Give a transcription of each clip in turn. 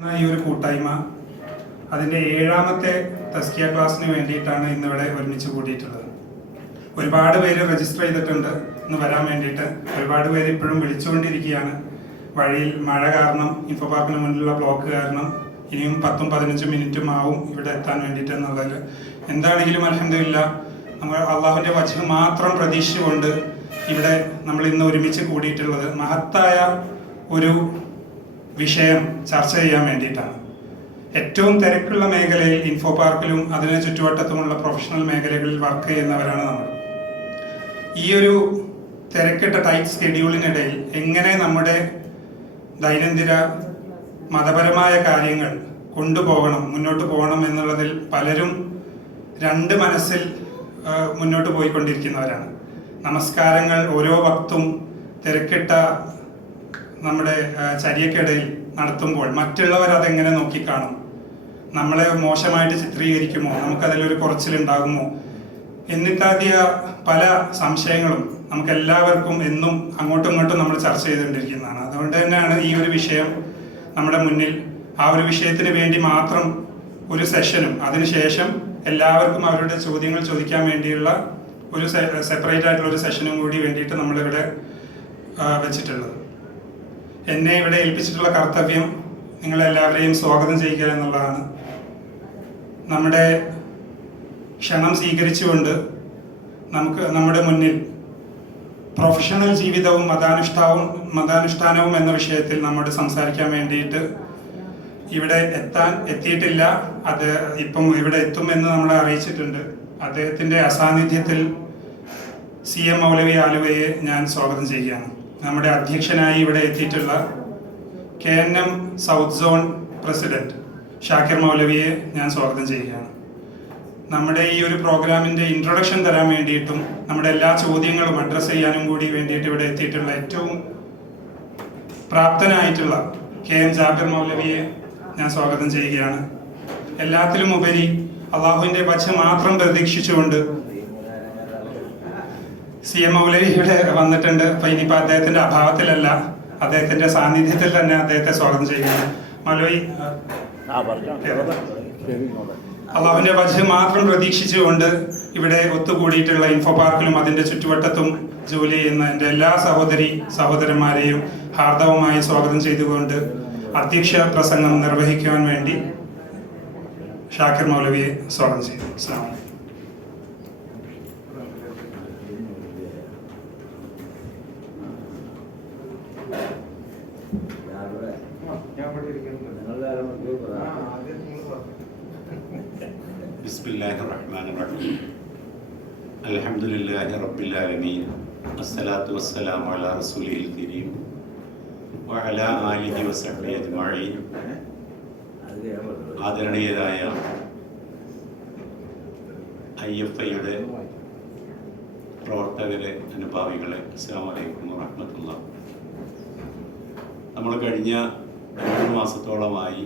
ഈ ഒരു കൂട്ടായ്മ അതിൻ്റെ 7ാമത്തെ തസ്കിയ ക്ലാസ്സിന് വേണ്ടിയിട്ടാണ് ഇന്നിവിടെ ഒരുമിച്ച് കൂടിയിട്ടുള്ളത്. ഒരുപാട് പേര് രജിസ്റ്റർ ചെയ്തിട്ടുണ്ട് ഇന്ന് വരാൻ വേണ്ടിയിട്ട്. ഒരുപാട് പേര് ഇപ്പോഴും വിളിച്ചുകൊണ്ടിരിക്കുകയാണ്. വഴിയിൽ മഴ കാരണം, ഇൻഫോ പാർക്കിന് മുന്നിലുള്ള ബ്ലോക്ക് കാരണം ഇനിയും 10-15 മിനിറ്റും ആവും ഇവിടെ എത്താൻ വേണ്ടിയിട്ട് എന്നുള്ളതിൽ. എന്താണെങ്കിലും അൽഹംദുലില്ലാ നമ്മൾ അള്ളാഹുവിൻ്റെ വജ്ഹ് മാത്രം പ്രതീക്ഷിച്ചുകൊണ്ട് ഇവിടെ നമ്മൾ ഇന്ന് ഒരുമിച്ച് കൂടിയിട്ടുള്ളത് മഹത്തായ ഒരു വിഷയം ചർച്ച ചെയ്യാൻ വേണ്ടിയിട്ടാണ്. ഏറ്റവും തിരക്കുള്ള മേഖലയിൽ, ഇൻഫോ പാർക്കിലും അതിന് ചുറ്റുവട്ടത്തുമുള്ള പ്രൊഫഷണൽ മേഖലകളിൽ വർക്ക് ചെയ്യുന്നവരാണ് നമ്മൾ. ഈ ഒരു തിരക്കിട്ട ടൈറ്റ് സ്കെഡ്യൂളിനിടയിൽ എങ്ങനെ നമ്മുടെ ദൈനംദിന മതപരമായ കാര്യങ്ങൾ കൊണ്ടുപോകണം, മുന്നോട്ട് പോകണം എന്നുള്ളതിൽ പലരും രണ്ട് മനസ്സിൽ മുന്നോട്ട് പോയിക്കൊണ്ടിരിക്കുന്നവരാണ്. നമസ്കാരങ്ങൾ ഓരോ വക്തും തിരക്കിട്ട നമ്മുടെ ചര്യക്കിടയിൽ നടത്തുമ്പോൾ മറ്റുള്ളവർ അതെങ്ങനെ നോക്കിക്കാണും, നമ്മളെ മോശമായിട്ട് ചിത്രീകരിക്കുമോ, നമുക്കതിലൊരു കുറച്ചിലുണ്ടാകുമോ എന്നിത്യാദിയ പല സംശയങ്ങളും നമുക്കെല്ലാവർക്കും എന്നും അങ്ങോട്ടും ഇങ്ങോട്ടും നമ്മൾ ചർച്ച ചെയ്തുകൊണ്ടിരിക്കുന്നതാണ്. അതുകൊണ്ട് തന്നെയാണ് ഈ ഒരു വിഷയം നമ്മുടെ മുന്നിൽ. ആ ഒരു വിഷയത്തിന് വേണ്ടി മാത്രം ഒരു സെഷനും അതിനുശേഷം എല്ലാവർക്കും അവരുടെ ചോദ്യങ്ങൾ ചോദിക്കാൻ വേണ്ടിയുള്ള ഒരു സെപ്പറേറ്റ് ആയിട്ടുള്ള ഒരു സെഷനും കൂടി വേണ്ടിയിട്ട് നമ്മളിവിടെ വെച്ചിട്ടുള്ളത്. എന്നെ ഇവിടെ ഏൽപ്പിച്ചിട്ടുള്ള കർത്തവ്യം നിങ്ങളെല്ലാവരെയും സ്വാഗതം ചെയ്യുക എന്നുള്ളതാണ്. നമ്മുടെ ക്ഷണം സ്വീകരിച്ചുകൊണ്ട് നമ്മുടെ മുന്നിൽ പ്രൊഫഷണൽ ജീവിതവും മതാനുഷ്ഠാനവും എന്ന വിഷയത്തിൽ നമ്മോട് സംസാരിക്കാൻ വേണ്ടിയിട്ട് ഇവിടെ എത്തിയിട്ടില്ല. അത് ഇപ്പം ഇവിടെ എത്തുമെന്ന് നമ്മളെ അറിയിച്ചിട്ടുണ്ട്. അദ്ദേഹത്തിൻ്റെ അസാന്നിധ്യത്തിൽ CM മൗലവി ആലുവയെ ഞാൻ സ്വാഗതം ചെയ്യുകയാണ്. നമ്മുടെ അധ്യക്ഷനായി ഇവിടെ എത്തിയിട്ടുള്ള KNM south zone president Shakir മൗലവിയെ ഞാൻ സ്വാഗതം ചെയ്യുകയാണ്. നമ്മുടെ ഈ ഒരു പ്രോഗ്രാമിൻ്റെ ഇൻട്രൊഡക്ഷൻ തരാൻ വേണ്ടിയിട്ടും നമ്മുടെ എല്ലാ ചോദ്യങ്ങളും അഡ്രസ്സ് ചെയ്യാനും കൂടി വേണ്ടിയിട്ട് ഇവിടെ എത്തിയിട്ടുള്ള ഏറ്റവും പ്രാപ്തനായിട്ടുള്ള KM ജാബിർ മൗലവിയെ ഞാൻ സ്വാഗതം ചെയ്യുകയാണ്. എല്ലാത്തിലും ഉപരി അള്ളാഹുവിൻ്റെ വജ്ഹ് മാത്രം പ്രതീക്ഷിച്ചുകൊണ്ട് CM മൗലവി ഇവിടെ വന്നിട്ടുണ്ട്. അപ്പൊ ഇനിയിപ്പോൾ അദ്ദേഹത്തിന്റെ അഭാവത്തിലല്ല, അദ്ദേഹത്തിന്റെ സാന്നിധ്യത്തിൽ തന്നെ അദ്ദേഹത്തെ സ്വാഗതം ചെയ്യുകയാണ്. മൗലവി, അള്ളാഹുവിന്റെ വജ്ഹ് മാത്രം പ്രതീക്ഷിച്ചുകൊണ്ട് ഇവിടെ ഒത്തുകൂടിയിട്ടുള്ള ഇൻഫോ പാർക്കിലും അതിന്റെ ചുറ്റുവട്ടത്തും ജോലി ചെയ്യുന്ന എൻ്റെ എല്ലാ സഹോദരന്മാരെയും ഹാർദവമായി സ്വാഗതം ചെയ്തുകൊണ്ട് അധ്യക്ഷ പ്രസംഗം നിർവഹിക്കുവാൻ വേണ്ടി ഷാക്കിർ മൗലവിയെ സ്വാഗതം ചെയ്തു. അസ്സലാമു അലൈക്കും. ബിസ്മില്ലാഹിർ റഹ്മാനിർ റഹീം. അൽഹംദുലില്ലാഹി റബ്ബിൽ ആലമീൻ. അസ്സലാത്തു വസ്സലാമു അലാ റസൂലിൽ കരീം വഅലാ ആലിഹി വസഹ്ബിഹി അജ്മഈൻ. ആദരണീയരായ IFIയുടെ പ്രവർത്തകരെ, അനുഭാവികളെ, അസ്സലാമു അലൈക്കും വറഹ്മത്തുള്ളാഹി. നമ്മൾ കഴിഞ്ഞ 3 മാസത്തോളമായി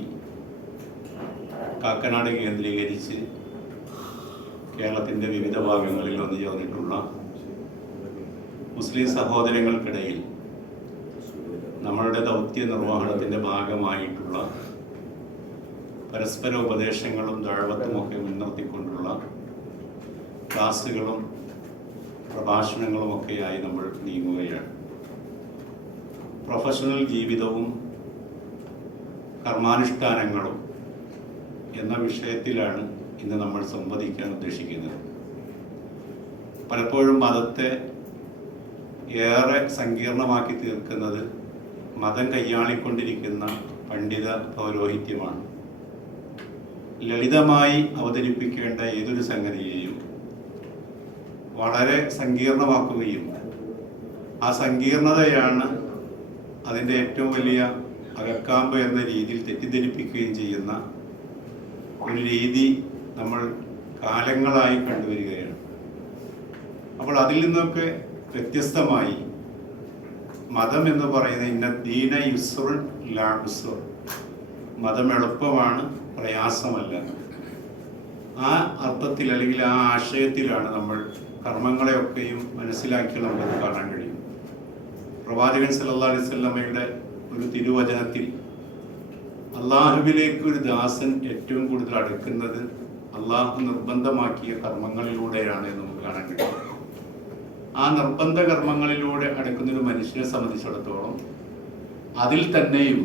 കാക്കനാട് കേന്ദ്രീകരിച്ച് കേരളത്തിൻ്റെ വിവിധ ഭാഗങ്ങളിൽ വന്നു ചേർന്നിട്ടുള്ള മുസ്ലിം സഹോദരങ്ങൾക്കിടയിൽ നമ്മളുടെ ദൗത്യ നിർവഹണത്തിൻ്റെ ഭാഗമായിട്ടുള്ള പരസ്പര ഉപദേശങ്ങളും ദഅവത്തുമൊക്കെ മുൻനിർത്തിക്കൊണ്ടുള്ള ക്ലാസ്സുകളും പ്രഭാഷണങ്ങളുമൊക്കെയായി നമ്മൾ നീങ്ങുകയാണ്. പ്രൊഫഷണൽ ജീവിതവും കർമാനുഷ്ഠാനങ്ങളും എന്ന വിഷയത്തിലാണ് ഇന്ന് നമ്മൾ സംവദിക്കാൻ ഉദ്ദേശിക്കുന്നത്. പലപ്പോഴും മതത്തെ ഏറെ സങ്കീർണമാക്കി തീർക്കുന്നത് മതം കൈയാളിക്കൊണ്ടിരിക്കുന്ന പണ്ഡിത പൗരോഹിത്യമാണ്. ലളിതമായി അവതരിപ്പിക്കേണ്ട ഏതൊരു സംഗതിയെയും വളരെ സങ്കീർണമാക്കുകയും ആ സങ്കീർണതയാണ് അതിൻ്റെ ഏറ്റവും വലിയ അകക്കാമ്പ് എന്ന രീതിയിൽ തെറ്റിദ്ധരിപ്പിക്കുകയും ചെയ്യുന്ന ഒരു രീതി നമ്മൾ കാലങ്ങളായി കണ്ടുവരികയാണ്. അപ്പോൾ അതിൽ നിന്നൊക്കെ വ്യത്യസ്തമായി മതം എന്ന് പറയുന്നത് ഇന്ന ദീന യുസ്റുൻ ലാ ഉസ്ർ, മതം എളുപ്പമാണ്, പ്രയാസമല്ല. ആ അർത്ഥത്തിൽ അല്ലെങ്കിൽ ആ ആശയത്തിലാണ് നമ്മൾ കർമ്മങ്ങളെയൊക്കെയും മനസ്സിലാക്കി നമുക്കത് കാണാൻ കഴിയും. പ്രവാചകൻ സല്ലല്ലാഹു അലൈഹി വസല്ലമയുടെ ഒരു തിരുവചനത്തിൽ അള്ളാഹുവിലേക്ക് ഒരു ദാസൻ ഏറ്റവും കൂടുതൽ അടുക്കുന്നത് അള്ളാഹു നിർബന്ധമാക്കിയ കർമ്മങ്ങളിലൂടെയാണ് എന്ന് നമുക്ക് കാണാൻ കഴിയും. ആ നിർബന്ധ കർമ്മങ്ങളിലൂടെ അടുക്കുന്ന ഒരു മനുഷ്യനെ സംബന്ധിച്ചിടത്തോളം അതിൽ തന്നെയും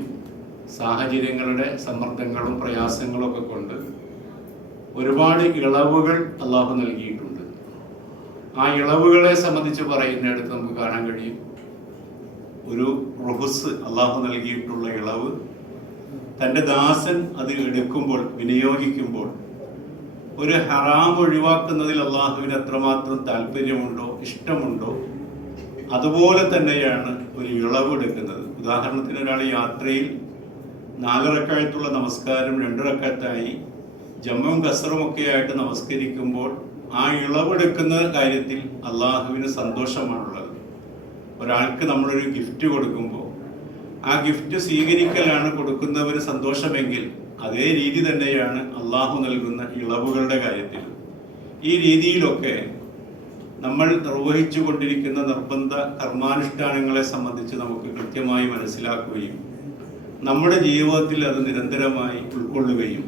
സാഹചര്യങ്ങളുടെ സമ്മർദ്ദങ്ങളും പ്രയാസങ്ങളും ഒക്കെ കൊണ്ട് ഒരുപാട് ഇളവുകൾ അള്ളാഹു നൽകിയിട്ടുണ്ട്. ആ ഇളവുകളെ സംബന്ധിച്ച് പറയുന്നിടത്ത് നമുക്ക് കാണാൻ കഴിയും, ഒരു റുഹ്സ് അള്ളാഹു നൽകിയിട്ടുള്ള ഇളവ് തൻ്റെ ദാസൻ അത് എടുക്കുമ്പോൾ, വിനിയോഗിക്കുമ്പോൾ ഒരു ഹറാം ഒഴിവാക്കുന്നതിൽ അള്ളാഹുവിന് എത്രമാത്രം താല്പര്യമുണ്ടോ, ഇഷ്ടമുണ്ടോ, അതുപോലെ തന്നെയാണ് ഒരു ഇളവ് എടുക്കുന്നത്. ഉദാഹരണത്തിന് ഒരാൾ യാത്രയിൽ 4 റക്അത്തുള്ള നമസ്കാരം 2 റക്അത്തായി ജമ്മും കസറും ഒക്കെ ആയിട്ട് നമസ്കരിക്കുമ്പോൾ ആ ഇളവെടുക്കുന്ന കാര്യത്തിൽ അള്ളാഹുവിന് സന്തോഷമാണുള്ളത്. ഒരാൾക്ക് നമ്മളൊരു ഗിഫ്റ്റ് കൊടുക്കുമ്പോൾ ആ ഗിഫ്റ്റ് സ്വീകരിക്കലാണ് കൊടുക്കുന്നവന് സന്തോഷമെങ്കിൽ അതേ രീതി തന്നെയാണ് അള്ളാഹു നൽകുന്ന ഇളവുകളുടെ കാര്യത്തിൽ. ഈ രീതിയിലൊക്കെ നമ്മൾ നിർവഹിച്ചു കൊണ്ടിരിക്കുന്ന നിർബന്ധ കർമാനുഷ്ഠാനങ്ങളെ സംബന്ധിച്ച് നമുക്ക് കൃത്യമായി മനസ്സിലാക്കുകയും നമ്മുടെ ജീവിതത്തിൽ അത് നിരന്തരമായി ഉൾക്കൊള്ളുകയും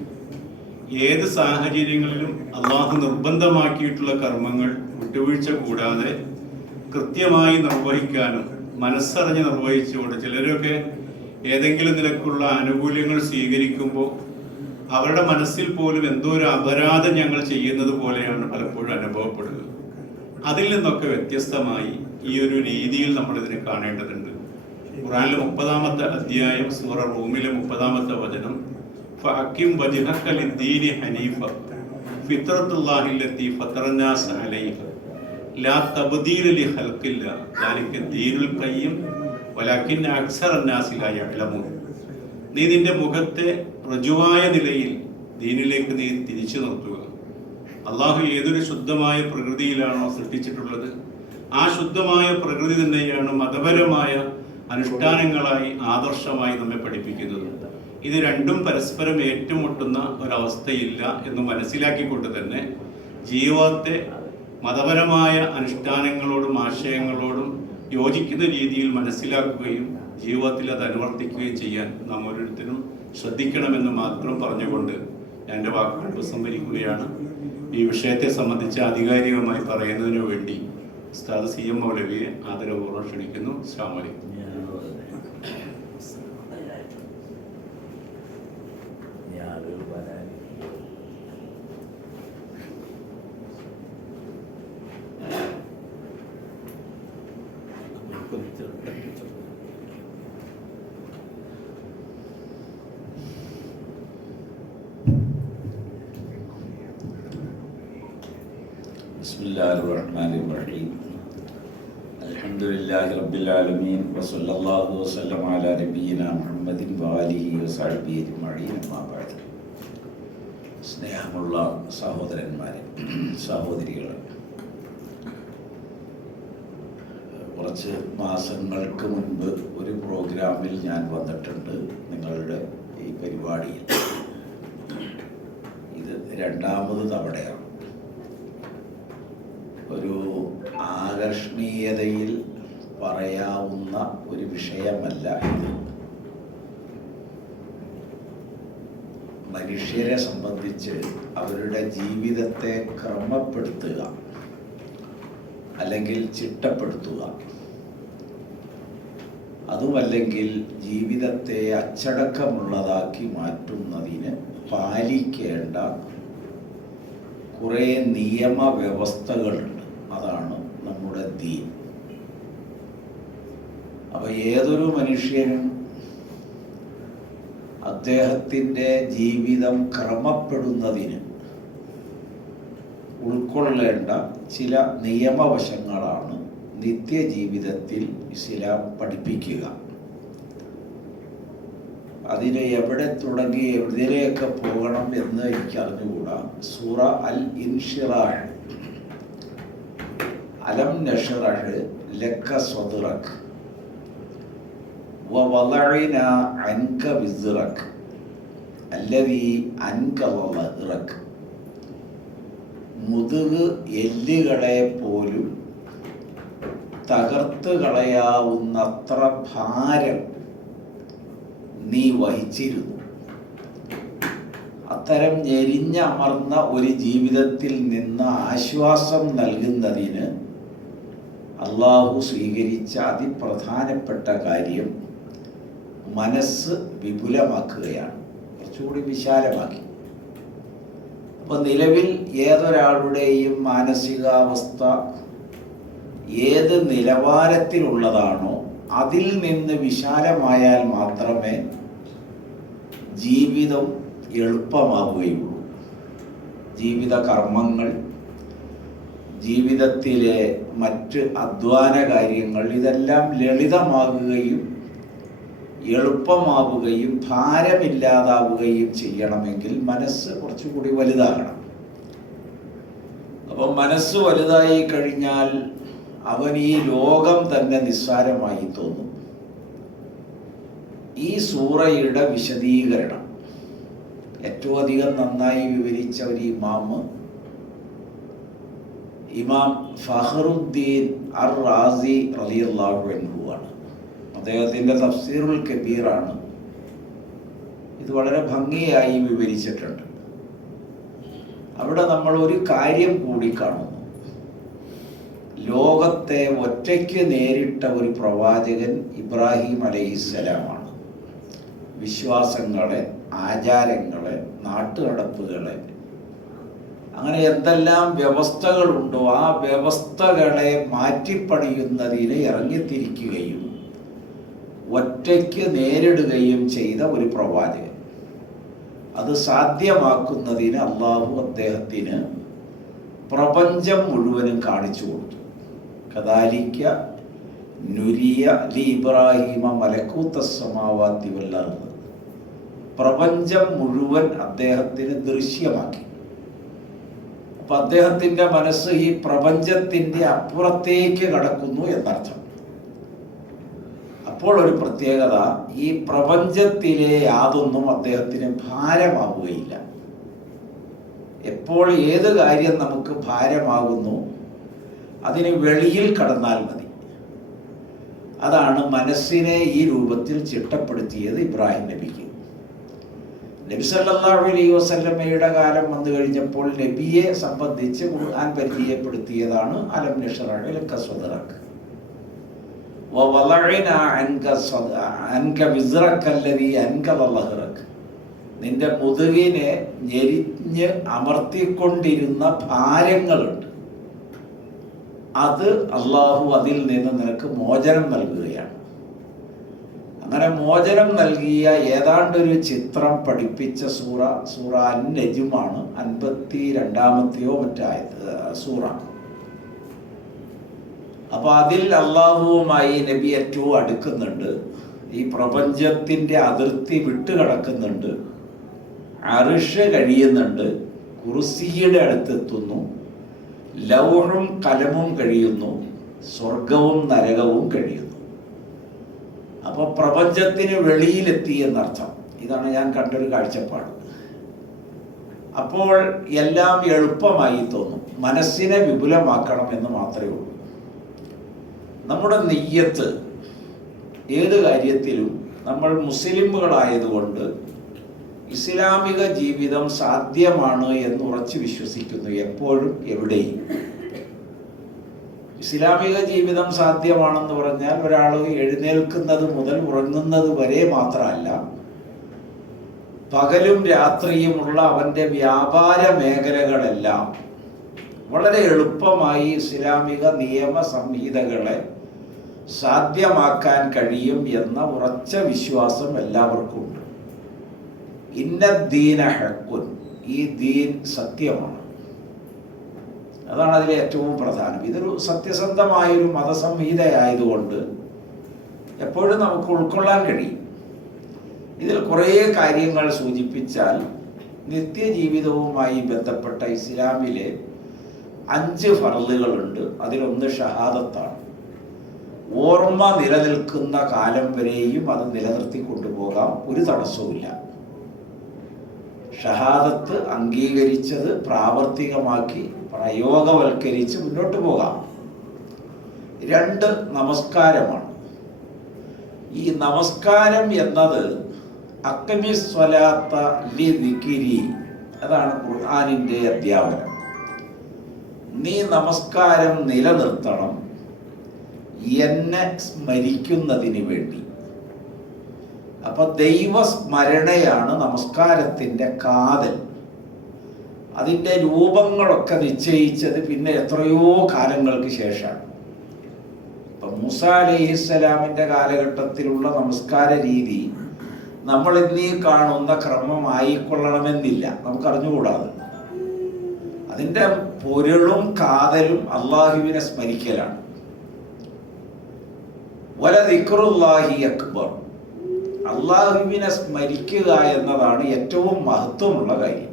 ഏത് സാഹചര്യങ്ങളിലും അള്ളാഹു നിർബന്ധമാക്കിയിട്ടുള്ള കർമ്മങ്ങൾ വിട്ടുവീഴ്ച കൂടാതെ കൃത്യമായി നിർവഹിക്കാനും മനസ്സറിഞ്ഞ് നിർവഹിച്ചുകൊണ്ട്, ചിലരൊക്കെ ഏതെങ്കിലും നിലക്കുള്ള ആനുകൂല്യങ്ങൾ സ്വീകരിക്കുമ്പോൾ അവരുടെ മനസ്സിൽ പോലും എന്തോ ഒരു അപരാധം ഞങ്ങൾ ചെയ്യുന്നത് പോലെയാണ് പലപ്പോഴും അനുഭവപ്പെടുന്നത്. അതിൽ നിന്നൊക്കെ വ്യത്യസ്തമായി ഈ ഒരു രീതിയിൽ നമ്മൾ ഇതിനെ കാണേണ്ടതുണ്ട്. ഖുർആനിലെ 30-ാമത്തെ അധ്യായം സൂറ റൂമിലെ 30-ാമത്തെ വചനം, ഫഅഖിം വജ്ഹക ലിദ്ദീനി ഹനീഫ ഫിത്രത്തുല്ലാഹില്ലത്തി ഫത്തറന്നാസ അലൈഹ ലാ തബ്ദീല ലിഖൽഖില്ലാ ദാലിക ദീനുൽ ഖയ്യിം വലാകിന്ന അക്സറന്നാസി ലാ യഅലമൂൻ. നീ നിന്റെ മുഖത്തെ ഋജുവായ നിലയിൽ ദീനിലേക്ക് നീ തിരിച്ചു നിർത്തുക. അള്ളാഹു ഏതൊരു ശുദ്ധമായ പ്രകൃതിയിലാണോ സൃഷ്ടിച്ചിട്ടുള്ളത്, ആ ശുദ്ധമായ പ്രകൃതി തന്നെയാണ് മതപരമായ അനുഷ്ഠാനങ്ങളായി ആദർശമായി നമ്മെ പഠിപ്പിക്കുന്നത്. ഇത് രണ്ടും പരസ്പരം ഏറ്റുമുട്ടുന്ന ഒരവസ്ഥയില്ല എന്ന് മനസ്സിലാക്കിക്കൊണ്ട് തന്നെ ജീവിതത്തെ മതപരമായ അനുഷ്ഠാനങ്ങളോടും ആശയങ്ങളോടും യോജിക്കുന്ന രീതിയിൽ മനസ്സിലാക്കുകയും ജീവിതത്തിൽ അത് അനുവർത്തിക്കുകയും ചെയ്യാൻ നാം ഓരോരുത്തരും ശ്രദ്ധിക്കണമെന്ന് മാത്രം പറഞ്ഞുകൊണ്ട് ഞാൻ എൻ്റെ വാക്കുകൾ ഉപസംഹരിക്കുകയാണ്. ഈ വിഷയത്തെ സംബന്ധിച്ച് ആധികാരികമായി പറയുന്നതിന് വേണ്ടി ഉസ്താദ് CM മൗലവിയെ ആദരപൂർവ്വം ക്ഷണിക്കുന്നു. അസ്സലാമു അലൈക്കും. ബിസ്മില്ലാഹിർറഹ്മാനിർറഹീം. അൽഹംദുലില്ലാഹി റബ്ബിൽ ആലമീൻ വസല്ലല്ലാഹു വസല്ലമ അലാ നബിയിനാ മുഹമ്മദിൻ വആലിഹി വസഹ്ബിഹി അജ്മഈൻ. അമ്മാ ബഅദ്. സ്നേഹമുള്ള സഹോദരന്മാരെ, സഹോദരികളെ, കുറച്ച് മാസങ്ങൾക്ക് മുൻപ് ഒരു പ്രോഗ്രാമിൽ ഞാൻ വന്നിട്ടുണ്ട് നിങ്ങളുടെ ഈ പരിപാടിയിൽ. ഇത് 2ാമത് തവണയാണ്. ഒരു ആകർഷണീയതയിൽ പറയാവുന്ന ഒരു വിഷയമല്ല ഇത്. മനുഷ്യരെ സംബന്ധിച്ച് അവരുടെ ജീവിതത്തെ ക്രമപ്പെടുത്തുക അല്ലെങ്കിൽ ചിട്ടപ്പെടുത്തുക, അതുമല്ലെങ്കിൽ ജീവിതത്തെ അച്ചടക്കമുള്ളതാക്കി മാറ്റുന്നതിന് പാലിക്കേണ്ട കുറേ നിയമവ്യവസ്ഥകളുണ്ട്. അതാണ് നമ്മുടെ ദീൻ. അപ്പോൾ ഏതൊരു മനുഷ്യനും അദ്ദേഹത്തിൻ്റെ ജീവിതം ക്രമപ്പെടുന്നതിന് ഉൾക്കൊള്ളേണ്ട ചില നിയമവശങ്ങളാണ് നിത്യജീവിതത്തിൽ ഇസ്ലാം പഠിപ്പിക്കുക. അതിന് എവിടെ തുടങ്ങി എവിടെയൊക്കെ പോകണം എന്ന് എനിക്ക് അറിഞ്ഞുകൂടാ. സൂറ അൽ ഇൻഷിറാഹ്, അലം നഷ്റഹ് ലക സദ്റക് വവളഅനാ അൻക വിസ്റക് അല്ലദീ അൻകദ ലഹ്റക്. മുതുക് എല്ലുകളെ പോലും തകർത്ത് കളയാവുന്നത്ര ഭാരം നീ വഹിച്ചിരുന്നു. അത്തരം ഞെരിഞ്ഞമർന്ന ഒരു ജീവിതത്തിൽ നിന്ന് ആശ്വാസം നൽകുന്നതിന് അള്ളാഹു സ്വീകരിച്ച അതിപ്രധാനപ്പെട്ട കാര്യം മനസ്സ് വിപുലമാക്കുകയാണ്, കുറച്ചുകൂടി വിശാലമാക്കി. അപ്പോൾ നിലവിൽ ഏതൊരാളുടെയും മാനസികാവസ്ഥ ഏത് നിലവാരത്തിലുള്ളതാണോ അതിൽ നിന്ന് വിശാലമായാൽ മാത്രമേ ജീവിതം എളുപ്പമാവുകയുള്ളൂ. ജീവിത കർമ്മങ്ങൾ, ജീവിതത്തിലെ മറ്റ് അധ്വാന കാര്യങ്ങൾ ഇതെല്ലാം ലളിതമാകുകയും എളുപ്പമാവുകയും ഭാരമില്ലാതാവുകയും ചെയ്യണമെങ്കിൽ മനസ്സ് കുറച്ചുകൂടി വലുതാകണം. അപ്പം മനസ്സ് വലുതായി കഴിഞ്ഞാൽ അവൻ ഈ ലോകം തന്നെ നിസ്സാരമായി തോന്നും. ഈ സൂറയുടെ വിശദീകരണം ഏറ്റവും അധികം നന്നായി വിവരിച്ച ഒരു ഇമാം ഫഖറുദ്ദീൻ അർ റാസി റളിയല്ലാഹു അൻഹു ആണ്. അദ്ദേഹത്തിൻ്റെ തഫ്സീറുൽ കബീറാണ് ഇത് വളരെ ഭംഗിയായി വിവരിച്ചിട്ടുണ്ട്. അവിടെ നമ്മൾ ഒരു കാര്യം കൂടി കാണുന്നു. ലോകത്തെ ഒറ്റയ്ക്ക് നേരിട്ട ഒരു പ്രവാചകൻ ഇബ്രാഹിം അലൈഹിസ്സലാമാണ്. വിശ്വാസങ്ങളെ, ആചാരങ്ങളെ, നാട്ടുനടപ്പുകളെ, അങ്ങനെ എന്തെല്ലാം വ്യവസ്ഥകളുണ്ടോ ആ വ്യവസ്ഥകളെ മാറ്റിപ്പണിയുന്നതിന് ഇറങ്ങിത്തിരിക്കുകയും ഒറ്റയ്ക്ക് നേരിടുകയും ചെയ്ത ഒരു പ്രവാചകൻ. അത് സാധ്യമാക്കുന്നതിന് അള്ളാഹു അദ്ദേഹത്തിന് പ്രപഞ്ചം മുഴുവനും കാണിച്ചു കൊടുത്തു. കദാലിക നുരിയ ലി ഇബ്രാഹിമ മലക്കൂത്തസ് സമാവാതി വൽ അർദ്. പ്രപഞ്ചം മുഴുവൻ അദ്ദേഹത്തിന് ദൃശ്യമാക്കി. അപ്പം അദ്ദേഹത്തിൻ്റെ മനസ്സ് ഈ പ്രപഞ്ചത്തിൻ്റെ അപ്പുറത്തേക്ക് കടക്കുന്നു എന്നർത്ഥം. അപ്പോൾ ഒരു പ്രത്യേകത, ഈ പ്രപഞ്ചത്തിലെ യാതൊന്നും അദ്ദേഹത്തിന് ഭാരമാവുകയില്ല. എപ്പോൾ ഏത് കാര്യം നമുക്ക് ഭാരമാകുന്നു അതിന് വെളിയിൽ കടന്നാൽ മതി. അതാണ് മനസ്സിനെ ഈ രൂപത്തിൽ ചിട്ടപ്പെടുത്തിയത് ഇബ്രാഹിം നബിക്ക്. നബി സല്ലല്ലാഹു അലൈഹി വസല്ലമയുടെ കാലം വന്നു കഴിഞ്ഞപ്പോൾ നബിയെ സംബന്ധിച്ച് ഖുർആൻ പരിചയപ്പെടുത്തിയതാണ് അലം നശ്റഹ് ലക സദ്റക വവളഅനാ അൻക വിസ്റക അല്ലദീ അൻകദ ലഹ്റക. നിന്റെ മുതുകിനെ ഞെരിഞ്ഞ് അമർത്തിക്കൊണ്ടിരുന്ന ഭാരങ്ങളുണ്ട്, അത് അള്ളാഹു അതിൽ നിന്ന് നിനക്ക് മോചനം നൽകുകയാണ്. അങ്ങനെ മോചനം നൽകിയ ഏതാണ്ടൊരു ചിത്രം പഠിപ്പിച്ച സൂറ അൻ-നജ്മാണ്. 52-ാമത്തെയോ മറ്റായത് സൂറ. അപ്പൊ അതിൽ അള്ളാഹുവുമായി നബി ഏറ്റവും അടുക്കുന്നുണ്ട്. ഈ പ്രപഞ്ചത്തിന്റെ അതിർത്തി വിട്ടുകിടക്കുന്നുണ്ട്. അർശ് കഴിയുന്നുണ്ട്, കുർസിയുടെ അടുത്തെത്തുന്നു, ലൗഹും കലമും കഴിയുന്നു, സ്വർഗവും നരകവും കഴിയുന്നു. അപ്പോൾ പ്രപഞ്ചത്തിന് വെളിയിലെത്തി എന്നർത്ഥം. ഇതാണ് ഞാൻ കണ്ടൊരു കാഴ്ചപ്പാട്. അപ്പോൾ എല്ലാം എളുപ്പമായി തോന്നും. മനസ്സിനെ വിപുലമാക്കണം എന്ന് മാത്രമേ ഉള്ളൂ. നമ്മുടെ നിയ്യത്ത് ഏത് കാര്യത്തിലും നമ്മൾ മുസ്ലിമുകളായതുകൊണ്ട് ഇസ്ലാമിക ജീവിതം സാധ്യമാണ് എന്ന് ഉറച്ചു വിശ്വസിക്കുന്നു. എപ്പോഴും എവിടെയും ഇസ്ലാമിക ജീവിതം സാധ്യമാണെന്ന് പറഞ്ഞാൽ ഒരാൾ എഴുന്നേൽക്കുന്നത് മുതൽ ഉറങ്ങുന്നത് വരെ മാത്രമല്ല, പകലും രാത്രിയുമുള്ള അവൻ്റെ വ്യാപാര മേഖലകളെല്ലാം വളരെ എളുപ്പമായി ഇസ്ലാമിക നിയമ സംഹിതകളെ സാധ്യമാക്കാൻ കഴിയും എന്ന ഉറച്ച വിശ്വാസം എല്ലാവർക്കും ഉണ്ട്. ഇന്ന ദീന ഹഖ്കുൻ, ഈ ദീൻ സത്യമാണ്. അതാണ് അതിലെ ഏറ്റവും പ്രധാനം. ഇതൊരു സത്യസന്ധമായൊരു മതസംഹിതയായതുകൊണ്ട് എപ്പോഴും നമുക്ക് ഉൾക്കൊള്ളാൻ കഴിയും. ഇതിൽ കുറേ കാര്യങ്ങൾ സൂചിപ്പിച്ചാൽ നിത്യജീവിതവുമായി ബന്ധപ്പെട്ട ഇസ്ലാമിലെ 5 ഫർളുകളുണ്ട്. അതിലൊന്ന് ഷഹാദത്താണ്. ഓർമ്മ നിലനിൽക്കുന്ന കാലം വരെയും അത് നിലനിർത്തി കൊണ്ടുപോകാം, ഒരു തടസ്സവുമില്ല. ഷഹാദത്ത് അംഗീകരിച്ചത് പ്രാവർത്തികമാക്കി പ്രയോഗവൽക്കരിച്ച് മുന്നോട്ട് പോകാം. 2 നമസ്കാരമാണ്. ഈ നമസ്കാരം എന്നത് അഖ്മിസ് സ്വലാത്ത ലി ദിക്രി അതാണ് ഖുർആനിൻ്റെ അധ്യാപനം. നീ നമസ്കാരം നിലനിർത്തണം എന്നെ സ്മരിക്കുന്നതിന് വേണ്ടി. അപ്പൊ ദൈവസ്മരണയാണ് നമസ്കാരത്തിൻ്റെ കാതൽ. അതിൻ്റെ രൂപങ്ങളൊക്കെ നിശ്ചയിച്ചത് പിന്നെ എത്രയോ കാലങ്ങൾക്ക് ശേഷമാണ്. ഇപ്പം മൂസ അലൈഹിസ്സലാമിൻ്റെ കാലഘട്ടത്തിലുള്ള നമസ്കാര രീതി നമ്മൾ ഇന്നീ കാണുന്ന ക്രമമായിക്കൊള്ളണമെന്നില്ല, നമുക്കറിഞ്ഞുകൂടാതെ. അതിൻ്റെ പൊരുളും കാതലും അള്ളാഹുവിനെ സ്മരിക്കലാണ്. വലദിക്റുല്ലാഹി അക്ബർ, അള്ളാഹുവിനെ സ്മരിക്കുക എന്നതാണ് ഏറ്റവും മഹത്വമുള്ള കാര്യം.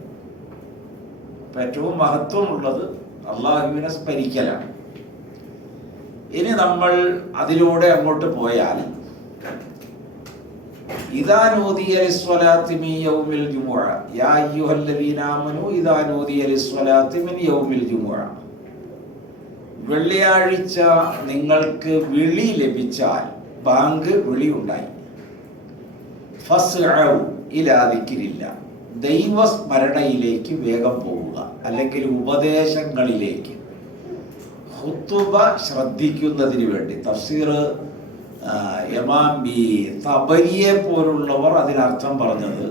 അപ്പം ഏറ്റവും മഹത്വമുള്ളത് അള്ളാഹുവിനെ സ്മരിക്കലാണ്. ഇനി നമ്മൾ അതിലൂടെ അങ്ങോട്ട് പോയാൽ ഇദാ നൂദിയ ലിസ്വലാത്തി മിൻ യൗമിൽ ജുമുഅ യാ അയ്യുഹല്ലദീന ആമനൂ ഇദാ നൂദിയ ലിസ്വലാത്തി മിൻ യൗമിൽ ജുമുഅ, വെള്ളിയാഴ്ച നിങ്ങൾക്ക് വിളി ലഭിച്ചാൽ, ബാങ്ക് വിളി ഉണ്ടായി, ഫസ്അഉ ഇലാ ദിക്രില്ലാ, ദൈവസ്മരണയിലേക്ക് വേഗം പോവുക, അല്ലെങ്കിൽ ഉപദേശങ്ങളിലേക്ക്, ഖുതുബ ശ്രദ്ധിക്കുന്നതിന് വേണ്ടി. തഫ്സീർ യമാമി തബരിയെ പോലുള്ളവർ അതിനർത്ഥം പറഞ്ഞത്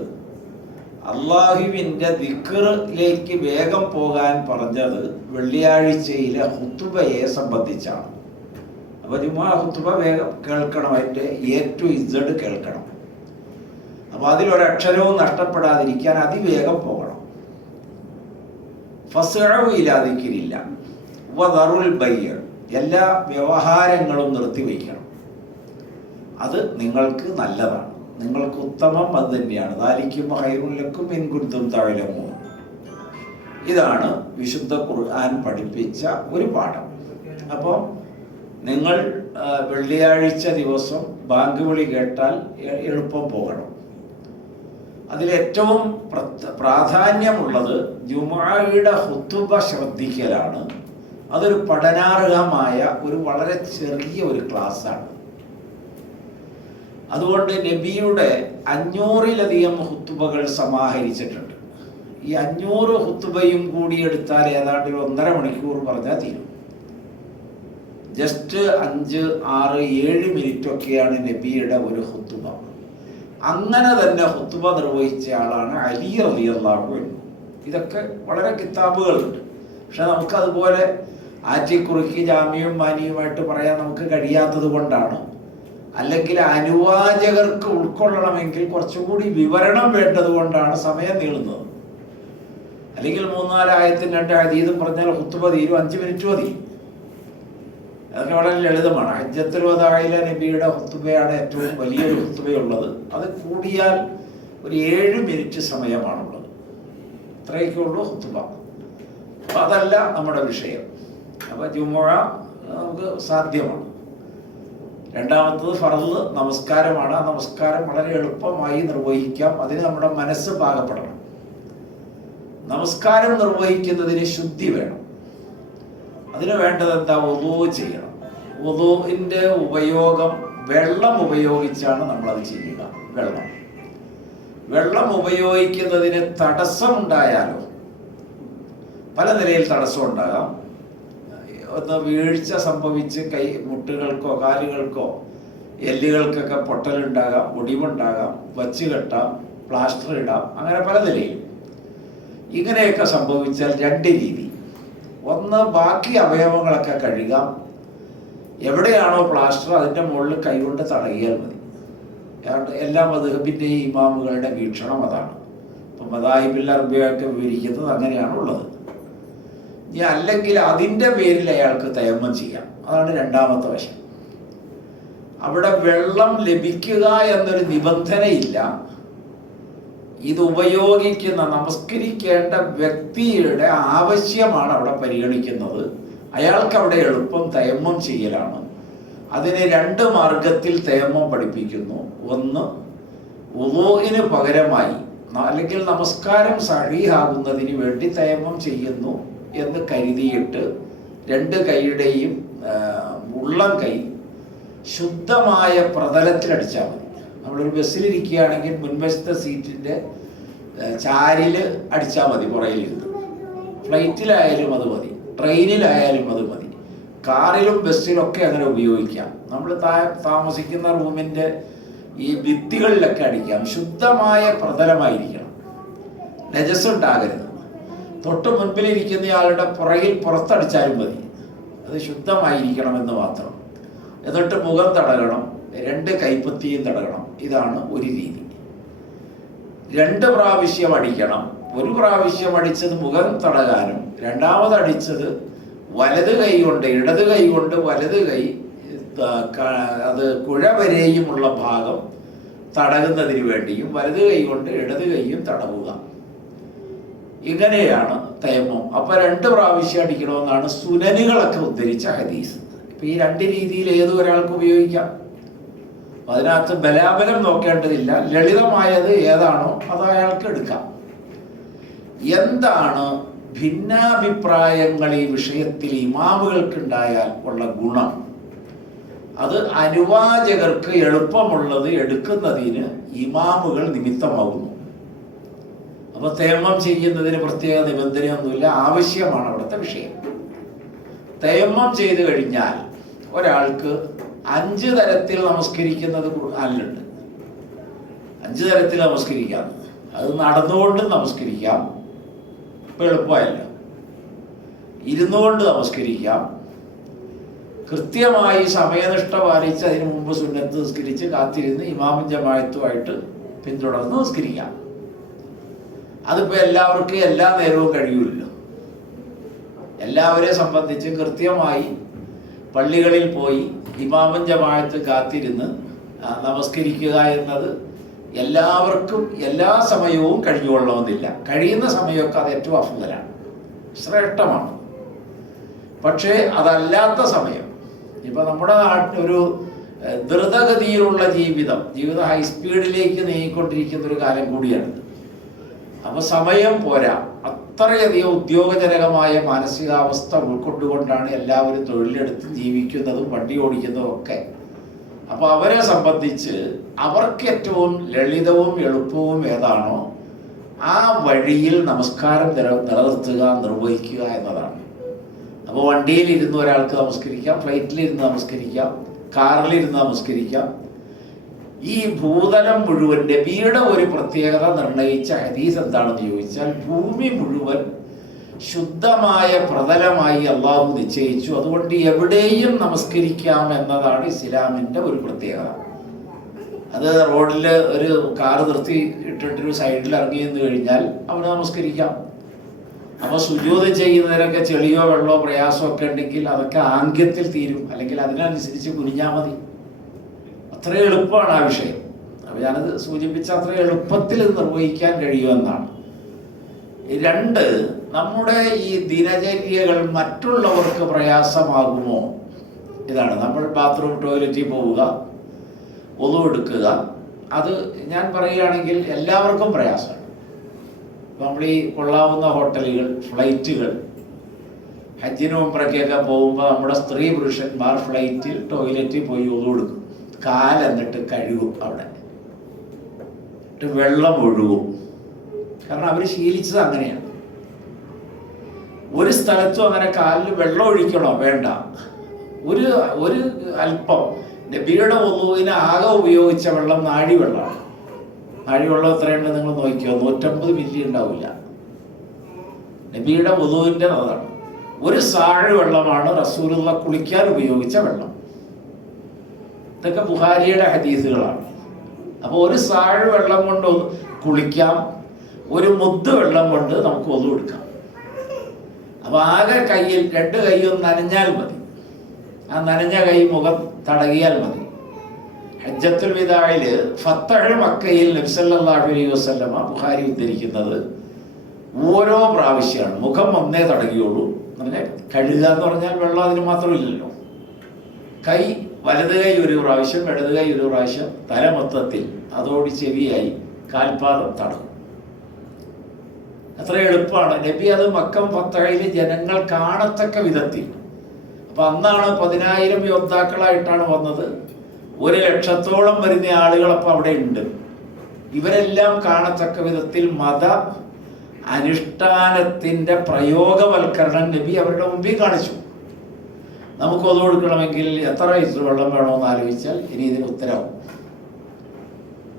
അള്ളാഹുവിൻ്റെ ദിക്റിലേക്ക് വേഗം പോകാൻ പറഞ്ഞത് വെള്ളിയാഴ്ചയിലെ ഖുതുബയെ സംബന്ധിച്ചാണ്. അപ്പോൾ ജുമുഅ ഖുതുബ വേഗം കേൾക്കണം, അതിൻ്റെ എ ടു ഇസഡ് കേൾക്കണം. അപ്പോൾ അതിലൊരക്ഷരവും നഷ്ടപ്പെടാതിരിക്കാൻ അതിവേഗം പോകണം. ഫസ്അഉ ഇലാ ദിക്രില്ലാ വദറുൽ ബൈഅ, എല്ലാ വ്യവഹാരങ്ങളും നിർത്തിവെക്കണം. അത് നിങ്ങൾക്ക് നല്ലതാണ്, നിങ്ങൾക്ക് ഉത്തമം അത് തന്നെയാണ്. ദാലിക്കും ഖൈറുൽ ലക്കും ഇൻ കുൻതും തഅലമൂൻ. ഇതാണ് വിശുദ്ധ ഖുർആൻ പഠിപ്പിച്ച ഒരു പാഠം. അപ്പോൾ നിങ്ങൾ വെള്ളിയാഴ്ച ദിവസം ബാങ്ക് വിളി കേട്ടാൽ എളുപ്പം പോകണം. അതിലേറ്റവും പ്രാധാന്യമുള്ളത് ജുമുഅയുടെ ഖുതുബ ശ്രദ്ധിക്കലാണ്. അതൊരു പഠനാർഹമായ ഒരു വളരെ ചെറിയ ഒരു ക്ലാസ്സാണ്. അതുകൊണ്ട് നബിയുടെ 500-ലധികം ഖുതുബകൾ സമാഹരിച്ചിട്ടുണ്ട്. ഈ 500 ഖുതുബയും കൂടി എടുത്താൽ ഏതാണ്ട് 1.5 മണിക്കൂർ പറഞ്ഞാൽ തീരും. ജസ്റ്റ് 5, 6, 7 മിനിറ്റൊക്കെയാണ് നബിയുടെ ഒരു ഖുതുബ. അങ്ങനെ തന്നെ ഖുതുബ നിർവഹിച്ച ആളാണ് അലി റളിയല്ലാഹു അൻഹു. ഇതൊക്കെ വളരെ കിതാബുകളുണ്ട്. പക്ഷെ നമുക്കതുപോലെ ആറ്റിക്കുറുക്കി ജാമ്യവും മാനിയുമായിട്ട് പറയാൻ നമുക്ക് കഴിയാത്തത് കൊണ്ടാണ്, അല്ലെങ്കിൽ അനുവാചകർക്ക് ഉൾക്കൊള്ളണമെങ്കിൽ കുറച്ചുകൂടി വിവരണം വേണ്ടത് കൊണ്ടാണ് സമയം നീളുന്നത്. അല്ലെങ്കിൽ 3-4 ആയത്തിന് 2 ഹദീസും പറഞ്ഞാൽ ഖുതുബ തീരും, 5 മിനിറ്റ് മതി. അതൊക്കെ വളരെ ലളിതമാണ്. ഹജ്ജത്തുൽ വദാഇലെ നബിയുടെ ഖുതുബയാണ് ഏറ്റവും വലിയൊരു ഖുതുബയുള്ളത്. അത് കൂടിയാൽ ഒരു 7 മിനിറ്റ് സമയമാണുള്ളത്. ഇത്രയൊക്കെ ഉള്ളൂ ഖുതുബ. അപ്പം അതല്ല നമ്മുടെ വിഷയം. അപ്പോൾ ജുമുഅ നമുക്ക് സാധ്യമാണ്. രണ്ടാമത്തത് ഫർള് നമസ്കാരമാണ്. ആ നമസ്കാരം വളരെ എളുപ്പമായി നിർവഹിക്കാം. അതിന് നമ്മുടെ മനസ്സ് പാകപ്പെടണം. നമസ്കാരം നിർവഹിക്കുന്നതിന് ശുദ്ധി വേണം. അതിന് വേണ്ടത് എന്താ? വുളൂ ചെയ്യണം. വുളൂഇൻ്റെ ഉപയോഗം വെള്ളം ഉപയോഗിച്ചാണ് നമ്മളത് ചെയ്യുക. വെള്ളം ഉപയോഗിക്കുന്നതിന് തടസ്സമുണ്ടായാലോ, പല നിലയിൽ തടസ്സം ഉണ്ടാകാം. ഒന്ന് വീഴ്ച സംഭവിച്ച് മുട്ടുകൾക്കോ കാലുകൾക്കോ എല്ലുകൾക്കൊക്കെ പൊട്ടലുണ്ടാകാം, ഒടിവുണ്ടാകാം, വച്ച് കെട്ടാം, പ്ലാസ്റ്റർ ഇടാം, അങ്ങനെ പല നിലയിൽ. ഇങ്ങനെയൊക്കെ സംഭവിച്ചാൽ 2 രീതി. ഒന്ന്, ബാക്കി അവയവങ്ങളൊക്കെ കഴുകാം. എവിടെയാണോ പ്ലാസ്റ്റർ അതിൻ്റെ മുകളിൽ കൈകൊണ്ട് തടകിയാൽ മതി. എല്ലാ മദ്ഹബിൻ്റെയും ഇമാമുകളുടെ വീക്ഷണം അതാണ്. ഇപ്പം മദാഹിബുൽ അർബിയൊക്കെ വിവരിക്കുന്നത് അങ്ങനെയാണുള്ളത്. ഇനി അല്ലെങ്കിൽ അതിൻ്റെ പേരിൽ അയാൾക്ക് തയമ്മം ചെയ്യാം. അതാണ് രണ്ടാമത്തെ വശം. അവിടെ വെള്ളം ലഭിക്കുക എന്നൊരു നിബന്ധനയില്ല. ഇത് ഉപയോഗിക്കുന്ന നമസ്കരിക്കേണ്ട വ്യക്തിയുടെ ആവശ്യമാണ് അവിടെ പരിഗണിക്കുന്നത്. അയാൾക്ക് അവിടെ എളുപ്പം തയമ്മം ചെയ്യലാണ്. അതിന് 2 മാർഗത്തിൽ തയമ്മം പഠിപ്പിക്കുന്നു. ഒന്ന്, വുളൂഇന് പകരമായി അല്ലെങ്കിൽ നമസ്കാരം സഹീഹാകുന്നതിന് വേണ്ടി തയമ്മം ചെയ്യുന്നു എന്ന് കരുതിയിട്ട് 2 കൈയുടെയും ഉള്ളം കൈ ശുദ്ധമായ പ്രതലത്തിലടിച്ചാൽ മതി. നമ്മളൊരു ബസ്സിലിരിക്കുകയാണെങ്കിൽ മുൻവശത്തെ സീറ്റിൻ്റെ ചാരില് അടിച്ചാൽ മതി പുറകിലിരുന്ന്. ഫ്ലൈറ്റിലായാലും അത് മതി, ട്രെയിനിലായാലും അത് മതി, കാറിലും ബസ്സിലൊക്കെ അങ്ങനെ ഉപയോഗിക്കാം. നമ്മൾ താമസിക്കുന്ന റൂമിൻ്റെ ഈ ഭിത്തികളിലൊക്കെ അടിക്കാം. ശുദ്ധമായ പ്രതലമായിരിക്കണം, നജസ് ഉണ്ടാകരുത്. തൊട്ട് മുൻപിലിരിക്കുന്നയാളുടെ പുറത്തടിച്ചാലും മതി, അത് ശുദ്ധമായിരിക്കണമെന്ന് മാത്രം. എന്നിട്ട് മുഖം തടകണം, 2 കൈപ്പത്തിയും തടകണം. ഇതാണ് ഒരു രീതി. 2 പ്രാവശ്യം അടിക്കണം. ഒരു പ്രാവശ്യം അടിച്ചത് മുഖം തടകാനും, രണ്ടാമത് അടിച്ചത് വലത് കൈ കൊണ്ട്, ഇടത് കൈ കൊണ്ട് വലത് കൈ അത് കുഴ വരെയുമുള്ള ഭാഗം തടകുന്നതിന് വേണ്ടിയും വലത് കൈ കൊണ്ട് ഇടത് കൈയും തടവുക. ഇങ്ങനെയാണ് തയമ്മം. അപ്പൊ 2 പ്രാവശ്യം അടിക്കണമെന്നാണ് സുനനുകളൊക്കെ ഉദ്ധരിച്ച ഹദീസ്. ഇപ്പൊ ഈ 2 രീതിയിൽ ഏത് ഒരാൾക്ക് ഉപയോഗിക്കാം. അതിനകത്ത് ബലാബലം നോക്കേണ്ടതില്ല. ലളിതമായത് ഏതാണോ അത് അയാൾക്ക് എടുക്കാം. എന്താണ് ഭിന്നാഭിപ്രായങ്ങൾ ഈ വിഷയത്തിൽ ഇമാമുകൾക്കുണ്ടായാൽ ഉള്ള ഗുണം? അത് അനുവാചകർക്ക് എളുപ്പമുള്ളത് എടുക്കുന്നതിന് ഇമാമുകൾ നിമിത്തമാകുന്നു. അപ്പൊ തയമ്മം ചെയ്യുന്നതിന് പ്രത്യേക നിബന്ധനയൊന്നുമില്ല, ആവശ്യമാണ് അവിടുത്തെ വിഷയം. തയമ്മം ചെയ്തു കഴിഞ്ഞാൽ ഒരാൾക്ക് 5 തരത്തിൽ നമസ്കരിക്കുന്നത് അല്ലുണ്ട്. 5 തരത്തിൽ നമസ്കരിക്കാം. അത് നടന്നുകൊണ്ട് നമസ്കരിക്കാം, ഇപ്പം എളുപ്പമല്ല. ഇരുന്നുകൊണ്ട് നമസ്കരിക്കാം, കൃത്യമായി സമയനിഷ്ഠ പാലിച്ച് അതിനു മുമ്പ് സുന്നത്ത് നിസ്കരിച്ച് കാത്തിരുന്ന് ഇമാമും ജമാഅത്തുമായിട്ട് പിന്തുടർന്ന് നിസ്കരിക്കാം. അതിപ്പോൾ എല്ലാവർക്കും എല്ലാ നേരവും കഴിയുമല്ലോ. എല്ലാവരെ സംബന്ധിച്ച് കൃത്യമായി പള്ളികളിൽ പോയി ഇമാമും ജമാഅത്ത് കാത്തിരുന്ന് നമസ്കരിക്കുക എന്നത് എല്ലാവർക്കും എല്ലാ സമയവും കഴിഞ്ഞുകൊള്ളണമെന്നില്ല. കഴിയുന്ന സമയമൊക്കെ അത് ഏറ്റവും അഫ്ളലാണ്, ശ്രേഷ്ഠമാണ്. പക്ഷേ അതല്ലാത്ത സമയം, ഇപ്പം നമ്മുടെ ഒരു ദ്രുതഗതിയിലുള്ള ജീവിതം ഹൈസ്പീഡിലേക്ക് നീങ്ങിക്കൊണ്ടിരിക്കുന്ന ഒരു കാലം കൂടിയാണ്. അപ്പോൾ സമയം പോരാ. അത്രയധികം ഉദ്യോഗജനകമായ മാനസികാവസ്ഥ ഉൾക്കൊണ്ടുകൊണ്ടാണ് എല്ലാവരും തൊഴിലെടുത്ത് ജീവിക്കുന്നതും വണ്ടി ഓടിക്കുന്നതും ഒക്കെ. അപ്പോൾ അവരെ സംബന്ധിച്ച് അവർക്ക് ഏറ്റവും ലളിതവും എളുപ്പവും ഏതാണോ ആ വഴിയിൽ നമസ്കാരം നിലനിർത്തുക, നിർവഹിക്കുക എന്നതാണ്. അപ്പോൾ വണ്ടിയിലിരുന്ന് ഒരാൾക്ക് നമസ്കരിക്കാം, ഫ്ലൈറ്റിലിരുന്ന് നമസ്കരിക്കാം, കാറിലിരുന്ന് നമസ്കരിക്കാം. ഈ ഭൂതലം മുഴുവൻ നബിയുടെ ഒരു പ്രത്യേകത നിർണയിച്ച ഹദീസ് എന്താണെന്ന് ചോദിച്ചാൽ, ഭൂമി മുഴുവൻ ശുദ്ധമായ പ്രതലമായി അള്ളാഹു നിശ്ചയിച്ചു. അതുകൊണ്ട് എവിടെയും നമസ്കരിക്കാം എന്നതാണ് ഇസ്ലാമിൻ്റെ ഒരു പ്രത്യേകത. അത് റോഡിൽ ഒരു കാറ് നിർത്തി ഇട്ടിട്ടൊരു സൈഡിൽ ഇറങ്ങി നിന്ന് കഴിഞ്ഞാൽ അവിടെ നമസ്കരിക്കാം. അപ്പോൾ സുജൂദ് ചെയ്യുന്നതിനൊക്കെ ചെളിയോ വെള്ളമോ പ്രയാസമോ ഒക്കെ ഉണ്ടെങ്കിൽ അതൊക്കെ ആംഗ്യത്തിൽ തീരും, അല്ലെങ്കിൽ അതിനനുസരിച്ച് കുനിഞ്ഞാൽ മതി. അത്ര എളുപ്പമാണ് ആ വിഷയം. അപ്പോൾ ഞാനത് സൂചിപ്പിച്ച അത്ര എളുപ്പത്തിൽ നിർവഹിക്കാൻ കഴിയുമെന്നാണ്. 2, നമ്മുടെ ഈ ദിനചര്യകൾ മറ്റുള്ളവർക്ക് പ്രയാസമാകുമോ? ഇതാണ്. നമ്മൾ ബാത്റൂം ടോയ്ലറ്റിൽ പോവുക, ഒതു എടുക്കുക, അത് ഞാൻ പറയുകയാണെങ്കിൽ എല്ലാവർക്കും പ്രയാസമാണ്. നമ്മൾ ഈ കൊള്ളാവുന്ന ഹോട്ടലുകൾ, ഫ്ലൈറ്റുകൾ, ഹജ്ജിനും ഉംറയ്ക്കൊക്കെ പോകുമ്പോൾ നമ്മുടെ സ്ത്രീ പുരുഷന്മാർ ഫ്ലൈറ്റിൽ ടോയ്ലറ്റിൽ പോയി ഒതു എടുക്കും. എന്നിട്ട് കഴുകും, അവിടെ വെള്ളം ഒഴുകും. കാരണം അവർ ശീലിച്ചത് അങ്ങനെയാണ്. ഒരു സ്ഥലത്തും അങ്ങനെ കാലിൽ വെള്ളം ഒഴിക്കണോ? വേണ്ട. ഒരു അല്പം. നബിയുടെ ഒന്നുവിന് ആകെ ഉപയോഗിച്ച വെള്ളം നാഴിവെള്ളമാണ്. നാഴിവെള്ളം എത്രയുണ്ട് നിങ്ങൾ നോക്കിയോ? 150 മില്ലി ഉണ്ടാവില്ല. നബിയുടെ ഒന്നുവിൻ്റെ അതാണ്. ഒരു സാഴ് വെള്ളമാണ് റസൂലുള്ള കുളിക്കാൻ ഉപയോഗിച്ച വെള്ളം. ഇതൊക്കെ ബുഖാരിയുടെ ഹദീസുകളാണ്. അപ്പോൾ ഒരു സാഴ് വെള്ളം കൊണ്ട് കുളിക്കാം, ഒരു മുദ്ദ് വെള്ളം കൊണ്ട് നമുക്ക് ഒതു എടുക്കാം. അപ്പോൾ ആകെ കയ്യിൽ 2 കൈയും നനഞ്ഞാൽ മതി. ആ നനഞ്ഞ കൈ മുഖം തടകിയാൽ മതി. ഹജ്ജത്തുൽ വിദാഇൽ ഫത്തഹ് മക്കയിൽ നബി സല്ലല്ലാഹു അലൈഹി വസല്ലമ ബുഖാരി ഉദ്ധരിക്കുന്നത് ഓരോ പ്രാവശ്യമാണ്. മുഖം ഒന്നേ തടകിയുള്ളൂ. കഴുകുക എന്ന് പറഞ്ഞാൽ വെള്ളം അതിന് മാത്രമില്ലല്ലോ. കൈ, വലത് കൈ ഒരു പ്രാവശ്യം, ഇടത് കൈ ഒരു പ്രാവശ്യം, തല മൊത്തത്തിൽ, അതോടി ചെവിയായി, കാൽപാദം തടവും. അത്ര എളുപ്പമാണ്. നബി അത് മക്കം ഫത്തഹയിൽ ജനങ്ങൾ കാണത്തക്ക വിധത്തിൽ. അപ്പം അന്നാണ് 10,000 യോദ്ധാക്കളായിട്ടാണ് വന്നത്. 1,00,000-ഓളം വരുന്ന ആളുകൾ അപ്പം അവിടെ ഉണ്ട്. ഇവരെല്ലാം കാണത്തക്ക വിധത്തിൽ മത അനുഷ്ഠാനത്തിൻ്റെ പ്രയോഗവൽക്കരണം നബി അവരുടെ മുമ്പിൽ കാണിച്ചു. നമുക്ക് ഒതു കൊടുക്കണമെങ്കിൽ എത്ര ലിറ്റർ വെള്ളം വേണമെന്ന് ആലോചിച്ചാൽ ഇനി ഇതിന് ഉത്തരവും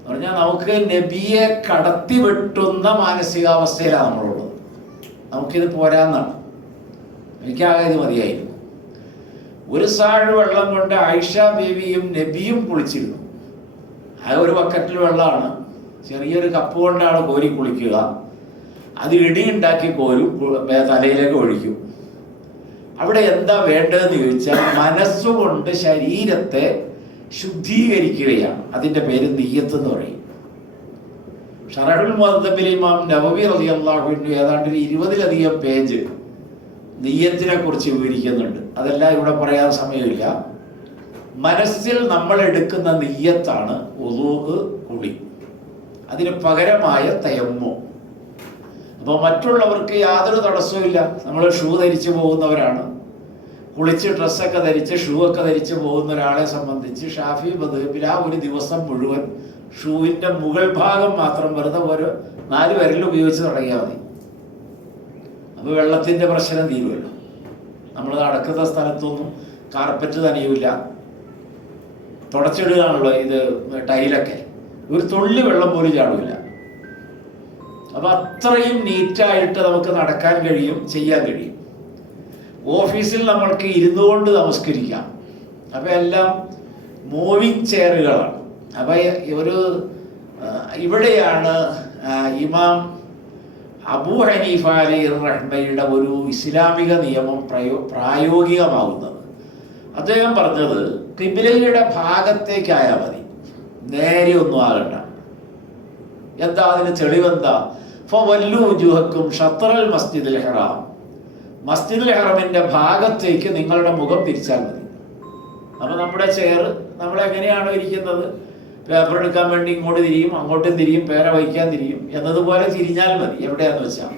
പറഞ്ഞാൽ നമുക്ക് നബിയെ കടത്തി വെട്ടുന്ന മാനസികാവസ്ഥയിലാണ് നമ്മളുള്ളത്. നമുക്കിത് പോരാന്നാണ്. എനിക്കാകെ ഇത് മതിയായിരുന്നു. ഒരു സാഴ് വെള്ളം കൊണ്ട് ആയിഷ ബീവിയും നബിയും കുളിച്ചിരുന്നു. ആ ഒരു ബക്കറ്റിൽ വെള്ളമാണ്, ചെറിയൊരു കപ്പ് കൊണ്ടാണ് കോരി കുളിക്കുക. അത് ഇടിയുണ്ടാക്കി കോരും, തലയിലേക്ക് ഒഴിക്കും. അവിടെ എന്താ വേണ്ടതെന്ന് ചോദിച്ചാൽ മനസ്സുകൊണ്ട് ശരീരത്തെ ശുദ്ധീകരിക്കുകയാണ്. അതിൻ്റെ പേര് നിയ്യത്ത് എന്ന് പറയും. ഷറഹുൽ മുഹദ്ദബിൽ ഇമാം നവവി റളിയല്ലാഹു അൻഹു ഏതാണ്ട് 20-ലധികം പേജ് നിയ്യത്തിനെ കുറിച്ച് വിവരിക്കുന്നുണ്ട്. അതെല്ലാം ഇവിടെ പറയാൻ സമയമില്ല. മനസ്സിൽ നമ്മൾ എടുക്കുന്ന നിയ്യത്താണ് വുളൂഅ്, കുളി. അതിന് പകരമായ തയമ്മു. അപ്പോൾ മറ്റുള്ളവർക്ക് യാതൊരു തടസ്സവുമില്ല. നമ്മൾ ഷൂ ധരിച്ചു പോകുന്നവരാണ്, കുളിച്ച് ഡ്രസ്സൊക്കെ ധരിച്ച് ഷൂ ഒക്കെ ധരിച്ച് പോകുന്ന ഒരാളെ സംബന്ധിച്ച് ഷാഫി മദ്ഹബിൽ ആ ഒരു ദിവസം മുഴുവൻ ഷൂവിൻ്റെ മുകൾ ഭാഗം മാത്രം വെറുതെ ഒരു 4 വിരൽ ഉപയോഗിച്ച് തുടങ്ങിയാൽ മതി. അപ്പോൾ വെള്ളത്തിൻ്റെ പ്രശ്നം തീരുമല്ലോ. നമ്മൾ നടക്കുന്ന സ്ഥലത്തൊന്നും കാർപ്പറ്റ് നനയില്ല, തുടച്ചിടുകയാണല്ലോ ഇത് ടൈലൊക്കെ, ഒരു തുള്ളി വെള്ളം പോലും ചാടില്ല. അപ്പം അത്രയും നീറ്റായിട്ട് നമുക്ക് നടക്കാൻ കഴിയും, ചെയ്യാൻ കഴിയും. ഓഫീസിൽ നമ്മൾക്ക് ഇരുന്നു കൊണ്ട് നമസ്കരിക്കാം. അപ്പം എല്ലാം മൂവിങ് ചെയറുകളാണ്. അപ്പം ഇവിടെയാണ് ഇമാം അബൂ ഹനീഫ അലൈഹി റഹ്മയുടെ ഒരു ഇസ്ലാമിക നിയമം പ്രായോഗികമാകുന്നത്. അദ്ദേഹം പറഞ്ഞത് ഖിബ്ലയുടെ ഭാഗത്തേക്കായാൽ മതി, നേരെ ഒന്നും ആകണ്ട. എന്താ അതിന് തെളിവെന്താ? ഫവല്ലു വുജൂഹക്കും ഷത്റൽ മസ്ജിദുൽ ഹറാം, മസ്ജിദുൽ ഹറമിൻ്റെ ഭാഗത്തേക്ക് നിങ്ങളുടെ മുഖം തിരിച്ചാൽ മതി. അപ്പോൾ നമ്മുടെ ചെയർ നമ്മളെങ്ങനെയാണോ ഇരിക്കുന്നത്, പേപ്പർ എടുക്കാൻ വേണ്ടി ഇങ്ങോട്ട് തിരിയും, അങ്ങോട്ടും തിരിയും, പേര വയ്ക്കാൻ തിരിയും എന്നതുപോലെ തിരിഞ്ഞാൽ മതി എവിടെയാന്ന് വെച്ചാൽ.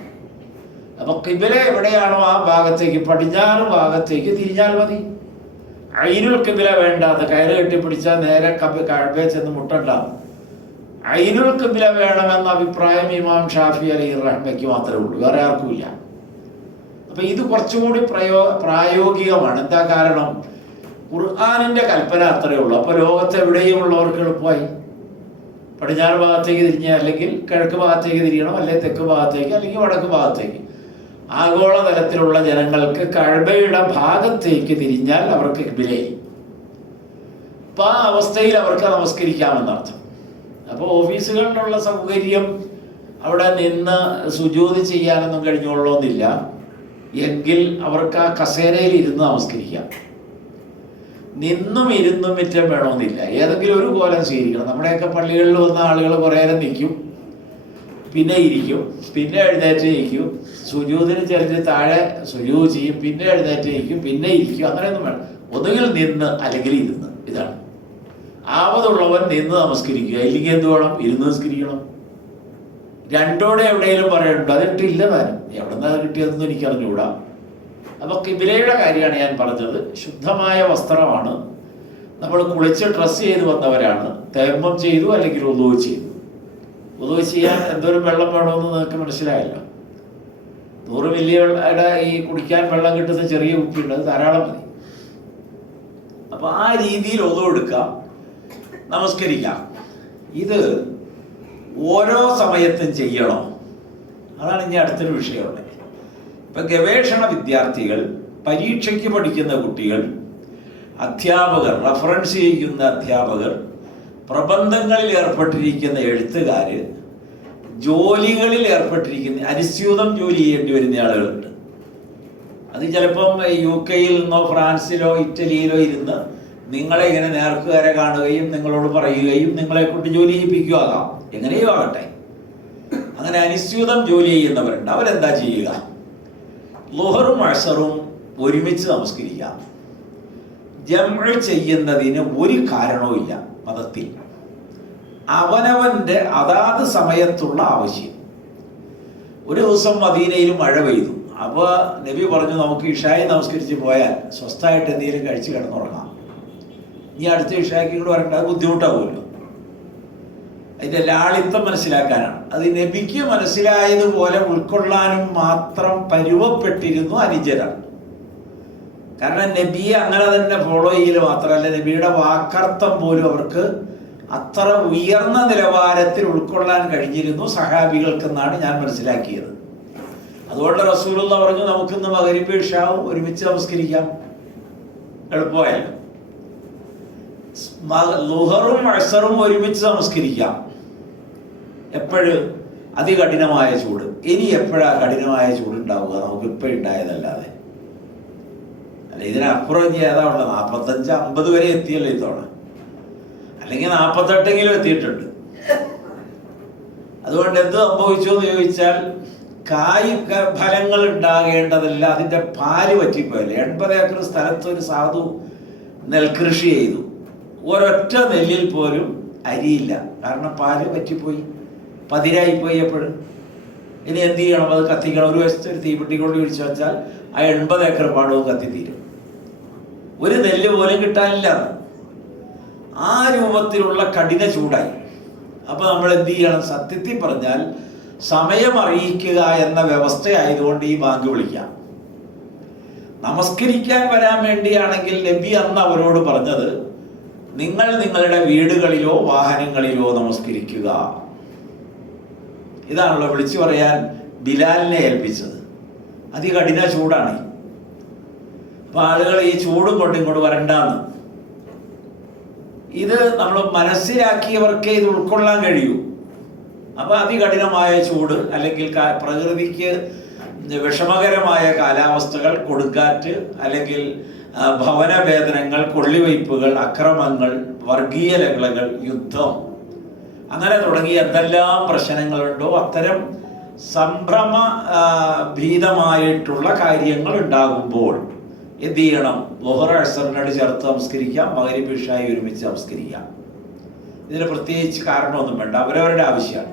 അപ്പോൾ ഖിബ്ല എവിടെയാണോ ആ ഭാഗത്തേക്ക്, പടിഞ്ഞാറ് ഭാഗത്തേക്ക് തിരിഞ്ഞാൽ മതി. ഐനുൽ ഖിബ്ല വേണ്ടാത്ത കയറ് കെട്ടിപ്പിടിച്ചാൽ നേരെ കഅബയിൽ ചെന്ന് മുട്ടുണ്ടാവും. ഐനുൽ ഖിബ്ല വേണമെന്ന അഭിപ്രായം ഇമാം ഷാഫി അലൈഹി റഹ്മയ്ക്ക് മാത്രമേ ഉള്ളൂ, വേറെ ആർക്കുമില്ല. അപ്പം ഇത് കുറച്ചുകൂടി പ്രായോഗികമാണ്. എന്താ കാരണം? ഖുർആനിൻ്റെ കൽപ്പന അത്രയേ ഉള്ളൂ. അപ്പോൾ ലോകത്ത് എവിടെയും ഉള്ളവർക്ക് എളുപ്പമായി. പടിഞ്ഞാറ് ഭാഗത്തേക്ക് തിരിഞ്ഞ, അല്ലെങ്കിൽ കിഴക്ക് ഭാഗത്തേക്ക് തിരിയണം, അല്ലെങ്കിൽ തെക്ക് ഭാഗത്തേക്ക്, അല്ലെങ്കിൽ വടക്ക് ഭാഗത്തേക്ക്. ആഗോളതലത്തിലുള്ള ജനങ്ങൾക്ക് കഅബയുടെ ഭാഗത്തേക്ക് തിരിഞ്ഞാൽ അവർക്ക് ഖിബ്ലയായി. അപ്പം ആ അവസ്ഥയിൽ അവർക്ക് നമസ്കരിക്കാമെന്നർത്ഥം. അപ്പോൾ ഓഫീസുകളിലുള്ള സൗകര്യം അവിടെ നിന്ന് സുജൂദ് ചെയ്യാനൊന്നും കഴിഞ്ഞോളണമെന്നില്ല. എങ്കിൽ അവർക്ക് ആ കസേരയിൽ ഇരുന്ന് നമസ്കരിക്കാം. നിന്നും ഇരുന്നും മിറ്റം വേണമെന്നില്ല. ഏതെങ്കിലും ഒരു കോലം സ്വീകരിക്കണം. നമ്മുടെയൊക്കെ പള്ളികളിൽ വന്ന ആളുകൾ കുറേ നേരം നിൽക്കും, പിന്നെ ഇരിക്കും, പിന്നെ എഴുന്നേറ്റ് ഇരിക്കും, സുജൂദിന് ചിലർ താഴെ സുജൂദ് ചെയ്യും, പിന്നെ എഴുന്നേറ്റ് ഇരിക്കും, പിന്നെ ഇരിക്കും. അങ്ങനെയൊന്നും വേണം. ഒന്നുകിൽ നിന്ന് അല്ലെങ്കിൽ ഇരുന്ന്. ഇതാണ് ആവതുള്ളവൻ നിന്ന് നമസ്കരിക്കുക, ഇല്ലെങ്കിൽ എന്ത് വേണം? ഇരുന്ന് നമസ്കരിക്കണം. രണ്ടോടെ എവിടെയെങ്കിലും പറയുന്നുണ്ടോ? അതിട്ടില്ല. താനും എവിടെ നിന്നാ കിട്ടിയതെന്ന് എനിക്ക് അറിഞ്ഞുകൂടാ. അപ്പോൾ ഖിബ്ലയുടെ കാര്യമാണ് ഞാൻ പറഞ്ഞത്. ശുദ്ധമായ വസ്ത്രമാണ്. നമ്മൾ കുളിച്ച് ഡ്രസ്സ് ചെയ്ത് വന്നവരാണ്. തയമ്മം ചെയ്തു അല്ലെങ്കിൽ വുളൂഅ് ചെയ്തു. വുളൂഅ് ചെയ്യാൻ എന്തോരം വെള്ളം വേണമെന്ന് നിങ്ങൾക്ക് മനസ്സിലായല്ലോ. 100 മില്ലിയുടെ ഈ കുടിക്കാൻ വെള്ളം കിട്ടുന്ന ചെറിയ കുപ്പിയുണ്ട്, അത് ധാരാളം മതി. അപ്പോൾ ആ രീതിയിൽ വുളൂഅ് എടുക്കാം, നമസ്കരിക്കാം. ഇത് ഓരോ സമയത്തും ചെയ്യണോ? അതാണ് ഇനി അടുത്തൊരു വിഷയമുള്ളത്. ഇപ്പം ഗവേഷണ വിദ്യാർത്ഥികൾ, പരീക്ഷയ്ക്ക് പഠിക്കുന്ന കുട്ടികൾ, അധ്യാപകർ, റഫറൻസ് ചെയ്യുന്ന അധ്യാപകർ, പ്രബന്ധങ്ങളിൽ ഏർപ്പെട്ടിരിക്കുന്ന എഴുത്തുകാർ, ജോലികളിൽ ഏർപ്പെട്ടിരിക്കുന്ന, അനുസ്യൂതം ജോലി ചെയ്യേണ്ടി വരുന്ന ആളുകളുണ്ട്. അത് ചിലപ്പം UK-യിൽ നിന്നോ ഫ്രാൻസിലോ ഇറ്റലിയിലോ ഇരുന്ന് നിങ്ങളെ ഇങ്ങനെ നേർക്കുകാരെ കാണുകയും നിങ്ങളോട് പറയുകയും നിങ്ങളെ കൊണ്ട് ജോലി ചെയ്യിപ്പിക്കുകയാകാം. എങ്ങനെയോ ആകട്ടെ. അങ്ങനെ അനുസ്യൂതം ജോലി ചെയ്യുന്നവരുണ്ട്. അവരെന്താ ചെയ്യുക? ളുഹറും അസറും ഒരുമിച്ച് നമസ്കരിക്കാം. ജംഉ ചെയ്യുന്നതിന് ഒരു കാരണവുമില്ല മതത്തിൽ. അവനവൻ്റെ അതാത് സമയത്തുള്ള ആവശ്യം. ഒരു ദിവസം മദീനയിൽ മഴ പെയ്തു. അപ്പോൾ നബി പറഞ്ഞു, നമുക്ക് ഇഷായി നമസ്കരിച്ച് പോയാൽ സ്വസ്ഥമായിട്ട് എന്തെങ്കിലും കഴിച്ച് കിടന്നുറങ്ങാം. ഇനി അടുത്ത ഇഷായ്ക്ക് കൂടെ വരേണ്ട, അത് ബുദ്ധിമുട്ടാവുമല്ലോ. അതിൻ്റെ ലാളിത്തം മനസ്സിലാക്കാനാണ്. അത് നബിക്ക് മനസ്സിലായതുപോലെ ഉൾക്കൊള്ളാനും മാത്രം പരുവപ്പെട്ടിരുന്നു അനുചരാണ്. കാരണം നബിയെ അങ്ങനെ തന്നെ ഫോളോ ചെയ്യൽ മാത്രമല്ല, നബിയുടെ വാക്കർത്ഥം പോലും അവർക്ക് അത്ര ഉയർന്ന നിലവാരത്തിൽ ഉൾക്കൊള്ളാൻ കഴിഞ്ഞിരുന്നു സഹാബികൾക്കെന്നാണ് ഞാൻ മനസ്സിലാക്കിയത്. അതുകൊണ്ട് റസൂലുള്ള പറഞ്ഞു, നമുക്കിന്ന് മഗ്‌രിബ് ഇശാവും ഒരുമിച്ച് നമസ്കരിക്കാം. എളുപ്പമായല്ലോ. ളുഹറും അസ്റും ഒരുമിച്ച് നമസ്കരിക്കാം. എപ്പോഴും അതികഠിനമായ ചൂട്. ഇനി എപ്പോഴാ കഠിനമായ ചൂടുണ്ടാവുക? നമുക്ക് ഇപ്പം ഉണ്ടായതല്ലാതെ. അല്ല, ഇതിനപ്പുറം ഇനി ഏതാ ഉള്ളത്? 45-50 വരെ എത്തിയല്ലോ ഇത്തവണ. അല്ലെങ്കിൽ 48 എത്തിയിട്ടുണ്ട്. അതുകൊണ്ട് എന്ത് സംഭവിച്ചു എന്ന് ചോദിച്ചാൽ, കായ് ഫലങ്ങൾ ഉണ്ടാകേണ്ടതല്ല, അതിൻ്റെ പാല് പറ്റിപ്പോയല്ലേ. 80 ഏക്കർ സ്ഥലത്ത് ഒരു സാധു നെൽകൃഷി ചെയ്തു. ഒരൊറ്റ നെല്ലിൽ പോലും അരിയില്ല. കാരണം പാല് പറ്റിപ്പോയി, പതിരായിപ്പോയി. എപ്പോഴും ഇനി എന്ത് ചെയ്യണം? അത് കത്തിക്കണം. ഒരു വശത്ത് ഒരു തീപ്പെട്ടി കൊണ്ട് പിടിച്ചു വെച്ചാൽ ആ 80 ഏക്കർ പാടവും കത്തിത്തീരും. ഒരു നെല്ല് പോലും കിട്ടാനില്ല. ആ രൂപത്തിലുള്ള കഠിന ചൂടായി. അപ്പൊ നമ്മൾ എന്ത് ചെയ്യണം? സത്യത്തിൽ പറഞ്ഞാൽ സമയം അറിയിക്കുക എന്ന വ്യവസ്ഥയായതുകൊണ്ട് ഈ ബാങ്ക് വിളിക്കാം. നമസ്കരിക്കാൻ വരാൻ വേണ്ടിയാണെങ്കിൽ നബി അന്ന് അവരോട് പറഞ്ഞത്, നിങ്ങൾ നിങ്ങളുടെ വീടുകളിലോ വാഹനങ്ങളിലോ നമസ്കരിക്കുക. ഇതാണല്ലോ വിളിച്ചു പറയാൻ ബിലാലിനെ ഏൽപ്പിച്ചത്. അതികഠിന ചൂടാണ്. അപ്പൊ ആളുകൾ ഈ ചൂടും കൊണ്ട് ഇങ്ങോട്ട് വരണ്ടാന്ന്. ഇത് നമ്മൾ മനസ്സിലാക്കിയവർക്കേ ഇത് ഉൾക്കൊള്ളാൻ കഴിയൂ. അപ്പൊ അതികഠിനമായ ചൂട്, അല്ലെങ്കിൽ പ്രകൃതിക്ക് വിഷമകരമായ കാലാവസ്ഥകൾ, കൊടുങ്കാറ്റ്, അല്ലെങ്കിൽ ഭവനഭേദനങ്ങൾ, കൊള്ളിവയ്പ്പുകൾ, അക്രമങ്ങൾ, വർഗീയ ലഹളകൾ, യുദ്ധം, അങ്ങനെ തുടങ്ങി എന്തെല്ലാം പ്രശ്നങ്ങളുണ്ടോ അത്തരം സംഭ്രമ ഭീതമായിട്ടുള്ള കാര്യങ്ങൾ ഉണ്ടാകുമ്പോൾ എന്ത് ചെയ്യണം? ളുഹർ അസ്റിനോട് ചേർത്ത് നമസ്കരിക്കാം, മഗ്‌രിബ് ഇശായി ഒരുമിച്ച് നമസ്കരിക്കാം. ഇതിന് പ്രത്യേകിച്ച് കാരണമൊന്നും വേണ്ട, അവരവരുടെ ആവശ്യമാണ്.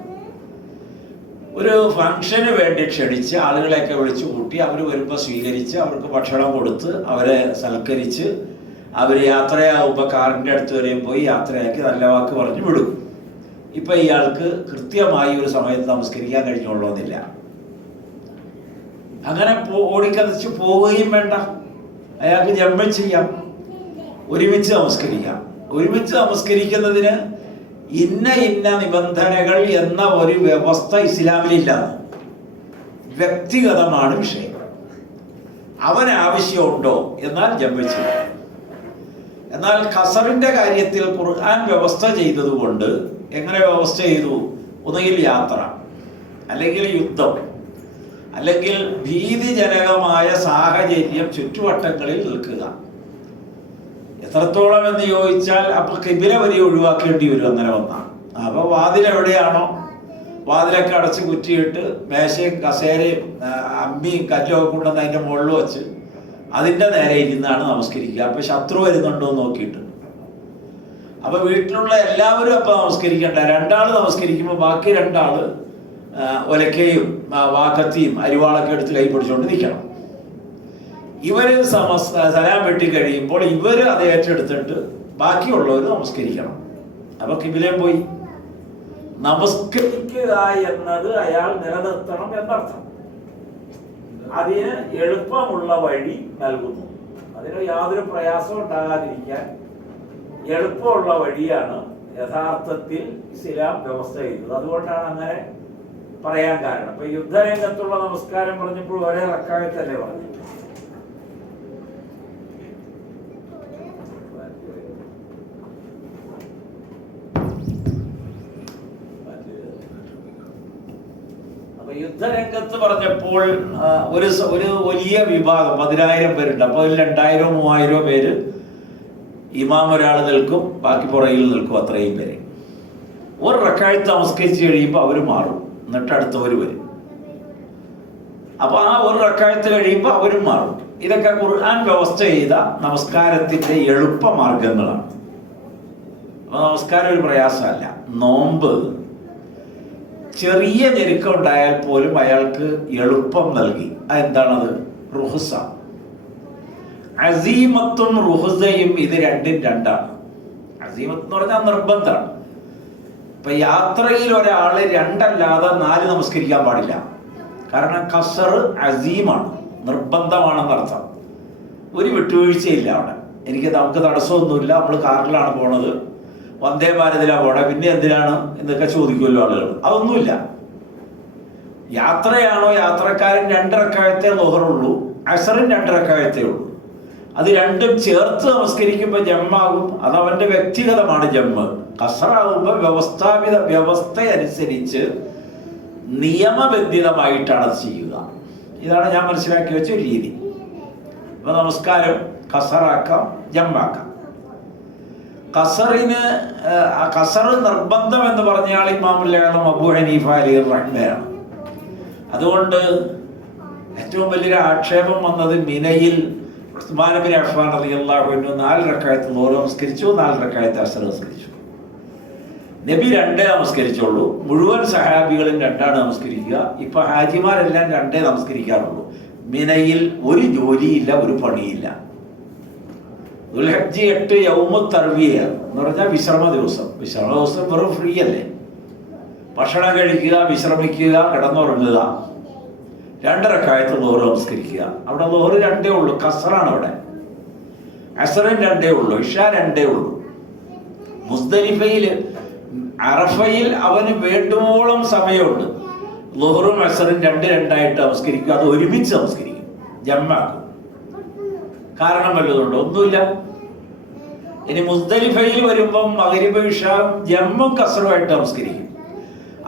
ഒരു ഫംഗ്ഷന് വേണ്ടി ക്ഷണിച്ച് ആളുകളെയൊക്കെ വിളിച്ചു കൂട്ടി, അവർ വരുമ്പോൾ സ്വീകരിച്ച് അവർക്ക് ഭക്ഷണം കൊടുത്ത് അവരെ സൽക്കരിച്ച് അവർ യാത്രയാകുമ്പോൾ കാറിൻ്റെ അടുത്ത് വരെയും പോയി യാത്രയാക്കി നല്ല വാക്ക് പറഞ്ഞു വിടും. ഇപ്പം ഇയാൾക്ക് കൃത്യമായി ഒരു സമയത്ത് നമസ്കരിക്കാൻ കഴിഞ്ഞോളണമെന്നില്ല. അങ്ങനെ ഓടിക്കതച്ച് പോവുകയും വേണ്ട. അയാൾക്ക് ജമ്മ ചെയ്യാം, ഒരുമിച്ച് നമസ്കരിക്കാം. ഒരുമിച്ച് നമസ്കരിക്കുന്നതിന് ഇന്ന നിബന്ധനകൾ എന്ന ഒരു വ്യവസ്ഥ ഇസ്ലാമിലില്ല. വ്യക്തിഗതമാണ് വിഷയം. അവന് ആവശ്യമുണ്ടോ എന്നാൽ ജമ്മ ചെയ്യാം. എന്നാൽ ഖസറിന്റെ കാര്യത്തിൽ ഖുർആൻ വ്യവസ്ഥ ചെയ്തതുകൊണ്ട് എങ്ങനെ വ്യവസ്ഥ ചെയ്തു? ഒന്നുകിൽ യാത്ര, അല്ലെങ്കിൽ യുദ്ധം, അല്ലെങ്കിൽ ഭീതിജനകമായ സാഹചര്യം ചുറ്റുവട്ടങ്ങളിൽ നിൽക്കുക. എത്രത്തോളം എന്ന് ചോദിച്ചാൽ അപ്പൊ കിബില വരി ഒഴിവാക്കേണ്ടി വരും അങ്ങനെ വന്നാൽ. അപ്പൊ വാതിലെവിടെയാണോ വാതിലൊക്കെ അടച്ച് കുറ്റിയിട്ട് മേശയും കസേരയും അമ്മിയും കല്ലൊക്കെ കൊണ്ടുവന്ന് അതിൻ്റെ മുകളിൽ വെച്ച് അതിൻ്റെ നേരെ ഇരുന്നാണ് നമസ്കരിക്കുക. അപ്പൊ ശത്രു വരുന്നുണ്ടോ എന്ന് നോക്കിയിട്ട്. അപ്പൊ വീട്ടിലുള്ള എല്ലാവരും അപ്പൊ നമസ്കരിക്കണ്ട. 2 ആള് നമസ്കരിക്കുമ്പോൾ ബാക്കി 2 ആള് ഒലക്കയും വാക്കത്തിയും അരിവാളൊക്കെ എടുത്ത് കൈ പിടിച്ചുകൊണ്ട് നിൽക്കണം. ഇവര് സലാം വെട്ടി കഴിയുമ്പോൾ ഇവര് അത് ഏറ്റെടുത്തിട്ട് ബാക്കിയുള്ളവർ നമസ്കരിക്കണം. അപ്പൊ കിബിലയും പോയി. നമസ്കരിക്കുക എന്നത് അയാൾ നിലനിർത്തണം എന്നർത്ഥം. അതിന് എളുപ്പമുള്ള വഴി നൽകുന്നു. അതിന് യാതൊരു പ്രയാസവും ഉണ്ടാകാതിരിക്കാൻ എളുപ്പമുള്ള വഴിയാണ് യഥാർത്ഥത്തിൽ ഇസ്ലാം വ്യവസ്ഥ ചെയ്തത്. അതുകൊണ്ടാണ് അങ്ങനെ പറയാൻ കാരണം. ഇപ്പൊ യുദ്ധരംഗത്തുള്ള നമസ്കാരം പറഞ്ഞപ്പോൾ ഒരേ റക്അത്തല്ലേ പറഞ്ഞു. അപ്പൊ യുദ്ധരംഗത്ത് പറഞ്ഞപ്പോൾ ഒരു വലിയ വിഭാഗം 10,000 പേരുണ്ട്. അപ്പൊ അതിൽ 2,000-3,000 പേര് ഇമാം ഒരാൾ നിൽക്കും, ബാക്കി പുറകിൽ നിൽക്കും. അത്രയും പേര് ഒരു റക്അത്ത് നമസ്കരിച്ച് കഴിയുമ്പോൾ അവർ മാറും, എന്നിട്ട് അടുത്തവർ വരും. അപ്പൊ ആ ഒരു റക്അത്ത് കഴിയുമ്പോൾ അവരും മാറും. ഇതൊക്കെ ഖുർആൻ വ്യവസ്ഥ ചെയ്ത നമസ്കാരത്തിന്റെ എളുപ്പ മാർഗങ്ങളാണ്. അപ്പൊ നമസ്കാരം ഒരു പ്രയാസമല്ല. നോമ്പ് ചെറിയ ഞെരുക്കം ഉണ്ടായാൽ പോലും അയാൾക്ക് എളുപ്പം നൽകി. അതെന്താണത്? റുഹ്സ. അസീമത്തും റുഹ്സയും ഇത് രണ്ടും രണ്ടാണ്. അസീമത്ത് എന്ന് പറഞ്ഞാൽ നിർബന്ധമാണ്. ഇപ്പൊ ഇപ്പൊ യാത്രയിൽ ഒരാൾ രണ്ടല്ലാതെ 4 നമസ്കരിക്കാൻ പാടില്ല. കാരണം കസർ അസീമാണ്, നിർബന്ധമാണെന്നർത്ഥം. ഒരു വിട്ടുവീഴ്ചയില്ല അവിടെ. നമുക്ക് തടസ്സമൊന്നുമില്ല, നമ്മൾ കാറിലാണ് പോണത്, വന്ദേ ഭാരതിലാണ് പോണത്, പിന്നെ എന്തിനാണ് എന്നൊക്കെ ചോദിക്കുമല്ലോ ആളുകൾ. അതൊന്നുമില്ല. യാത്രയാണോ, യാത്രക്കാരൻ 2 റക്അത്തേ ളുഹറുള്ളൂ, അസറും 2 റക്അത്തേ ഉള്ളൂ. അത് രണ്ടും ചേർത്ത് നമസ്കരിക്കുമ്പോൾ ജമ്മാകും. അത് അവന്റെ വ്യക്തിഗതമാണ് ജമ്മ്. കസറാകുമ്പോൾ വ്യവസ്ഥ അനുസരിച്ച് നിയമബന്ധിതമായിട്ടാണ് അത് ചെയ്യുക. ഇതാണ് ഞാൻ മനസ്സിലാക്കി വെച്ച ഒരു രീതി. അപ്പൊ നമസ്കാരം കസറാക്കാം, ജമ്മാക്കാം. കസർ നിർബന്ധം എന്ന് പറഞ്ഞാൽ ഇമാമുൽ ആലം അബൂ ഹനീഫ അലൈഹി റഹ്മയാണ്. അതുകൊണ്ട് ഏറ്റവും വലിയൊരു ആക്ഷേപം വന്നത് മിനയിൽ ഉസ്മാൻ ബിൻ അഫ്ഫാൻ റളിയല്ലാഹു അൻഹു 4 റക്അത്ത് ളുഹർ നമസ്കരിച്ചു, 4 റക്അത്ത് അസ്ർ നമസ്കരിച്ചു. നബി 2 നമസ്കരിച്ചുള്ളൂ. മുഴുവൻ സഹാബികളും 2 നമസ്കരിക്കുക. ഇപ്പൊ ഹാജിമാരെല്ലാം 2 നമസ്കരിക്കാറുള്ളൂ. മിനയിൽ ഒരു ജോലിയില്ല, ഒരു പണിയില്ല. ദുൽഹജ്ജ് 8 യൗമു തർവിയ എന്ന് പറഞ്ഞാൽ വിശ്രമ ദിവസം. വിശ്രമ ദിവസം വെറും ഫ്രീ അല്ലേ? ഭക്ഷണം കഴിക്കുക, വിശ്രമിക്കുക, കിടന്നുറങ്ങുക, 2 റക്അത്ത് ളുഹർ നമസ്കരിക്കുക. അവിടെ ളുഹർ 2 ഉള്ളൂ, കസറാണ് അവിടെ. അസറും 2 ഉള്ളൂ, ഇഷാ 2 ഉള്ളൂ. മുസ്ദലിഫയില് അറഫയിൽ അവന് വേണ്ടുവോളം സമയമുണ്ട്. ളുഹറും അസറും 2 നമസ്കരിക്കും. അത് ഒരുമിച്ച് നമസ്കരിക്കും, ജമ്മാക്കും. കാരണം വല്ലതുണ്ടോ? ഒന്നുമില്ല. ഇനി മുസ്ദലിഫയിൽ വരുമ്പം മഗ്രിബ് ഇശാ ജമ്മും കസറുമായിട്ട് നമസ്കരിക്കും.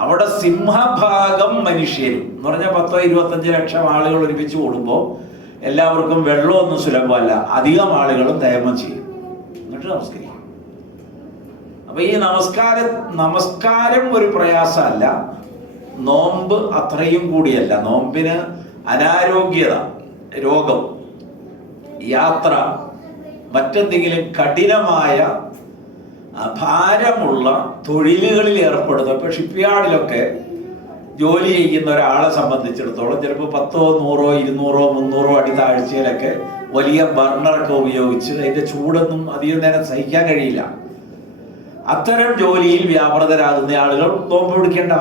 അവിടെ സിംഹഭാഗം മനുഷ്യരും എന്ന് പറഞ്ഞാൽ 10-25 ലക്ഷം ആളുകൾ ഒരുമിച്ച് കൂടുമ്പോൾ എല്ലാവർക്കും വെള്ളമൊന്നും സുലഭമല്ല. അധികം ആളുകളും തേമം ചെയ്യും, എന്നിട്ട് നമസ്കരിക്കും. അപ്പൊ ഈ നമസ്കാരം ഒരു പ്രയാസമല്ല. നോമ്പ് അത്രയും കൂടിയല്ല. നോമ്പിന് അനാരോഗ്യത, രോഗം, യാത്ര, മറ്റെന്തെങ്കിലും കഠിനമായ ഭാരമുള്ള തൊഴിലുകളിൽ ഏർപ്പെടുന്നത്. ഇപ്പോൾ ഷിപ്പ്യാർഡിലൊക്കെ ജോലി ചെയ്യുന്ന ഒരാളെ സംബന്ധിച്ചിടത്തോളം ചിലപ്പോൾ 10, 100, 200, 300 അടി താഴ്ചയിലൊക്കെ വലിയ ബർണറൊക്കെ ഉപയോഗിച്ച് അതിൻ്റെ ചൂടൊന്നും അധികം നേരം സഹിക്കാൻ കഴിയില്ല. അത്തരം ജോലിയിൽ വ്യാപൃതരാകുന്ന ആളുകൾ നോമ്പ് പിടിക്കേണ്ട.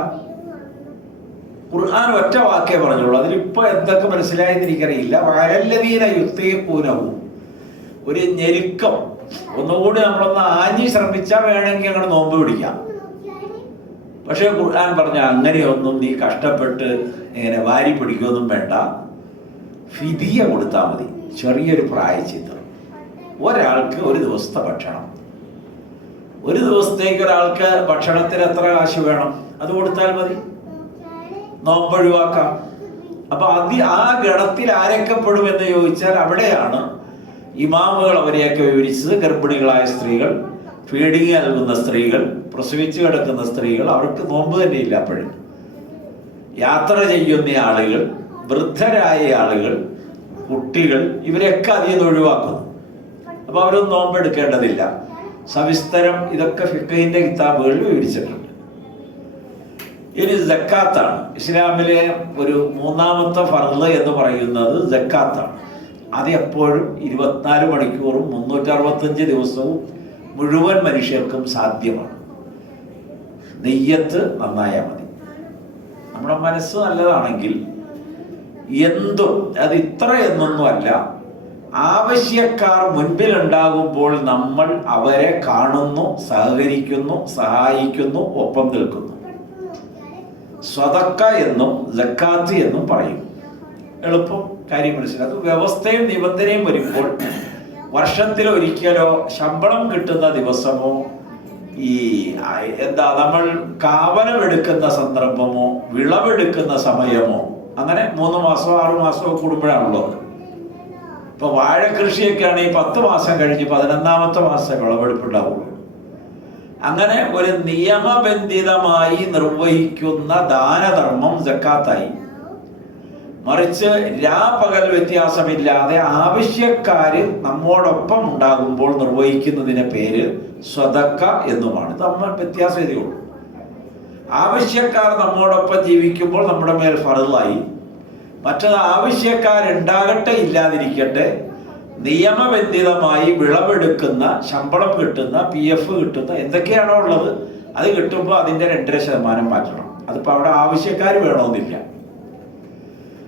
ഖുർആൻ ഒറ്റ വാക്കേ പറഞ്ഞുള്ളൂ. അതിലിപ്പോൾ എന്തൊക്കെ മനസ്സിലായെന്ന് എനിക്കറിയില്ല. വഅലല്ലദീന യുത്തീഖൂനഹു, ഒരു ഞെരുക്കം. ഒന്നുകൂടി നമ്മളൊന്ന് ആഞ്ഞി ശ്രമിച്ചാൽ വേണമെങ്കിൽ അങ്ങനെ നോമ്പ് പിടിക്കാം. പക്ഷേ ഖുർആൻ പറഞ്ഞ അങ്ങനെയൊന്നും നീ കഷ്ടപ്പെട്ട് ഇങ്ങനെ വാരി പിടിക്കുകയൊന്നും വേണ്ട. ഫിദിയ കൊടുത്താൽ മതി, ചെറിയൊരു പ്രായശ്ചിത്തം. ഒരാൾക്ക് ഒരു ദിവസത്തെ ഭക്ഷണം. ഒരു ദിവസത്തേക്ക് ഒരാൾക്ക് ഭക്ഷണത്തിന് എത്ര കാശ് വേണം? അത് കൊടുത്താൽ മതി, നോമ്പ് ഒഴിവാക്കാം. അപ്പൊ ആ ഗണത്തിൽ ആരൊക്കെ പെടുമെന്ന് ചോദിച്ചാൽ അവിടെയാണ് ഇമാമുകൾ അവരെയൊക്കെ വിവരിച്ചത്. ഗർഭിണികളായ സ്ത്രീകൾ, ഫീഡിങ് നൽകുന്ന സ്ത്രീകൾ, പ്രസവിച്ച് കിടക്കുന്ന സ്ത്രീകൾ, അവർക്ക് നോമ്പ് തന്നെയില്ല. അപ്പോഴും യാത്ര ചെയ്യുന്ന ആളുകൾ, വൃദ്ധരായ ആളുകൾ, കുട്ടികൾ, ഇവരെയൊക്കെ അതിൽ നിന്ന് ഒഴിവാക്കുന്നു. അപ്പൊ അവരൊന്നും നോമ്പ് എടുക്കേണ്ടതില്ല. സവിസ്തരം ഇതൊക്കെ ഫിഖഹിന്റെ കിതാബുകളിൽ വിവരിച്ചിട്ടുണ്ട്. ഇനി സക്കാത്താണ്. ഇസ്ലാമിലെ ഒരു 3ാമത്തെ ഫർള് എന്ന് പറയുന്നത് സക്കാത്താണ്. അത് എപ്പോഴും 24 മണിക്കൂറും 365 ദിവസവും മുഴുവൻ മനുഷ്യർക്കും സാധ്യമാണ്. നെയ്യത്ത് നന്നായാൽ മതി. നമ്മുടെ മനസ്സ് നല്ലതാണെങ്കിൽ എന്തും, അത് ഇത്ര എന്നൊന്നുമല്ല, ആവശ്യക്കാർ മുൻപിലുണ്ടാകുമ്പോൾ നമ്മൾ അവരെ കാണുന്നു, സഹകരിക്കുന്നു, സഹായിക്കുന്നു, ഒപ്പം നിൽക്കുന്നു. സ്വതക്ക എന്നും സക്കാത്ത് എന്നും പറയും. എളുപ്പം കാര്യം മനസ്സിലാക്കും. വ്യവസ്ഥയും നിബന്ധനയും വരുമ്പോൾ വർഷത്തിലൊരിക്കലോ ശമ്പളം കിട്ടുന്ന ദിവസമോ നമ്മൾ കാവലമെടുക്കുന്ന സന്ദർഭമോ വിളവെടുക്കുന്ന സമയമോ അങ്ങനെ 3 മാസമോ 6 മാസമോ കൂടുമ്പോഴാണുള്ളത്. ഇപ്പൊ വാഴ കൃഷിയൊക്കെ ആണെങ്കിൽ 10 മാസം കഴിഞ്ഞ് 11ാമത്തെ മാസം വിളവെടുപ്പുണ്ടാവുള്ളൂ. അങ്ങനെ ഒരു നിയമബന്ധിതമായി നിർവഹിക്കുന്ന ദാനധർമ്മം സക്കാത്തായി. മറിച്ച് രാപകൽ വ്യത്യാസമില്ലാതെ ആവശ്യക്കാര് നമ്മോടൊപ്പം ഉണ്ടാകുമ്പോൾ നിർവഹിക്കുന്നതിന്റെ പേര് സ്വതക്ക എന്നുമാണ്. നമ്മൾ വ്യത്യാസം ഇതേ ഉള്ളൂ. ആവശ്യക്കാർ നമ്മോടൊപ്പം ജീവിക്കുമ്പോൾ നമ്മുടെ മേൽ ഫർളായി. മറ്റത് ആവശ്യക്കാരുണ്ടാകട്ടെ ഇല്ലാതിരിക്കട്ടെ, നിയമബന്ധിതമായി വിളവെടുക്കുന്ന, ശമ്പളം കിട്ടുന്ന, PF കിട്ടുന്ന എന്തൊക്കെയാണോ ഉള്ളത് അത് കിട്ടുമ്പോൾ അതിൻ്റെ 2.5% മാറ്റണം. അതിപ്പോൾ അവിടെ ആവശ്യക്കാർ വേണമെന്നില്ല.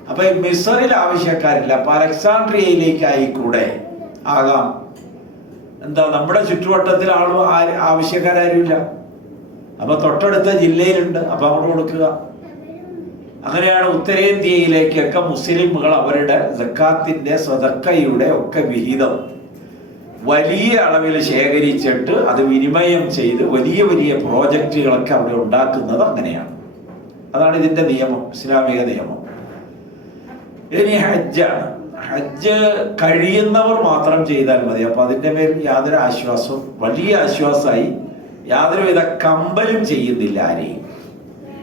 അപ്പൊ ഈ മിസറിൽ ആവശ്യക്കാരില്ല, അപ്പൊ അലക്സാണ്ട്രിയയിലേക്ക് ആയിക്കൂടെ ആകാം. എന്താ, നമ്മുടെ ചുറ്റുവട്ടത്തിൽ ആവശ്യക്കാരാരുമില്ല. അപ്പൊ തൊട്ടടുത്ത ജില്ലയിലുണ്ട്, അപ്പൊ അവിടെ കൊടുക്കുക. അങ്ങനെയാണ് ഉത്തരേന്ത്യയിലേക്കൊക്കെ മുസ്ലിമുകൾ അവരുടെ സക്കാത്തിന്റെ സദക്കയുടെ ഒക്കെ വിഹിതം വലിയ അളവിൽ ശേഖരിച്ചിട്ട് അത് വിനിമയം ചെയ്ത് വലിയ വലിയ പ്രോജക്റ്റുകളൊക്കെ അവിടെ ഉണ്ടാക്കുന്നത് അങ്ങനെയാണ്. അതാണ് ഇതിന്റെ നിയമം, ഇസ്ലാമിക നിയമം. ഇനി ഹജ്ജാണ്. ഹജ്ജ് കഴിയുന്നവർ മാത്രം ചെയ്താൽ മതി. അപ്പൊ അതിൻ്റെ മേൽ യാതൊരു ആശ്വാസവും, വലിയ ആശ്വാസമായി, യാതൊരുവിധ കമ്പലും ചെയ്യുന്നില്ല ആരെയും.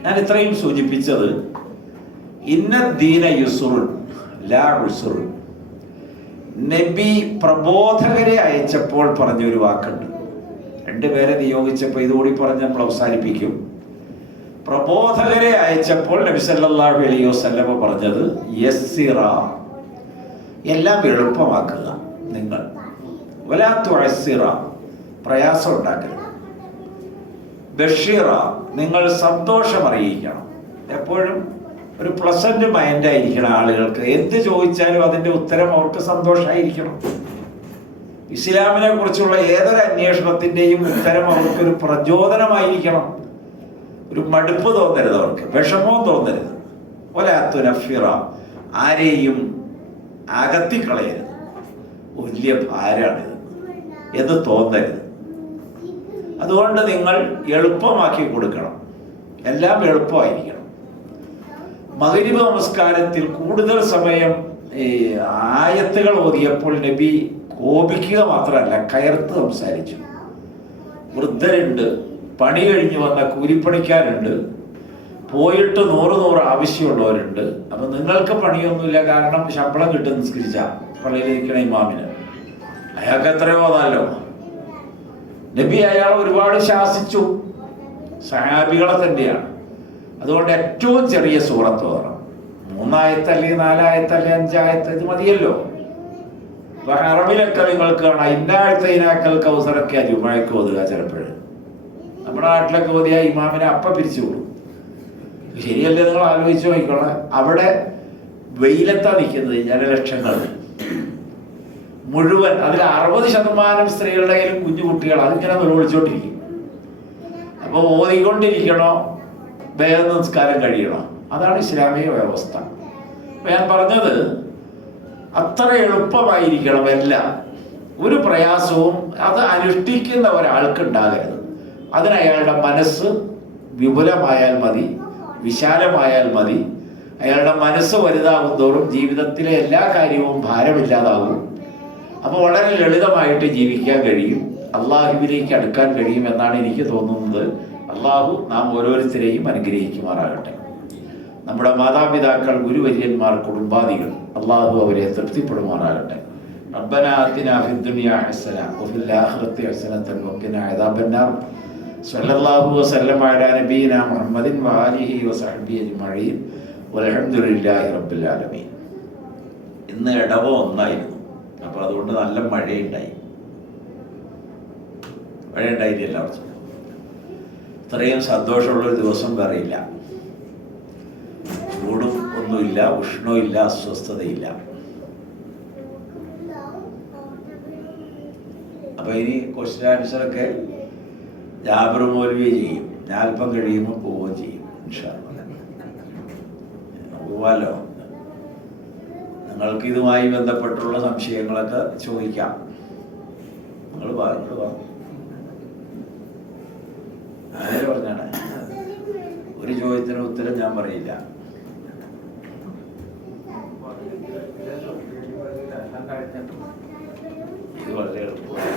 ഞാൻ ഇത്രയും സൂചിപ്പിച്ചത് ഇന്ന ദീന യുസ്റുൻ ലാ ഉസ്റുൻ. നബി പ്രബോധകരെ അയച്ചപ്പോൾ പറഞ്ഞൊരു വാക്കുണ്ട്. 2 പേരെ നിയോഗിച്ചപ്പോൾ ഇതുകൂടി പറഞ്ഞ് നമ്മൾ അവസാനിപ്പിക്കും. പ്രബോധകരെ അയച്ചപ്പോൾ നബി സല്ലല്ലാഹു അലൈഹി വസല്ലം പറഞ്ഞത് യസ്സിറ, എല്ലാം എളുപ്പമാക്കുക നിങ്ങൾ. വലാ തുഅസ്സിറ, പ്രയാസം ഉണ്ടാക്കരുത്. ബഷീറ, നിങ്ങൾ സന്തോഷം അറിയിക്കണം. എപ്പോഴും ഒരു പ്ലസന്റ് മൈൻഡ് ആയിരിക്കണം ആളുകൾക്ക്. എന്ത് ചോദിച്ചാലും അതിന്റെ ഉത്തരം അവർക്ക് സന്തോഷമായിരിക്കണം. ഇസ്ലാമിനെ കുറിച്ചുള്ള ഏതൊരു അന്വേഷണത്തിന്റെയും ഉത്തരം അവർക്കൊരു പ്രചോദനമായിരിക്കണം. ഒരു മടുപ്പ് തോന്നരുത്, അവർക്ക് വിഷമവും തോന്നരുത്. ഒലാത്തുനഫിറ, ആരെയും അകത്തിക്കളയരുത്. വലിയ ഭാരമാണിത് എന്ന് തോന്നരുത്. അതുകൊണ്ട് നിങ്ങൾ എളുപ്പമാക്കി കൊടുക്കണം, എല്ലാം എളുപ്പമായിരിക്കണം. മഗ്‌രിബ് നമസ്കാരത്തിൽ കൂടുതൽ സമയം ആയത്തുകൾ ഓതിയപ്പോൾ നബി കോപിക്കുക മാത്രമല്ല, കയർത്ത് സംസാരിച്ചു. വൃദ്ധരുണ്ട്, പണി കഴിഞ്ഞ് വന്ന കൂലിപ്പണിക്കാരുണ്ട്, പോയിട്ട് 100 ആവശ്യമുള്ളവരുണ്ട്. അപ്പൊ നിങ്ങൾക്ക് പണിയൊന്നുമില്ല, കാരണം ശമ്പളം കിട്ടും നിസ്കരിച്ച പള്ളിയിലിരിക്കണ ഇമാമിന്. അയാൾക്ക് എത്രയോ ഓതാലോ. നബി അയാൾ ഒരുപാട് ശാസിച്ചു, സഹാബികളെ തന്നെയാണ്. അതുകൊണ്ട് ഏറ്റവും ചെറിയ സൂറത്ത് ഓതണം. 3 ആയത്ത് അല്ലെങ്കിൽ 4 ആയത്ത് അല്ലെങ്കിൽ 5 ആയത്ത് ഇത് മതിയല്ലോ. ഇപ്പൊ അറബിലൊക്കെ നിങ്ങൾക്ക് കാണാം, ഇന്നാഴ്ത്തതിനാക്കൽ കൗസറൊക്കെ ജുമഅക്ക് ഓതുക. ചിലപ്പോഴും നമ്മുടെ നാട്ടിലൊക്കെ ഓതിയ ഇമാമിനെ അപ്പം പിരിച്ചു കൊടുക്കും. ശരിയല്ലേ? നിങ്ങൾ ആലോചിച്ച് നോക്കിക്കോളാം. അവിടെ വെയിലത്താ നിൽക്കുന്നത് ജനലക്ഷങ്ങൾ മുഴുവൻ. അതിൽ 60% സ്ത്രീകളുടെ കയ്യിലും കുഞ്ഞു കുട്ടികൾ. അതിങ്ങനെ നിലവിളിച്ചോണ്ടിരിക്കും. അപ്പൊ ഓതിക്കൊണ്ടിരിക്കണോ, വേഗം നിസ്കാരം കഴിയണം. അതാണ് ഇസ്ലാമിക വ്യവസ്ഥ. അപ്പൊ ഞാൻ പറഞ്ഞത് അത്ര എളുപ്പമായിരിക്കണം എല്ലാം. ഒരു പ്രയാസവും അത് അനുഷ്ഠിക്കുന്ന ഒരാൾക്ക് ഉണ്ടാകരുത്. അതിന് അയാളുടെ മനസ്സ് വിപുലമായാൽ മതി, വിശാലമായാൽ മതി. അയാളുടെ മനസ്സ് വലുതാകും തോറും ജീവിതത്തിലെ എല്ലാ കാര്യവും ഭാരമില്ലാതാകും. അപ്പോൾ വളരെ ലളിതമായിട്ട് ജീവിക്കാൻ കഴിയും, അള്ളാഹുവിലേക്ക് അടുക്കാൻ കഴിയും എന്നാണ് എനിക്ക് തോന്നുന്നത്. അള്ളാഹു നാം ഓരോരുത്തരെയും അനുഗ്രഹിക്കുമാറാകട്ടെ. നമ്മുടെ മാതാപിതാക്കൾ, ഗുരുവര്യന്മാർ, കുടുംബാദികൾ, അള്ളാഹു അവരെ തൃപ്തിപ്പെടുമാറാകട്ടെ. റബ്ബനാ ആതിനാ ഫിദ്ദുനിയാ ഹസന വഫിൽ ആഖിറതി ഹസനതൻ വഖിനാ അദാബന്നാർ. സ്വല്ലല്ലാഹു വസല്ലമ അലാ നബിയിനാ മുഹമ്മദിൻ വആലിഹി വസഹ്ബിഹി അജ്മഈൻ വൽഹംദുലില്ലാഹി റബ്ബിൽ ആലമീൻ. ഇന്ന് ഇടവ 1 ആയിരുന്നു. അപ്പോൾ അതുകൊണ്ട് നല്ല മഴയുണ്ടായി. മഴയുണ്ടായില്ല എല്ലാവർക്കും. ഇത്രയും സന്തോഷമുള്ളൊരു ദിവസം വേറെയില്ല. ചൂടും ഒന്നുമില്ല, ഉഷ്ണവും ഇല്ല, അസ്വസ്ഥതയില്ല. അപ്പൊ ഇനി ക്വസ്റ്റ്യൻ ആൻസറൊക്കെ ജാബിർ മൗലവി ചെയ്യും. ഞാൻ അല്പം കഴിയുമ്പോൾ പോവുകയും ചെയ്യും. ഇൻഷാ അല്ലാഹ് പോവാലോ. നിങ്ങൾക്ക് ഇതുമായി ബന്ധപ്പെട്ടുള്ള സംശയങ്ങളൊക്കെ ചോദിക്കാം. നിങ്ങൾ വാ. ആരെ പറഞ്ഞാണ്? ഒരു ചോദ്യത്തിന് ഉത്തരം ഞാൻ പറയില്ല. ഇത് വളരെ എളുപ്പമാണ്.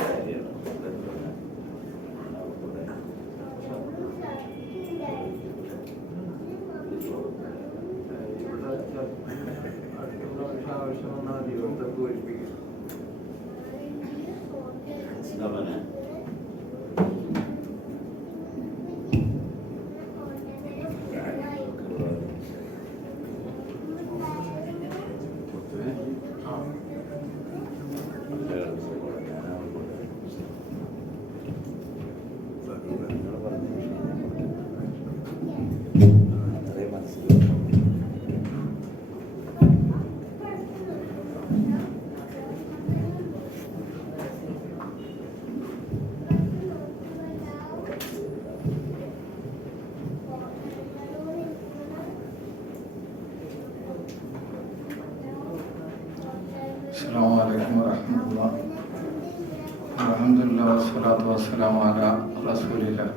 അസ്സലാമു അലൈക്കും വറഹ്മത്തുള്ളാഹി. അൽഹംദുലില്ലാഹി വസ്സലാത്തു വസ്സലാമു അലാ റസൂലില്ലാഹി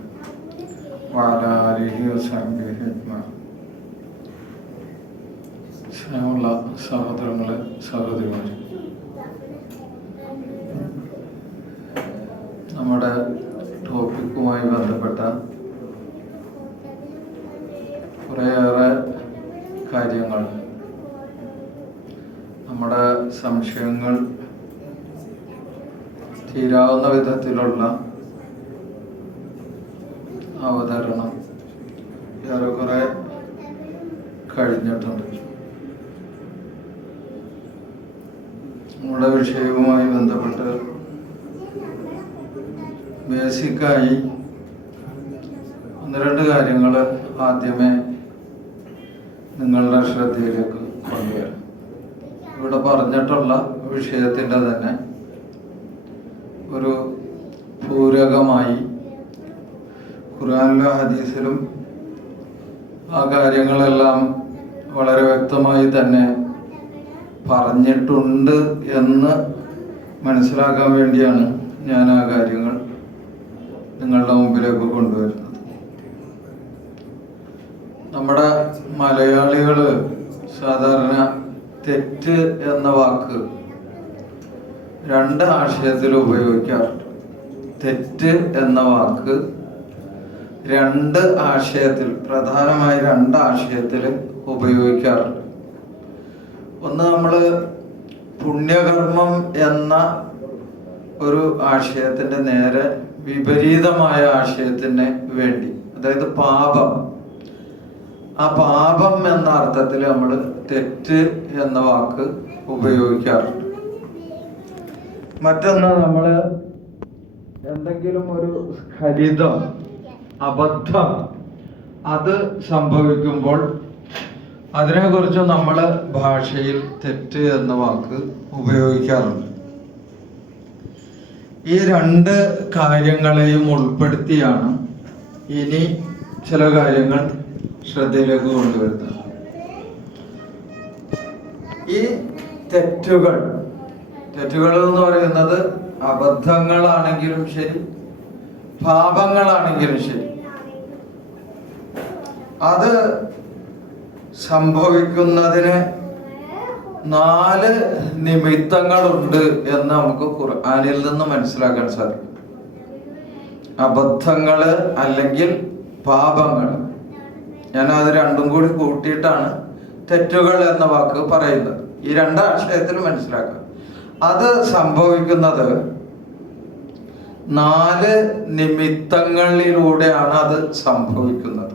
വഅലാ ആലിഹി വസഹ്ബിഹി അജ്മഈൻ. സ്നേഹമുള്ള സഹോദരങ്ങളെ, സഹോദരിമാരെ, നമ്മുടെ ടോപ്പിക്കുമായി ബന്ധപ്പെട്ട കുറേയേറെ കാര്യങ്ങൾ, നമ്മുടെ സംശയങ്ങൾ തീരാവുന്ന വിധത്തിലുള്ള അവതരണം ഏറെക്കുറെ കഴിഞ്ഞിട്ടുണ്ട്. നമ്മുടെ വിഷയവുമായി ബന്ധപ്പെട്ട് ബേസിക്കായി ഒന്ന് രണ്ട് കാര്യങ്ങൾ ആദ്യമേ നിങ്ങളുടെ ശ്രദ്ധയിലേക്ക് കൊണ്ടുവരാം. ഇവിടെ പറഞ്ഞിട്ടുള്ള വിഷയത്തിൻ്റെ തന്നെ ഒരു പൂരകമായി ഖുർആനിലും ഹദീസിലും ആ കാര്യങ്ങളെല്ലാം വളരെ വ്യക്തമായി തന്നെ പറഞ്ഞിട്ടുണ്ട് എന്ന് മനസ്സിലാക്കാൻ വേണ്ടിയാണ് ഞാൻ ആ കാര്യങ്ങൾ നിങ്ങളുടെ മുമ്പിലേക്ക് കൊണ്ടുവരുന്നത്. നമ്മുടെ മലയാളികൾ സാധാരണ തെറ്റ് എന്ന വാക്ക് രണ്ട് ആശയത്തിൽ ഉപയോഗിക്കാറുണ്ട്. തെറ്റ് എന്ന വാക്ക് രണ്ട് ആശയത്തിൽ, പ്രധാനമായി രണ്ട് ആശയത്തിൽ ഉപയോഗിക്കാറുണ്ട്. ഒന്ന്, നമ്മൾ പുണ്യകർമ്മം എന്ന ഒരു ആശയത്തിൻ്റെ നേരെ വിപരീതമായ ആശയത്തിന് വേണ്ടി, അതായത് പാപം, ആ പാപം എന്ന അർത്ഥത്തിൽ നമ്മൾ തെറ്റ് എന്ന വാക്ക് ഉപയോഗിക്കാറുണ്ട്. മറ്റൊന്ന്, നമ്മൾ എന്തെങ്കിലും ഒരു സ്ഖലിതം, അബദ്ധം അത് സംഭവിക്കുമ്പോൾ അതിനെക്കുറിച്ച് നമ്മൾ ഭാഷയിൽ തെറ്റ് എന്ന വാക്ക് ഉപയോഗിക്കാറുണ്ട്. ഈ രണ്ട് കാര്യങ്ങളെയും ഉൾപ്പെടുത്തിയാണ് ഇനി ചില കാര്യങ്ങൾ ശ്രദ്ധയിലേക്ക് കൊണ്ടുവരുന്നത്. ഈ തെറ്റുകൾ എന്ന് പറയുന്നത് അബദ്ധങ്ങളാണെങ്കിലും ശരി, പാപങ്ങളാണെങ്കിലും ശരി, അത് സംഭവിക്കുന്നതിന് 4 നിമിത്തങ്ങളുണ്ട് എന്ന് നമുക്ക് ഖുർആനിൽ നിന്ന് മനസ്സിലാക്കാൻ സാധിക്കും. അബദ്ധങ്ങള് അല്ലെങ്കിൽ പാപങ്ങൾ, ഞാൻ അത് രണ്ടും കൂടി കൂട്ടിയിട്ടാണ് തെറ്റുകൾ എന്ന വാക്ക് പറയുന്നത്. ഈ രണ്ടാശയത്തിൽ മനസ്സിലാക്കുക. അത് സംഭവിക്കുന്നത് 4 നിമിത്തങ്ങളിലൂടെയാണ് അത് സംഭവിക്കുന്നത്.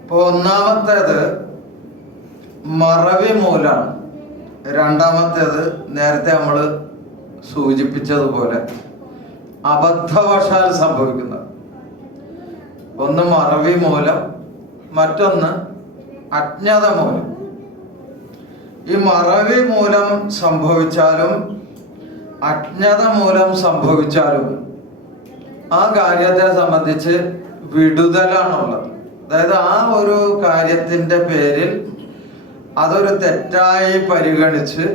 ഇപ്പോൾ ഒന്നാമത്തേത് മറവി മൂലമാണ്. രണ്ടാമത്തേത് നേരത്തെ നമ്മൾ സൂചിപ്പിച്ചതുപോലെ അബദ്ധവശാൽ സംഭവിക്കുന്നത്. ഒന്ന് മറവി മൂലം, മറ്റൊന്ന് അജ്ഞത മൂലം. ഈ മറവി മൂലം സംഭവിച്ചാലും അജ്ഞത മൂലം സംഭവിച്ചാലും ആ കാര്യത്തെ സംബന്ധിച്ച് വിടുതലാണുള്ളത്. അതായത് ആ ഒരു കാര്യത്തിൻ്റെ പേരിൽ അതൊരു തെറ്റായി പരിഗണിച്ച്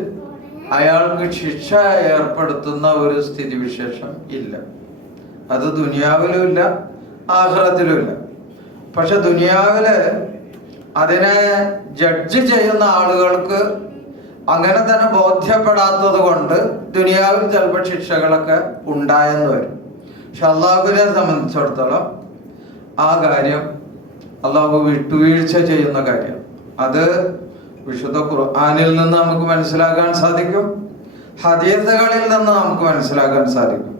അയാൾക്ക് ശിക്ഷ ഏർപ്പെടുത്തുന്ന ഒരു സ്ഥിതിവിശേഷം ഇല്ല. അത് ദുനിയാവിലും ഇല്ല, ആഖിറത്തിലും ഇല്ല. പക്ഷെ ദുനിയാവില് അതിനെ ജഡ്ജ് ചെയ്യുന്ന ആളുകൾക്ക് അങ്ങനെ തന്നെ ബോധ്യപ്പെടാത്തത് കൊണ്ട് ദുനിയാവിൽ ചിലപ്പോൾ ശിക്ഷകളൊക്കെ ഉണ്ടായെന്ന് വരും. പക്ഷെ അള്ളാഹുവിനെ സംബന്ധിച്ചിടത്തോളം ആ കാര്യം അള്ളാഹു വിട്ടുവീഴ്ച ചെയ്യുന്ന കാര്യം. അത് വിശുദ്ധ ഖുർആനിൽ നിന്ന് നമുക്ക് മനസ്സിലാക്കാൻ സാധിക്കും, ഹദീസുകളിൽ നിന്ന് നമുക്ക് മനസ്സിലാക്കാൻ സാധിക്കും.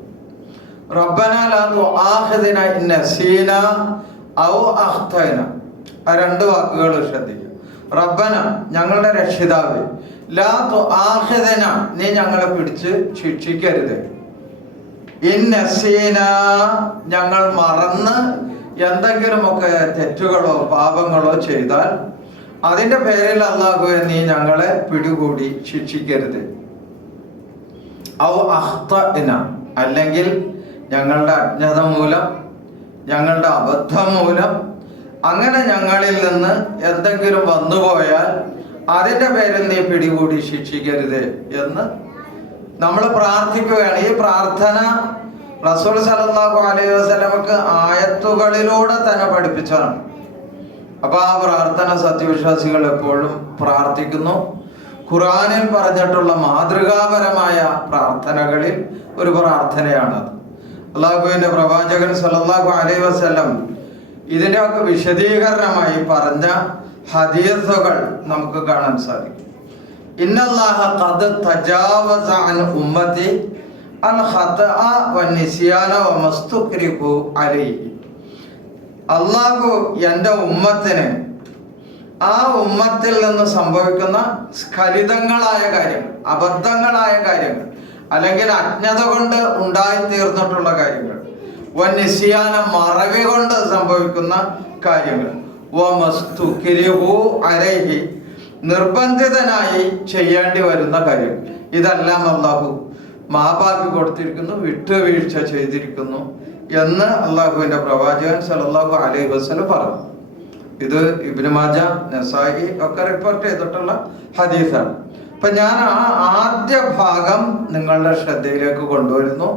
റബ്ബനാ ലാ തുആഖിദ്നാ ഇൻ നസീനാ ഔ അഖ്തഅനാ, ആ രണ്ട് വാക്കുകൾ ശ്രദ്ധിക്കുക. റബ്ബന, ഞങ്ങളുടെ രക്ഷിതാവേ, ലാ തുആഖിദ്നാ, നീ ഞങ്ങളെ പിടിച്ച് ശിക്ഷിക്കരുത്. ഇൻ നസീനാ, ഞങ്ങൾ മറന്ന് എന്തെങ്കിലുമൊക്കെ തെറ്റുകളോ പാപങ്ങളോ ചെയ്താൽ അതിന്റെ പേരിൽ അല്ലാഹുവേ നീ ഞങ്ങളെ പിടികൂടി ശിക്ഷിക്കരുത്. ഔ അഖ്തഅനാ, അല്ലെങ്കിൽ ഞങ്ങളുടെ അജ്ഞത മൂലം, ഞങ്ങളുടെ അബദ്ധം മൂലം അങ്ങനെ ഞങ്ങളിൽ നിന്ന് എന്തെങ്കിലും വന്നുപോയാൽ അതിൻ്റെ പേരിൽ നീ പിടികൂടി ശിക്ഷിക്കരുത് എന്ന് നമ്മൾ പ്രാർത്ഥിക്കുകയാണ്. ഈ പ്രാർത്ഥന റസൂൽ സല്ലല്ലാഹു അലൈഹി വസല്ലമക്ക് ആയത്തുകളിലൂടെ തന്നെ പഠിപ്പിച്ചതാണ്. അപ്പൊ ആ പ്രാർത്ഥന സത്യവിശ്വാസികൾ എപ്പോഴും പ്രാർത്ഥിക്കുന്നു. ഖുർആനിൽ പറഞ്ഞിട്ടുള്ള മാതൃകാപരമായ പ്രാർത്ഥനകളിൽ ഒരു പ്രാർത്ഥനയാണത്. അള്ളാഹുവിന്റെ പ്രവാചകൻ സല്ലല്ലാഹു അലൈഹി വസല്ലം ഇതിൻ്റെയൊക്കെ വിശദീകരണമായി പറഞ്ഞ ഹദീസുകൾ നമുക്ക് കാണാൻ സാധിക്കും. ഇന്നല്ലാഹ ഖദ് തജാവസ അൻ ഉമ്മത്തി അൽ ഖതഅ വന്നിസ്യാന വമസ്തുക്രിഹു അലൈഹി. അള്ളാഹു എൻ്റെ ഉമ്മത്തിന് ആ ഉമ്മത്തിൽ നിന്ന് സംഭവിക്കുന്ന സ്ഖലിതങ്ങളായ കാര്യങ്ങൾ, അബദ്ധങ്ങളായ കാര്യങ്ങൾ, അല്ലെങ്കിൽ അജ്ഞത കൊണ്ട് ഉണ്ടായിത്തീർന്നിട്ടുള്ള കാര്യങ്ങൾ, വന്നിസ്യാന മറവി കൊണ്ട് സംഭവിക്കുന്ന കാര്യങ്ങൾ, വമസ്തുക്രിഹു അലൈഹി നിർബന്ധിതനായി ചെയ്യേണ്ടി വരുന്ന കാര്യങ്ങൾ, ഇതെല്ലാം അള്ളാഹു മാപ്പാക്കി കൊടുത്തിരിക്കുന്നു, വിട്ടുവീഴ്ച ചെയ്തിരിക്കുന്നു എന്ന് അള്ളാഹുവിന്റെ പ്രവാചകൻ സല്ലല്ലാഹു അലൈഹി വസല്ലം പറഞ്ഞു. ഇത് ഇബ്നു മാജ, നസായി ഒക്കെ റിപ്പോർട്ട് ചെയ്തിട്ടുള്ള ഹദീസാണ്. അപ്പൊ ഞാൻ ആ ആദ്യ ഭാഗം നിങ്ങളുടെ ശ്രദ്ധയിലേക്ക് കൊണ്ടുവരുന്നു.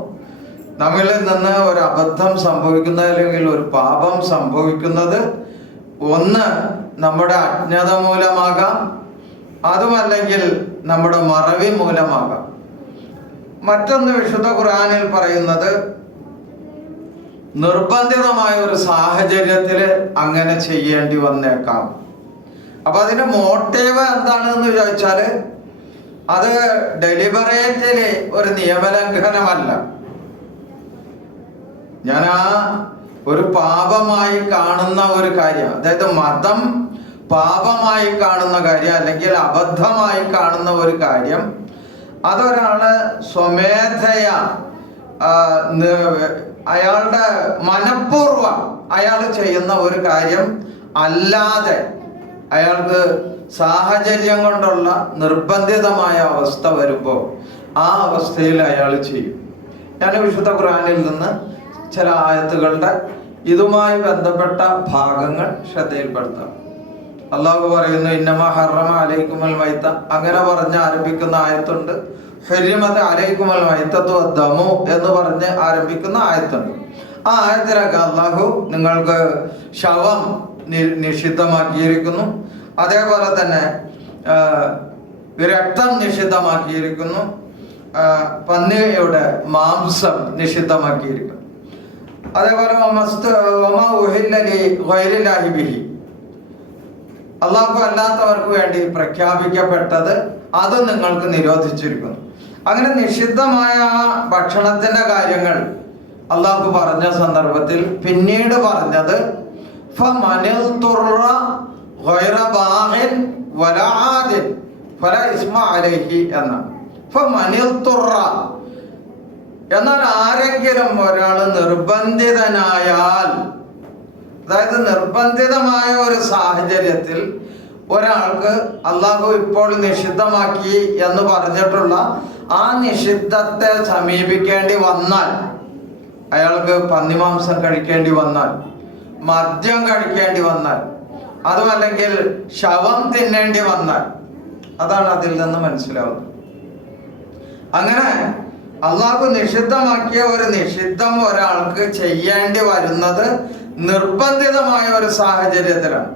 നമ്മളിൽ നിന്ന് ഒരു അബദ്ധം സംഭവിക്കുന്നത് അല്ലെങ്കിൽ ഒരു പാപം സംഭവിക്കുന്നത് ഒന്ന് നമ്മുടെ അജ്ഞത മൂലമാകാം, അതുമല്ലെങ്കിൽ നമ്മുടെ മറവി മൂലമാകാം. മറ്റൊന്ന് വിശുദ്ധ ഖുർആനിൽ പറയുന്നത് നിർബന്ധിതമായ ഒരു സാഹചര്യത്തിൽ അങ്ങനെ ചെയ്യേണ്ടി വന്നേക്കാം. അപ്പൊ അതിന്റെ മോട്ടീവ് എന്താണെന്ന് ചോദിച്ചാല് അത് ഡെലിബറേറ്റില് ഒരു നിയമലംഘനമല്ല. ഞാൻ ആ ഒരു പാപമായി കാണുന്ന ഒരു കാര്യം, അതായത് മതം പാപമായി കാണുന്ന കാര്യം അല്ലെങ്കിൽ അബദ്ധമായി കാണുന്ന ഒരു കാര്യം, അതൊരാള് സ്വമേധയ അയാളുടെ മനഃപൂർവ്വം അയാൾ ചെയ്യുന്ന ഒരു കാര്യം അല്ലാതെ അയാൾക്ക് സാഹചര്യം കൊണ്ടുള്ള നിർബന്ധിതമായ അവസ്ഥ വരുമ്പോൾ ആ അവസ്ഥയിൽ അയാൾ ചെയ്യും. ഞാൻ വിശുദ്ധ ഖുർആനിൽ നിന്ന് ചില ആയത്തുകളുടെ ഇതുമായി ബന്ധപ്പെട്ട ഭാഗങ്ങൾ ശ്രദ്ധയിൽപ്പെടുത്താം. അള്ളാഹു പറയുന്നു ഇന്നമാ ഹറമ അലൈക്കുമൽ മൈത്ത, അങ്ങനെ പറഞ്ഞ് ആരംഭിക്കുന്ന ആയത്തുണ്ട്. ഹുരിമത അലൈക്കുമൽ മൈത്തത്തു വദ്ദമു എന്ന് പറഞ്ഞ് ആരംഭിക്കുന്ന ആയത്തുണ്ട്. ആ ആയത്തിലൊക്കെ അള്ളാഹു നിങ്ങൾക്ക് ശവം നിഷിദ്ധമാക്കിയിരിക്കുന്നു, അതേപോലെ തന്നെ രക്തം നിഷിദ്ധമാക്കിയിരിക്കുന്നു, പന്നിയുടെ മാംസം നിഷിദ്ധമാക്കിയിരിക്കുന്നു, അതേപോലെ അള്ളാഹു അല്ലാത്തവർക്ക് വേണ്ടി പ്രഖ്യാപിക്കപ്പെട്ടത് അത് നിങ്ങൾക്ക് നിരോധിച്ചിരിക്കുന്നു. അങ്ങനെ നിഷിദ്ധമായ ഭക്ഷണത്തിന്റെ കാര്യങ്ങൾ അള്ളാഹു പറഞ്ഞ സന്ദർഭത്തിൽ പിന്നീട് പറഞ്ഞത് എന്നാണ്. എന്നാൽ ആരെങ്കിലും ഒരാൾ നിർബന്ധിതനായാൽ, അതായത് നിർബന്ധിതമായ ഒരു സാഹചര്യത്തിൽ ഒരാൾക്ക് അള്ളാഹു ഇപ്പോൾ നിഷിദ്ധമാക്കി എന്ന് പറഞ്ഞിട്ടുള്ള ആ നിഷിദ്ധത്തെ സമീപിക്കേണ്ടി വന്നാൽ, അയാൾക്ക് പന്നിമാംസം കഴിക്കേണ്ടി വന്നാൽ, മദ്യം കഴിക്കേണ്ടി വന്നാൽ, അതുമല്ലെങ്കിൽ ശവം തിന്നേണ്ടി വന്നാൽ, അതാണ് അതിൽ നിന്ന് മനസ്സിലാവുന്നത്. അങ്ങനെ അള്ളാഹു നിഷിദ്ധമാക്കിയ ഒരു നിഷിദ്ധം ഒരാൾക്ക് ചെയ്യേണ്ടി വരുന്നത് നിർബന്ധിതമായ ഒരു സാഹചര്യത്തിലാണ്.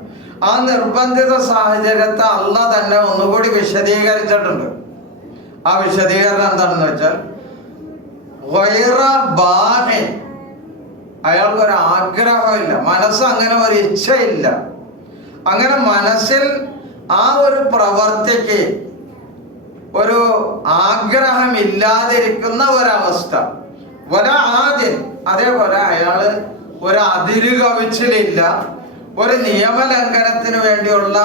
ആ നിർബന്ധിത സാഹചര്യത്തെ അള്ളാഹ് തന്നെ ഒന്നുകൂടി വിശദീകരിച്ചിട്ടുണ്ട്. ആ വിശദീകരണം എന്താണെന്ന് വെച്ചാൽ അയാൾക്കൊരു ആഗ്രഹമില്ല, മനസ്സ് അങ്ങനെ ഒരു ഇച്ഛയില്ല. അങ്ങനെ മനസ്സിൽ ആ ഒരു പ്രവർത്തിക്ക് ഒരു ആഗ്രഹമില്ലാതിരിക്കുന്ന ഒരവസ്ഥ, ഒരാദ്യം. അതേപോലെ അയാള് ഒരു അതിര് കവിച്ചിലില്ല, ഒരു നിയമലംഘനത്തിന് വേണ്ടിയുള്ള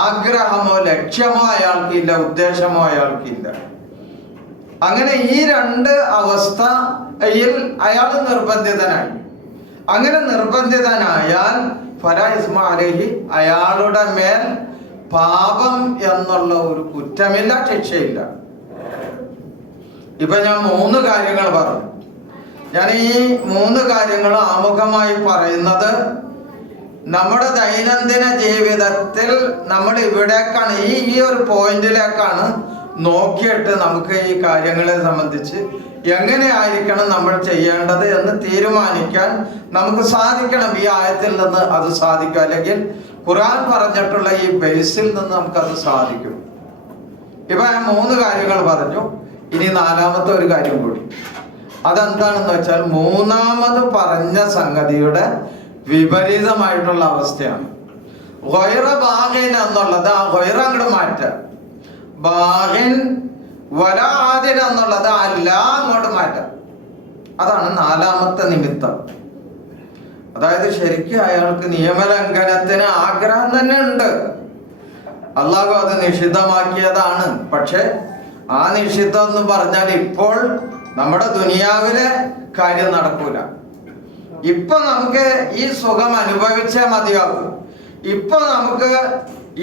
ആഗ്രഹമോ ലക്ഷ്യമോ അയാൾക്കില്ല, ഉദ്ദേശമോ അയാൾക്കില്ല. അങ്ങനെ ഈ രണ്ട് അവസ്ഥയിൽ അയാൾ നിർബന്ധിതനായി. അങ്ങനെ നിർബന്ധിതനായാൽ ഫലാ ഇസ്മ അലൈഹി, അയാളുടെ മേൽ പാപം എന്നുള്ള ഒരു കുറ്റമില്ല, ശിക്ഷയില്ല. ഇപ്പൊ ഞാൻ 3 കാര്യങ്ങൾ പറഞ്ഞു. ഞാൻ ഈ 3 കാര്യങ്ങൾ ആമുഖമായി പറയുന്നത് നമ്മുടെ ദൈനംദിന ജീവിതത്തിൽ നമ്മൾ ഇവിടേക്കാണ് ഈ ഒരു പോയിന്റിലേക്കാണ് നോക്കിയിട്ട് നമുക്ക് ഈ കാര്യങ്ങളെ സംബന്ധിച്ച് എങ്ങനെയായിരിക്കണം നമ്മൾ ചെയ്യേണ്ടത് എന്ന് തീരുമാനിക്കാൻ നമുക്ക് സാധിക്കണം. ഈ ആയത്തിൽ നിന്ന് അത് സാധിക്കും, അല്ലെങ്കിൽ ഖുർആൻ പറഞ്ഞിട്ടുള്ള ഈ ബേസിൽ നിന്ന് നമുക്കത് സാധിക്കും. ഇപ്പൊ ഞാൻ 3 കാര്യങ്ങൾ പറഞ്ഞു. ഇനി 4ാമത്തെ ഒരു കാര്യം കൂടി. അതെന്താണെന്ന് വെച്ചാൽ 3ാമത് പറഞ്ഞ സംഗതിയുടെ വിപരീതമായിട്ടുള്ള അവസ്ഥയാണ്. ഗൈറ ബാഗിൻ എന്നുള്ളത് ആ ഗൈറ അങ്ങോട്ട് മാറ്റുക, ബാഗിൻ വലാദിൻ എന്നുള്ളത് അല്ല അങ്ങോട്ട് മാറ്റാം. അതാണ് 4ാമത്തെ നിമിത്തം. അതായത് ശരിക്കും അയാൾക്ക് നിയമലംഘനത്തിന് ആഗ്രഹം തന്നെ ഉണ്ട്. അള്ളാഹു അത് നിഷിദ്ധമാക്കിയതാണ്. പക്ഷെ ആ നിഷിദ്ധം എന്ന് പറഞ്ഞാൽ ഇപ്പോൾ നമ്മുടെ ദുനിയാവിലെ കാര്യം നടക്കൂല. ഇപ്പൊ നമുക്ക് ഈ സുഖം അനുഭവിച്ചേ മതിയാകും, ഇപ്പൊ നമുക്ക്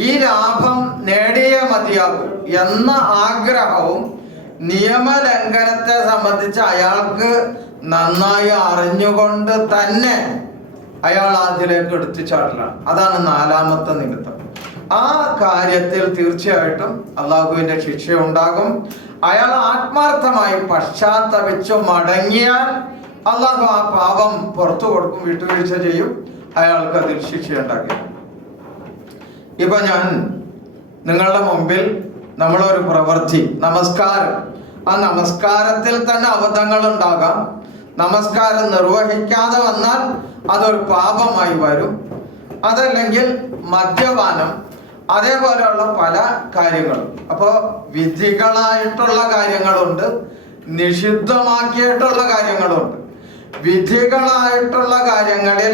ഈ ലാഭം നേടിയേ മതിയാകും എന്ന ആഗ്രഹവും നിയമലംഘനത്തെ സംബന്ധിച്ച് അയാൾക്ക് നന്നായി അറിഞ്ഞുകൊണ്ട് തന്നെ അയാൾ അതിലേക്ക് എടുത്തു ചാടലാണ്. അതാണ് 4ാമത്തെ നിമിത്തം. ആ കാര്യത്തിൽ തീർച്ചയായിട്ടും അള്ളാഹുവിന്റെ ശിക്ഷ ഉണ്ടാകും. അയാൾ ആത്മാർത്ഥമായി പശ്ചാത്തപിച്ചു മടങ്ങിയാൽ അള്ളാഹു ആ പാപം പുറത്തു കൊടുക്കും, വിട്ടുവീഴ്ച ചെയ്യും, അയാൾക്ക് അതിൽ ശിക്ഷയുണ്ടാക്കി. ഇപ്പൊ ഞാൻ നിങ്ങളുടെ മുമ്പിൽ നമ്മളൊരു പ്രവൃത്തി, നമസ്കാരം, ആ നമസ്കാരത്തിൽ തന്നെ അബദ്ധങ്ങൾ ഉണ്ടാകാം. നമസ്കാരം നിർവഹിക്കാതെ വന്നാൽ അതൊരു പാപമായി വരും. അതല്ലെങ്കിൽ മദ്യപാനം, അതേപോലെയുള്ള പല കാര്യങ്ങളും. അപ്പോൾ വിധികളായിട്ടുള്ള കാര്യങ്ങളുണ്ട്, നിഷിദ്ധമാക്കിയിട്ടുള്ള കാര്യങ്ങളുണ്ട്. വിധികളായിട്ടുള്ള കാര്യങ്ങളിൽ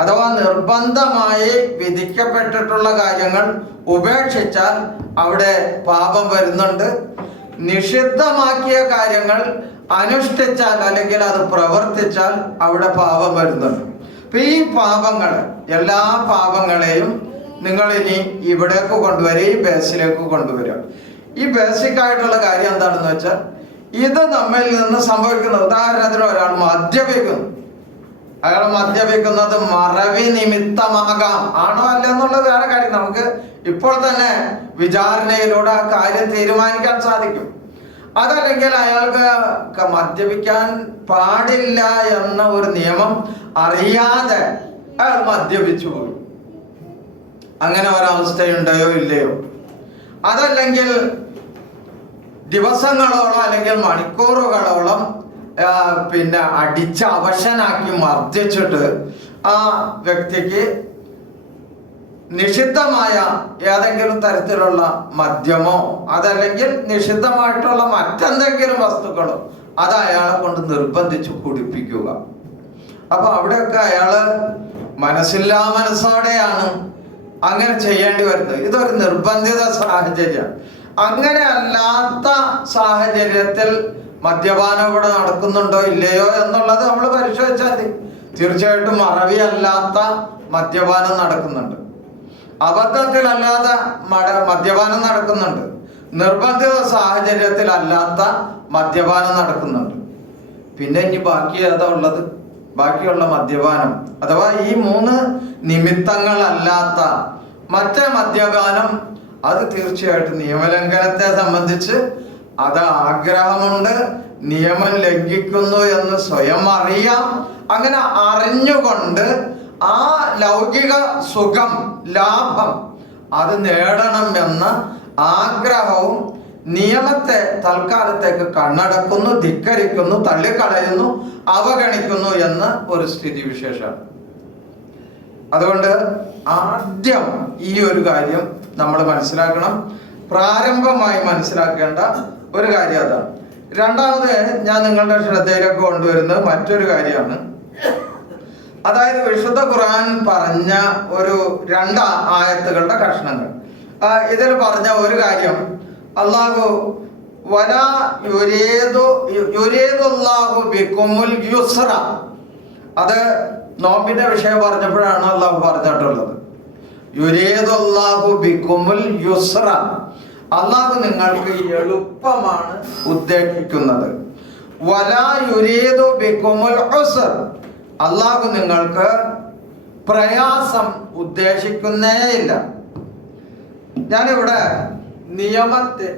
അഥവാ നിർബന്ധമായി വിധിക്കപ്പെട്ടിട്ടുള്ള കാര്യങ്ങൾ ഉപേക്ഷിച്ചാൽ അവിടെ പാപം വരുന്നുണ്ട്. നിഷിദ്ധമാക്കിയ കാര്യങ്ങൾ അനുഷ്ഠിച്ചാൽ അല്ലെങ്കിൽ അത് പ്രവർത്തിച്ചാൽ അവിടെ പാപം വരുന്നുണ്ട്. അപ്പൊ ഈ പാപങ്ങൾ, എല്ലാ പാപങ്ങളെയും നിങ്ങൾ ഇനി ഇവിടേക്ക് കൊണ്ടുവരിക, ഈ ബേസിലേക്ക് കൊണ്ടുവരിക. ഈ ബേസിക് ആയിട്ടുള്ള കാര്യം എന്താണെന്ന് വെച്ചാൽ ഇത് നമ്മിൽ നിന്ന് സംഭവിക്കുന്നത്. ഉദാഹരണത്തിന് ഒരാൾ മദ്യപിക്കുന്നു, അയാൾ മദ്യപിക്കുന്നത് മറവി നിമിത്തമാകാം. ആണോ അല്ല എന്നുള്ളത് വേറെ കാര്യം. നമുക്ക് ഇപ്പോൾ തന്നെ വിചാരണയിലൂടെ ആ കാര്യം തീരുമാനിക്കാൻ സാധിക്കും. അതല്ലെങ്കിൽ അയാൾക്ക് മദ്യപിക്കാൻ പാടില്ല എന്ന ഒരു നിയമം അറിയാതെ അയാൾ മദ്യപിച്ചു പോയി. അങ്ങനെ ഒരവസ്ഥയുണ്ടോ ഇല്ലയോ? അതല്ലെങ്കിൽ ദിവസങ്ങളോളം അല്ലെങ്കിൽ മണിക്കൂറുകളോളം പിന്നെ അടിച്ച് അവശനാക്കി മർദ്ദിച്ചിട്ട് ആ വ്യക്തിക്ക് നിഷിദ്ധമായ ഏതെങ്കിലും തരത്തിലുള്ള മദ്യമോ അതല്ലെങ്കിൽ നിഷിദ്ധമായിട്ടുള്ള മറ്റെന്തെങ്കിലും വസ്തുക്കളോ അത് അയാളെ കൊണ്ട് നിർബന്ധിച്ച് കുടിപ്പിക്കുക. അപ്പൊ അവിടെയൊക്കെ അയാള് മനസ്സില്ലാ മനസ്സോടെയാണ് അങ്ങനെ ചെയ്യേണ്ടി വരുന്നത്. ഇതൊരു നിർബന്ധിത സാഹചര്യമാണ്. അങ്ങനെ അല്ലാത്ത സാഹചര്യത്തിൽ മദ്യപാനം ഇവിടെ നടക്കുന്നുണ്ടോ ഇല്ലയോ എന്നുള്ളത് നമ്മൾ പരിശോധിച്ചാൽ മതി. തീർച്ചയായിട്ടും മറവിയല്ലാത്ത മദ്യപാനം നടക്കുന്നുണ്ട്, അബദ്ധത്തിലല്ലാതെ മദ്യപാനം നടക്കുന്നുണ്ട്, നിർബന്ധിത സാഹചര്യത്തിൽ അല്ലാത്ത മദ്യപാനം നടക്കുന്നുണ്ട്. പിന്നെ ഇനി ബാക്കി ഏതാ ഉള്ളത്? ബാക്കിയുള്ള മദ്യപാനം അഥവാ ഈ 3 നിമിത്തങ്ങളല്ലാത്ത മറ്റേ മദ്യപാനം, അത് തീർച്ചയായിട്ടും നിയമലംഘനത്തെ സംബന്ധിച്ച് അത് ആഗ്രഹമുണ്ട്, നിയമം ലംഘിക്കുന്നു എന്ന് സ്വയം അറിയാം. അങ്ങനെ അറിഞ്ഞുകൊണ്ട് ആ ലൗകിക സുഖം, ലാഭം അത് നേടണം എന്ന ആഗ്രഹവും നിയമത്തെ തൽക്കാലത്തേക്ക് കണ്ണടക്കുന്നു, ധിക്കരിക്കുന്നു, തള്ളിക്കളയുന്നു, അവഗണിക്കുന്നു എന്ന ഒരു സ്ഥിതിവിശേഷമാണ്. അതുകൊണ്ട് ആദ്യം ഈ ഒരു കാര്യം നമ്മൾ മനസ്സിലാക്കണം. പ്രാരംഭമായി മനസ്സിലാക്കേണ്ട ഒരു കാര്യം അതാണ്. രണ്ടാമത് ഞാൻ നിങ്ങളുടെ ശ്രദ്ധയിലേക്ക് കൊണ്ടുവരുന്നത് മറ്റൊരു കാര്യമാണ്. അതായത് വിശുദ്ധ ഖുർആൻ പറഞ്ഞ ഒരു 2 ആയത്തുകളുടെ കഷ്ണങ്ങൾ. ഇതിൽ പറഞ്ഞ ഒരു കാര്യം, അല്ലാഹു വലാ യുരീദുല്ലാഹു ബികുമുൽ യുസ്ര, അത് നോമ്പിന്റെ വിഷയം പറഞ്ഞപ്പോഴാണ് അല്ലാഹു പറഞ്ഞിട്ടുള്ളത്. യുരീദുല്ലാഹു ബികുമുൽ യുസ്ര, അല്ലാഹു നിങ്ങൾക്ക് എളുപ്പമാണ് ഉദ്ദേശിക്കുന്നത്. വലാ യുരീദു ബികുമുൽ ഉസ്ർ, അല്ലാഹു നിങ്ങൾക്ക് പ്രയാസം ഉദ്ദേശിക്കുന്നേയില്ല. ഞാനിവിടെ നിയമത്തെ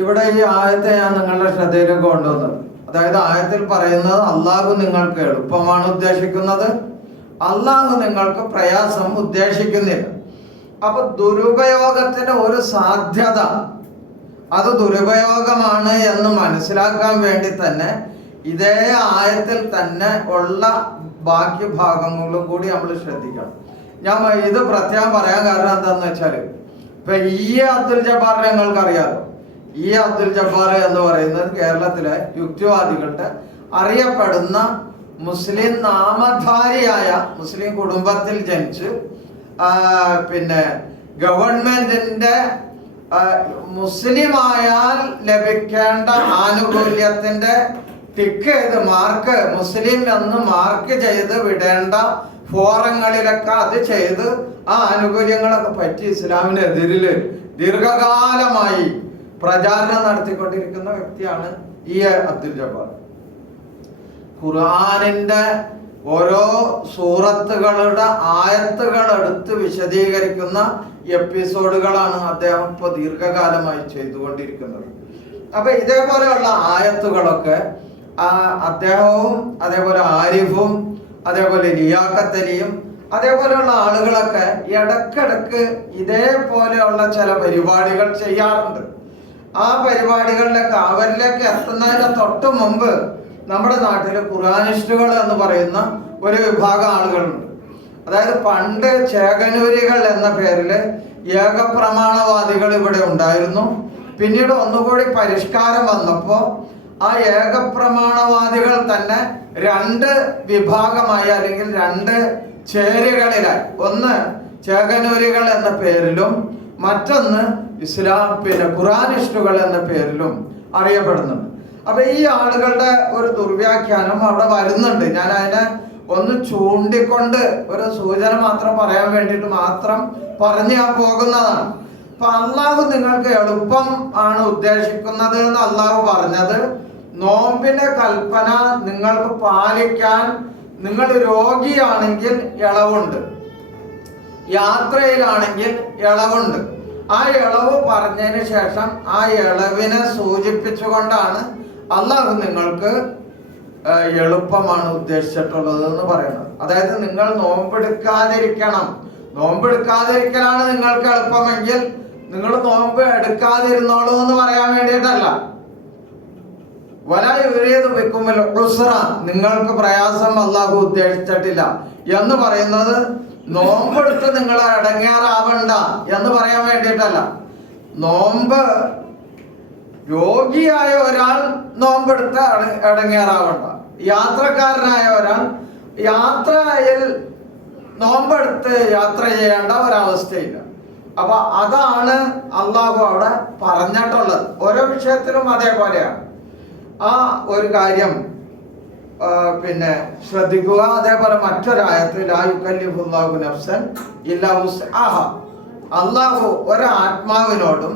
ഇവിടെ ഈ ആയത്തെ ഞാൻ നിങ്ങളുടെ ശ്രദ്ധയിലേക്ക് കൊണ്ടുവന്നത്, അതായത് ആയത്തിൽ പറയുന്നത് അള്ളാഹു നിങ്ങൾക്ക് എളുപ്പമാണ് ഉദ്ദേശിക്കുന്നത്, അള്ളാഹു നിങ്ങൾക്ക് പ്രയാസം ഉദ്ദേശിക്കുന്നില്ല. അപ്പൊ ദുരുപയോഗത്തിന് ഒരു സാധ്യത, അത് ദുരുപയോഗമാണ് എന്ന് മനസ്സിലാക്കാൻ വേണ്ടി തന്നെ ഇതേ ആയത്തിൽ തന്നെ ഉള്ള ബാക്കി ഭാഗങ്ങളും കൂടി നമ്മൾ ശ്രദ്ധിക്കണം. ഞാൻ ഇത് പ്രത്യേകം പറയാൻ കാരണം എന്താന്ന് വെച്ചാൽ, ഇപ്പൊ ഈ അബ്ദുൽ ജബ്ബാർ ഞങ്ങൾക്ക് അറിയാലോ. ഈ അബ്ദുൽ ജബ്ബാർ എന്ന് പറയുന്നത് കേരളത്തിലെ യുക്തിവാദികളുടെ അറിയപ്പെടുന്ന മുസ്ലിം നാമധാരിയായ മുസ്ലിം കുടുംബത്തിൽ ജനിച്ച് പിന്നെ ഗവൺമെന്റിന്റെ മുസ്ലിമായാൽ ലഭിക്കേണ്ട ആനുകൂല്യത്തിന്റെ ടിക്ക് ചെയ്ത് മാർക്ക്, മുസ്ലിം എന്ന് മാർക്ക് ചെയ്ത് വിടേണ്ട ഫോറങ്ങളിലൊക്കെ അത് ചെയ്ത് ആ ആനുകൂല്യങ്ങളൊക്കെ പറ്റി ഇസ്ലാമിനെതിരില് ദീർഘകാലമായി പ്രചാരണം നടത്തിക്കൊണ്ടിരിക്കുന്ന വ്യക്തിയാണ് ഈ അബ്ദുൽ ജബ്ബാർ. ഖുർആനിന്റെ ഓരോ സൂറത്തുകളുടെ ആയത്തുകൾ എടുത്ത് വിശദീകരിക്കുന്ന എപ്പിസോഡുകളാണ് അദ്ദേഹം ഇപ്പോൾ ദീർഘകാലമായി ചെയ്തുകൊണ്ടിരിക്കുന്നത്. അപ്പൊ ഇതേപോലെയുള്ള ആയത്തുകളൊക്കെ അദ്ദേഹവും അതേപോലെ ആരിഫും അതേപോലെ ലിയാഖത്ത് അലിയും അതേപോലെയുള്ള ആളുകളൊക്കെ ഇടക്കിടക്ക് ഇതേപോലെയുള്ള ചില പരിപാടികൾ ചെയ്യാറുണ്ട്. ആ പരിപാടികളിലൊക്കെ അവരിലേക്ക് എത്തുന്നതിന് തൊട്ട് മുമ്പ് നമ്മുടെ നാട്ടിൽ ഖുർആനിസ്റ്റുകൾ എന്ന് പറയുന്ന ഒരു വിഭാഗം ആളുകളുണ്ട്. അതായത് പണ്ട് ചേകനൂരികൾ എന്ന പേരില് ഏകപ്രമാണവാദികൾ ഇവിടെ ഉണ്ടായിരുന്നു. പിന്നീട് ഒന്നുകൂടി പരിഷ്കാരം വന്നപ്പോൾ ആ ഏകപ്രമാണവാദികൾ തന്നെ രണ്ട് വിഭാഗമായി, അല്ലെങ്കിൽ രണ്ട് ചേരികളിലായി. ഒന്ന് ചേകനൂരികൾ എന്ന പേരിലും മറ്റൊന്ന് ഇസ്ലാം ഖുർആനിസ്റ്റുകൾ എന്ന പേരിലും അറിയപ്പെടുന്നുണ്ട്. അപ്പൊ ഈ ആളുകളുടെ ഒരു ദുർവ്യാഖ്യാനം അവിടെ വരുന്നുണ്ട്. ഞാൻ അതിനെ ഒന്ന് ചൂണ്ടിക്കൊണ്ട് ഒരു സൂചന മാത്രം പറയാൻ വേണ്ടിയിട്ട് മാത്രം പറഞ്ഞു ഞാൻ പോകുന്നതാണ്. അപ്പൊ അള്ളാഹു നിങ്ങൾക്ക് എളുപ്പം ആണ് ഉദ്ദേശിക്കുന്നത് എന്ന് അള്ളാഹു പറഞ്ഞത്, നോമ്പിന്റെ കൽപ്പന നിങ്ങൾക്ക് പാലിക്കാൻ നിങ്ങൾ രോഗിയാണെങ്കിൽ ഇളവുണ്ട്, യാത്രയിലാണെങ്കിൽ ഇളവുണ്ട്. ആ ഇളവ് പറഞ്ഞതിന് ശേഷം ആ ഇളവിനെ സൂചിപ്പിച്ചുകൊണ്ടാണ് അള്ളാഹു നിങ്ങൾക്ക് എളുപ്പമാണ് ഉദ്ദേശിച്ചിട്ടുള്ളത് എന്ന് പറയുന്നത്. അതായത് നിങ്ങൾ നോമ്പെടുക്കാതിരിക്കണം, നോമ്പെടുക്കാതിരിക്കലാണ് നിങ്ങൾക്ക് എളുപ്പമെങ്കിൽ നിങ്ങൾ നോമ്പ് എടുക്കാതിരുന്നോളൂ എന്ന് പറയാൻ വേണ്ടിയിട്ടല്ല. നിങ്ങൾക്ക് പ്രയാസം അള്ളാഹു ഉദ്ദേശിച്ചിട്ടില്ല എന്ന് പറയുന്നത് നോമ്പെടുത്ത് നിങ്ങൾ ഇടങ്ങേറാവണ്ട എന്ന് പറയാൻ വേണ്ടിയിട്ടല്ല. നോമ്പ് രോഗിയായ ഒരാൾ നോമ്പെടുത്ത് ഇടങ്ങേറാവണ്ട, യാത്രക്കാരനായ ഒരാൾ യാത്രയിൽ നോമ്പെടുത്ത് യാത്ര ചെയ്യേണ്ട ഒരവസ്ഥയില്ല. അപ്പൊ അതാണ് അള്ളാഹു അവിടെ പറഞ്ഞിട്ടുള്ളത്. ഓരോ വിഷയത്തിലും അതേപോലെയാണ്. ആ ഒരു കാര്യം ശ്രദ്ധിക്കുക. അതേപോലെ മറ്റൊരായത്ത് ലാ യുകല്ലിഫുല്ലാഹു നഫ്സൻ ഇല്ലാ വുസ്അഹാ, അള്ളാഹു ഒരാത്മാവിനോടും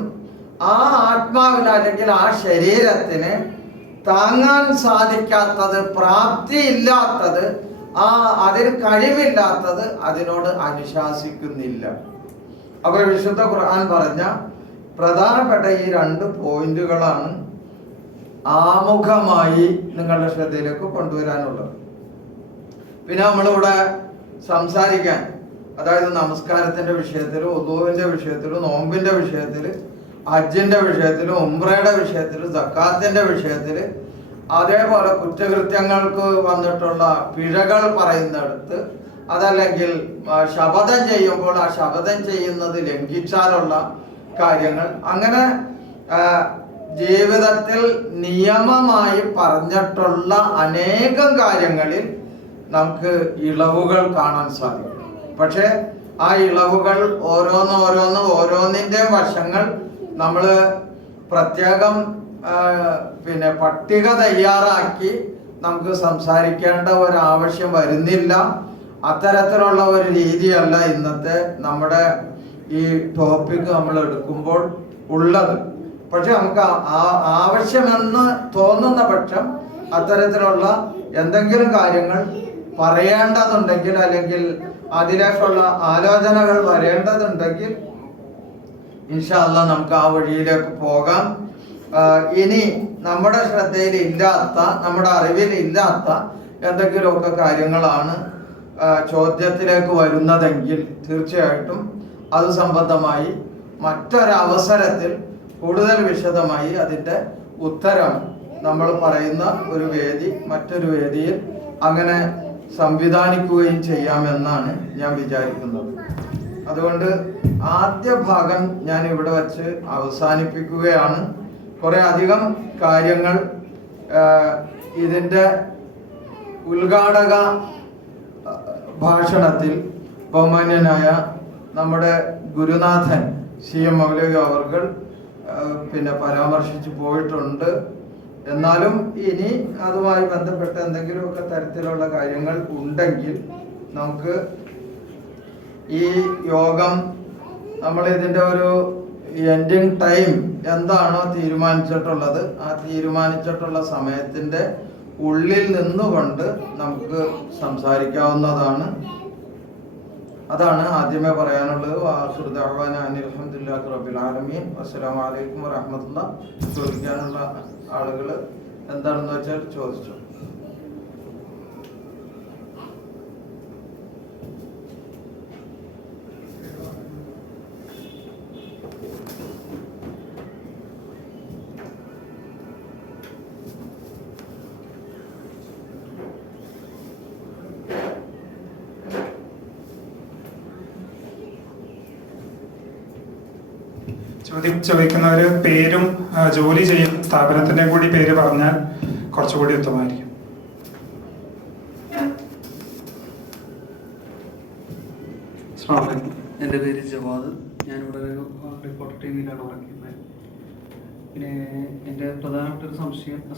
ആ ആത്മാവിന് അല്ലെങ്കിൽ ആ ശരീരത്തിന് താങ്ങാൻ സാധിക്കാത്തത്, പ്രാപ്തിയില്ലാത്തത്, അതിന് കഴിവില്ലാത്തത് അതിനോട് അനുശാസിക്കുന്നില്ല. അപ്പൊ വിശുദ്ധ ഖുർആൻ പറഞ്ഞ പ്രധാനപ്പെട്ട ഈ രണ്ട് പോയിന്റുകളാണ് ആമുഖമായി നിങ്ങളുടെ ശ്രദ്ധയിലേക്ക് കൊണ്ടുവരാനുള്ളത്. പിന്നെ നമ്മളിവിടെ സംസാരിക്കാൻ, അതായത് നമസ്കാരത്തിന്റെ വിഷയത്തിൽ, ഉദൂവിന്റെ വിഷയത്തിൽ, നോമ്പിന്റെ വിഷയത്തിൽ, ഹജ്ജിന്റെ വിഷയത്തിൽ, ഉംറയുടെ വിഷയത്തിൽ, സക്കാത്തിന്റെ വിഷയത്തിൽ, അതേപോലെ കുറ്റകൃത്യങ്ങൾക്ക് വന്നിട്ടുള്ള പിഴകൾ പറയുന്നിടത്ത്, അതല്ലെങ്കിൽ ശപഥം ചെയ്യുമ്പോൾ ആ ശപഥം ചെയ്യുന്നത് ലംഘിച്ചാലുള്ള കാര്യങ്ങൾ, അങ്ങനെ ജീവിതത്തിൽ നിയമമായി പറഞ്ഞിട്ടുള്ള അനേകം കാര്യങ്ങളിൽ നമുക്ക് ഇളവുകൾ കാണാൻ സാധിക്കും. പക്ഷെ ആ ഇളവുകൾ ഓരോന്നിന്റെ വശങ്ങൾ നമ്മൾ പ്രത്യേകം പട്ടിക തയ്യാറാക്കി നമുക്ക് സംസാരിക്കേണ്ട ഒരാവശ്യം വരുന്നില്ല. അത്തരത്തിലുള്ള ഒരു രീതിയല്ല ഇന്നത്തെ നമ്മുടെ ഈ ടോപ്പിക് നമ്മൾ എടുക്കുമ്പോൾ ഉള്ളത്. പക്ഷെ നമുക്ക് ആവശ്യമെന്ന് തോന്നുന്ന പക്ഷം അത്തരത്തിലുള്ള എന്തെങ്കിലും കാര്യങ്ങൾ പറയേണ്ടതുണ്ടെങ്കിൽ അല്ലെങ്കിൽ അതിലേക്കുള്ള ആലോചനകൾ വരേണ്ടതുണ്ടെങ്കിൽ ഇൻഷാ അല്ലാഹ് നമുക്ക് ആ വഴിയിലേക്ക് പോകാം. ഇനി നമ്മുടെ ശ്രദ്ധയിൽ ഇല്ലാത്ത, നമ്മുടെ അറിവിൽ ഇല്ലാത്ത എന്തെങ്കിലുമൊക്കെ കാര്യങ്ങളാണ് ചോദ്യത്തിലേക്ക് വരുന്നതെങ്കിൽ തീർച്ചയായിട്ടും അത് സംബന്ധമായി മറ്റൊരവസരത്തിൽ കൂടുതൽ വിശദമായി അതിൻ്റെ ഉത്തരം നമ്മൾ പറയുന്ന ഒരു വേദി, മറ്റൊരു വേദിയിൽ അങ്ങനെ സംവിധാനിക്കുകയും ചെയ്യാമെന്നാണ് ഞാൻ വിചാരിക്കുന്നത്. അതുകൊണ്ട് ആദ്യ ഭാഗം ഞാൻ ഇവിടെ വച്ച് അവസാനിപ്പിക്കുകയാണ്. കുറേ അധികം കാര്യങ്ങൾ ഇതിൻ്റെ ഉദ്ഘാടക ഭാഷണത്തിൽ ബഹുമാന്യനായ നമ്മുടെ ഗുരുനാഥൻ CM മൗലവി അവർകൾ പിന്നെ പരാമർശിച്ചു പോയിട്ടുണ്ട്. എന്നാലും ഇനി അതുമായി ബന്ധപ്പെട്ട എന്തെങ്കിലുമൊക്കെ തരത്തിലുള്ള കാര്യങ്ങൾ ഉണ്ടെങ്കിൽ നമുക്ക് ഈ യോഗം നമ്മൾ ഇതിൻ്റെ ഒരു എൻഡിങ് ടൈം എന്താണോ തീരുമാനിച്ചിട്ടുള്ളത് ആ തീരുമാനിച്ചിട്ടുള്ള സമയത്തിൻ്റെ ഉള്ളിൽ നിന്നുകൊണ്ട് നമുക്ക് സംസാരിക്കാവുന്നതാണ്. അതാണ് ആദ്യമേ പറയാനുള്ളത്. ആഖിറു ദഅ്വാനാ അനിൽ ഹംദുലില്ലാഹി റബ്ബിൽ ആലമീൻ. അസ്സലാമു അലൈക്കും വറഹ്മത്തുള്ളാഹി. ചോദിക്കാനുള്ള ആളുകൾ എന്താണെന്ന് വെച്ചാൽ ചോദിച്ചു. ചോദിക്കുന്നവര് പേരും ജോലി ചെയ്യുന്ന സ്ഥാപനത്തിന്റെ കൂടി പേര് പറഞ്ഞാൽ കുറച്ചുകൂടി ഉത്തമമായിരിക്കും. എൻ്റെ പേര് ജവാദ്. ഞാനിവിടെ ഒരു റിപ്പോർട്ടർ ടിവിയിലാണ് വർക്ക് ചെയ്യുന്നത്. പിന്നെ എൻ്റെ പ്രധാനപ്പെട്ട ഒരു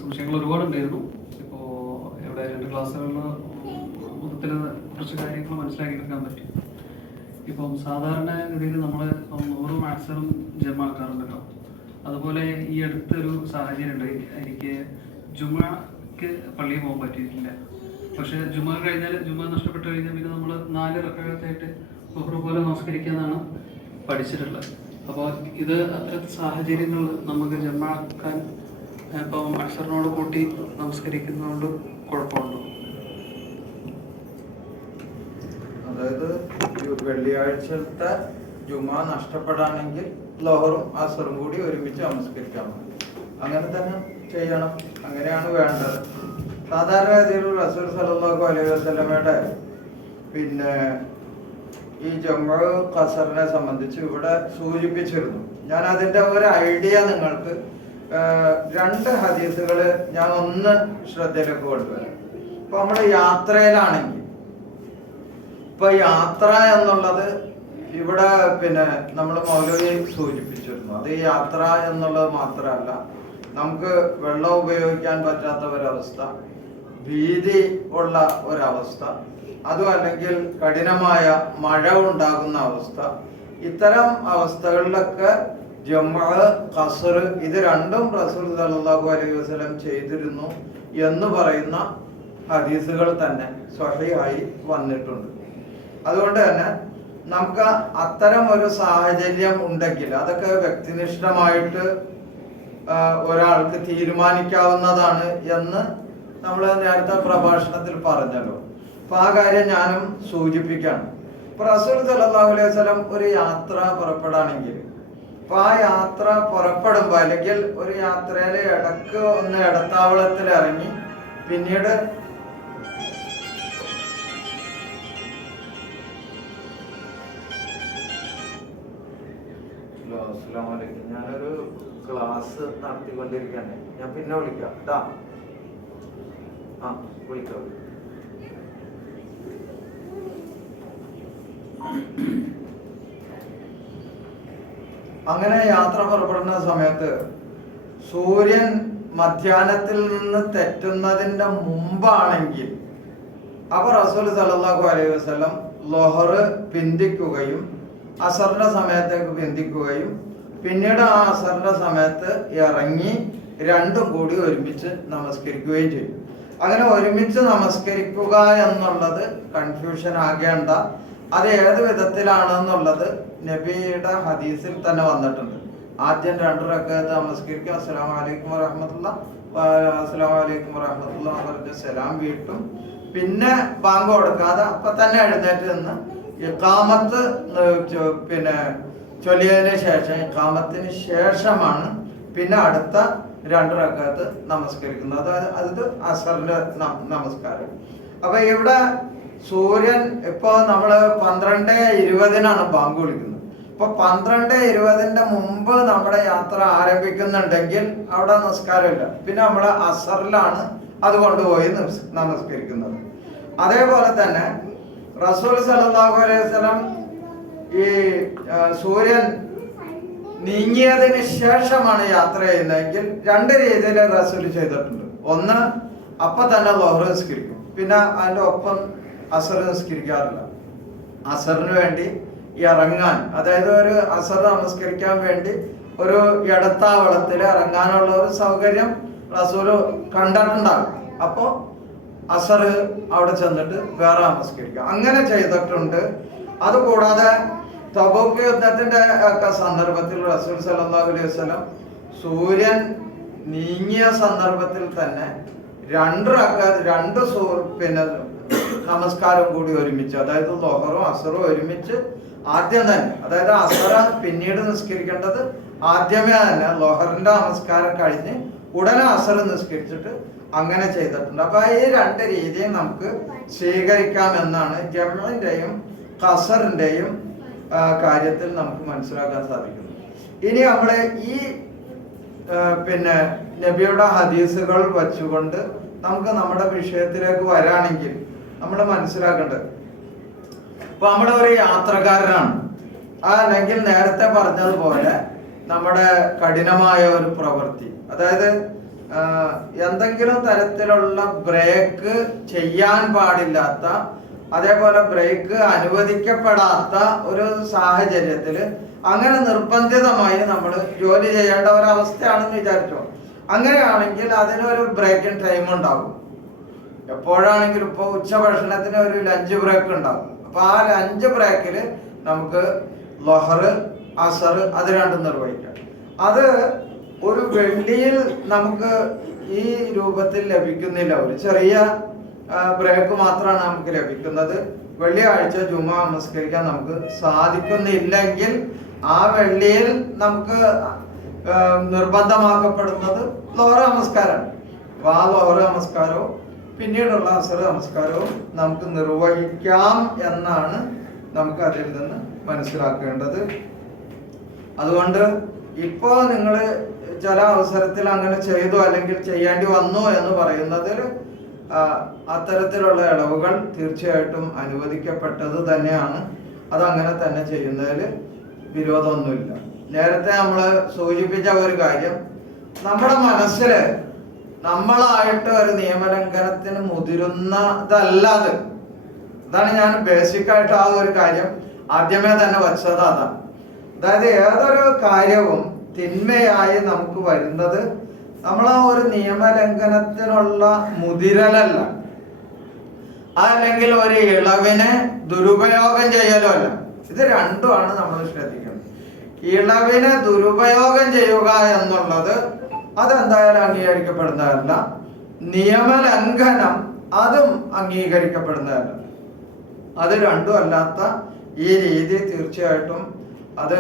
സംശയങ്ങൾ ഒരുപാടുണ്ടായിരുന്നു. ഇപ്പോൾ ഇവിടെ 2 ക്ലാസ്സുകളിൽ മൊത്തത്തിൽ കുറച്ച് കാര്യങ്ങൾ മനസ്സിലാക്കിയെടുക്കാൻ പറ്റും. ഇപ്പം സാധാരണ ഗതിയിൽ നമ്മൾ 100 മാക്സിമം ജമാക്കാറുണ്ടല്ലോ. അതുപോലെ ഈ അടുത്തൊരു സാഹചര്യം ഉണ്ടായി. എനിക്ക് ജുമക്ക് പള്ളിയിൽ പോകാൻ പറ്റിയിട്ടില്ല. പക്ഷേ ജുമ കഴിഞ്ഞാൽ, ജുമ നഷ്ടപ്പെട്ട് കഴിഞ്ഞാൽ പിന്നെ നമ്മൾ 4 റക്അത്തായിട്ട് ളുഹ്ർ പോലെ നമസ്കരിക്കാനാണ് പഠിച്ചിട്ടുള്ളത്. അപ്പോൾ ഇത് അത്തരത്തിൽ സാഹചര്യങ്ങൾ നമുക്ക് ജമാക്കാൻ ഇപ്പം അക്ഷറിനോട് കൂട്ടി നമസ്കരിക്കുന്നതുകൊണ്ട് കുഴപ്പമുണ്ടോ? അതായത് വെള്ളിയാഴ്ചത്തെ ജുമ നഷ്ടപ്പെടാണെങ്കിൽ ലോഹറും അസറും കൂടി ഒരുമിച്ച് നമസ്കരിക്കാൻ മതി. അങ്ങനെ തന്നെ ചെയ്യണം. അങ്ങനെയാണ് വേണ്ടത്. സാധാരണ രീതിയിൽ റസൂൽ സല്ലല്ലാഹു അലൈഹി വസല്ലമയുടെ പിന്നെ ഈ ജംഉ ഖസറിനെ സംബന്ധിച്ച് ഇവിടെ സൂചിപ്പിച്ചിരുന്നു. ഞാൻ അതിൻ്റെ ഒരു ഐഡിയ നിങ്ങൾക്ക് 2 ഹദീസുകൾ ഞാൻ ഒന്ന് ശ്രദ്ധയിലേക്ക് കൊണ്ടുവരാം. ഇപ്പൊ നമ്മൾ യാത്രയിലാണെങ്കിൽ, ഇപ്പൊ യാത്ര എന്നുള്ളത് ഇവിടെ പിന്നെ നമ്മൾ മൗലവി സൂചിപ്പിച്ചിരുന്നു. അത് ഈ യാത്ര എന്നുള്ളത് മാത്രമല്ല, നമുക്ക് വെള്ളം ഉപയോഗിക്കാൻ പറ്റാത്ത ഒരവസ്ഥ, ഭീതി ഉള്ള ഒരവസ്ഥ, അതും അല്ലെങ്കിൽ കഠിനമായ മഴ ഉണ്ടാകുന്ന അവസ്ഥ, ഇത്തരം അവസ്ഥകളിലൊക്കെ ജംഉ ഖസ്ർ ഇത് രണ്ടും റസൂൽ സല്ലല്ലാഹു അലൈഹി വസല്ലം ചെയ്തിരുന്നു എന്ന് പറയുന്ന ഹദീസുകൾ തന്നെ സ്വഹീഹായി വന്നിട്ടുണ്ട്. അതുകൊണ്ട് തന്നെ നമുക്ക് അത്തരം ഒരു സാഹചര്യം ഉണ്ടെങ്കിൽ അതൊക്കെ വ്യക്തിനിഷ്ഠമായിട്ട് ഒരാൾക്ക് തീരുമാനിക്കാവുന്നതാണ് എന്ന് നമ്മൾ നേരത്തെ പ്രഭാഷണത്തിൽ പറഞ്ഞല്ലോ. അപ്പൊ ആ കാര്യം ഞാനും സൂചിപ്പിക്കാണ്. ഇപ്പൊ റസൂൽ സല്ലല്ലാഹു അലൈഹി വസല്ലം ഒരു യാത്ര പുറപ്പെടാണെങ്കിൽ, അപ്പൊ ആ യാത്ര പുറപ്പെടുമ്പോ അല്ലെങ്കിൽ ഒരു യാത്രയിലെ ഇടക്ക് ഒന്ന് ഇടത്താവളത്തിൽ ഇറങ്ങി പിന്നീട് ഞാനൊരു ക്ലാസ് നടത്തിക്കൊണ്ടിരിക്കുകയാണ്. ഞാൻ പിന്നെ വിളിക്കാം കേട്ടാ. വിളിക്കാം. അങ്ങനെ യാത്ര പുറപ്പെടുന്ന സമയത്ത് സൂര്യൻ മധ്യാഹ്നത്തിൽ നിന്ന് തെറ്റുന്നതിന്റെ മുമ്പാണെങ്കിൽ അപ്പോൾ റസൂൽ സല്ലല്ലാഹു അലൈഹി വസല്ലം ലൊഹർ പിന്തിക്കുകയും അസറിന്റെ സമയത്തേക്ക് പിന്തിക്കുകയും പിന്നീട് ആ അസറിന്റെ സമയത്ത് ഇറങ്ങി രണ്ടും കൂടി ഒരുമിച്ച് നമസ്കരിക്കുകയും ചെയ്യും. അങ്ങനെ ഒരുമിച്ച് നമസ്കരിക്കുക എന്നുള്ളത് കൺഫ്യൂഷൻ ആകേണ്ട. അത് ഏത് വിധത്തിലാണെന്നുള്ളത് നബിയുടെ ഹദീസിൽ തന്നെ വന്നിട്ടുണ്ട്. ആദ്യം 2 റക്അത്ത് നമസ്കരിക്കുക, അസ്സലാമു അലൈക്കും വറഹ്മത്തുള്ളാഹി അസ്സലാമു അലൈക്കും വറഹ്മത്തുള്ളാഹി പറഞ്ഞ് സലാം വീട്ടും. പിന്നെ ബാങ്ക് കൊടുക്കാതെ അപ്പൊ തന്നെ എഴുന്നേറ്റ് നിന്ന് ഇഖാമത്ത് പിന്നെ ചൊല്ലിയതിന് ശേഷം ഇഖാമത്തിന് ശേഷമാണ് പിന്നെ അടുത്ത 2 റക്അത്ത് നമസ്കരിക്കുന്നത്. അത് അസറിന്റെ നമസ്കാരം. അപ്പൊ ഇവിടെ സൂര്യൻ ഇപ്പൊ നമ്മള് 12:20 ബാങ്ക് വിളിക്കുന്നത്. ഇപ്പൊ 12:20 മുമ്പ് നമ്മുടെ യാത്ര ആരംഭിക്കുന്നുണ്ടെങ്കിൽ അവിടെ നമസ്കാരമില്ല. പിന്നെ നമ്മള് അസറിലാണ് അത് കൊണ്ടുപോയി നമസ്കരിക്കുന്നത്. അതേപോലെ തന്നെ റസൂൽ സല്ലല്ലാഹു അലൈഹി വസല്ലം ഈ സൂര്യൻ നീങ്ങിയതിന് ശേഷമാണ് യാത്ര ചെയ്യുന്നതെങ്കിൽ 2 രീതിയിൽ റസൂൽ ചെയ്തിട്ടുണ്ട്. ഒന്ന്, അപ്പൊ തന്നെ ളുഹർ നിസ്കരിക്കും. പിന്നെ അതിന്റെ ഒപ്പം അസർ നിസ്കരിക്കാറില്ല. അസറിന് വേണ്ടി ഇറങ്ങാൻ, അതായത് ഒരു അസർ നമസ്കരിക്കാൻ വേണ്ടി ഒരു ഇടത്താവളത്തിൽ ഇറങ്ങാനുള്ള ഒരു സൗകര്യം റസൂല് കണ്ടിട്ടുണ്ടാകും. അപ്പോ അസർ അവിടെ ചെന്നിട്ട് വേറെ നമസ്കരിക്കാം. അങ്ങനെ ചെയ്തിട്ടുണ്ട്. അതുകൂടാതെ തബൂക്ക് യുദ്ധത്തിന്റെ ഒക്കെ സന്ദർഭത്തിൽ റസൂൽ സല്ലല്ലാഹു അലൈഹി വസല്ലം സൂര്യൻ നീങ്ങിയ സന്ദർഭത്തിൽ തന്നെ 2 റക്അത്ത് പിന്നെ നമസ്കാരം കൂടി ഒരുമിച്ച്, അതായത് ളുഹറും അസറും ഒരുമിച്ച് ആദ്യം തന്നെ, അതായത് അസറ പിന്നീട് നിസ്കരിക്കേണ്ടത് ആദ്യമേ തന്നെ ളുഹറിന്റെ നമസ്കാരം കഴിഞ്ഞ് ഉടനെ അസർ നിസ്കരിച്ചിട്ട് അങ്ങനെ ചെയ്തിട്ടുണ്ട്. അപ്പൊ ഈ 2 രീതിയും നമുക്ക് സ്വീകരിക്കാമെന്നാണ് ജംഇന്റെയും ഖസറിന്റെയും കാര്യത്തിൽ നമുക്ക് മനസ്സിലാക്കാൻ സാധിക്കുന്നത്. ഇനി നമ്മള് ഈ പിന്നെ നബിയുടെ ഹദീസുകൾ വച്ചുകൊണ്ട് നമുക്ക് നമ്മുടെ വിഷയത്തിലേക്ക് വരാണെങ്കിൽ നമ്മൾ മനസ്സിലാക്കേണ്ടത്, ഇപ്പൊ നമ്മളൊരു യാത്രക്കാരനാണ്, അല്ലെങ്കിൽ നേരത്തെ പറഞ്ഞതുപോലെ നമ്മുടെ കഠിനമായ ഒരു പ്രവൃത്തി, അതായത് എന്തെങ്കിലും തരത്തിലുള്ള ബ്രേക്ക് ചെയ്യാൻ പാടില്ലാത്ത, അതേപോലെ ബ്രേക്ക് അനുവദിക്കപ്പെടാത്ത ഒരു സാഹചര്യത്തിൽ അങ്ങനെ നിർബന്ധിതമായി നമ്മൾ ജോലി ചെയ്യേണ്ട ഒരവസ്ഥയാണെന്ന് വിചാരിച്ചോ. അങ്ങനെയാണെങ്കിൽ അതിനൊരു ബ്രേക്കിംഗ് ടൈം ഉണ്ടാകും. എപ്പോഴാണെങ്കിലും ഇപ്പോൾ ഉച്ചഭക്ഷണത്തിന് ഒരു ലഞ്ച് ബ്രേക്ക് ഉണ്ടാകും. അപ്പൊ ആ ലഞ്ച് ബ്രേക്കിൽ നമുക്ക് ളുഹർ അസർ അത് രണ്ടും നിർവഹിക്കാം. അത് ഒരു വെള്ളിയിൽ നമുക്ക് ഈ രൂപത്തിൽ ലഭിക്കുന്നില്ല. ഒരു ചെറിയ ബ്രേക്ക് മാത്രമാണ് നമുക്ക് ലഭിക്കുന്നത്. വെള്ളിയാഴ്ച ജുമാ നമസ്കരിക്കാൻ നമുക്ക് സാധിക്കുന്നില്ലെങ്കിൽ ആ വെള്ളിയിൽ നമുക്ക് നിർബന്ധമാക്കപ്പെടുന്നത് ളുഹർ നമസ്കാരമാണ്. അപ്പൊ ആ ളുഹർ നമസ്കാരവും പിന്നീടുള്ള അസർ നമസ്കാരവും നമുക്ക് നിർവഹിക്കാം എന്നാണ് നമുക്ക് അതിൽ നിന്ന് മനസ്സിലാക്കേണ്ടത്. അതുകൊണ്ട് ഇപ്പോ നിങ്ങൾ ചില അവസരത്തിൽ അങ്ങനെ ചെയ്തു അല്ലെങ്കിൽ ചെയ്യേണ്ടി വന്നു എന്ന് പറയുന്നതിൽ അത്തരത്തിലുള്ള ഇളവുകൾ തീർച്ചയായിട്ടും അനുവദിക്കപ്പെട്ടത് തന്നെയാണ്. അതങ്ങനെ തന്നെ ചെയ്യുന്നതിൽ വിരോധമൊന്നുമില്ല. നേരത്തെ നമ്മൾ സൂചിപ്പിച്ച ഒരു കാര്യം, നമ്മുടെ മനസ്സിൽ നമ്മളായിട്ട് ഒരു നിയമലംഘനത്തിന് മുതിരുന്നതല്ലാതെ, അതാണ് ഞാൻ ബേസിക്കായിട്ട് ആ ഒരു കാര്യം ആദ്യമേ തന്നെ വച്ചത്. അതാണ്, അതായത് ഏതൊരു കാര്യവും തിന്മയായി നമുക്ക് വരുന്നത് നമ്മൾ ആ ഒരു നിയമലംഘനത്തിനുള്ള മുതിരലല്ല, അല്ലെങ്കിൽ ഒരു ഇളവിനെ ദുരുപയോഗം ചെയ്യലോ അല്ല. ഇത് രണ്ടുമാണ് നമ്മൾ ശ്രദ്ധിക്കുന്നത്. ഇളവിനെ ദുരുപയോഗം ചെയ്യുക എന്നുള്ളത് അതെന്തായാലും അംഗീകരിക്കപ്പെടുന്നതല്ല. നിയമലംഘനം അതും അംഗീകരിക്കപ്പെടുന്നതല്ല. അത് രണ്ടും അല്ലാത്ത ഈ രീതി തീർച്ചയായിട്ടും അത്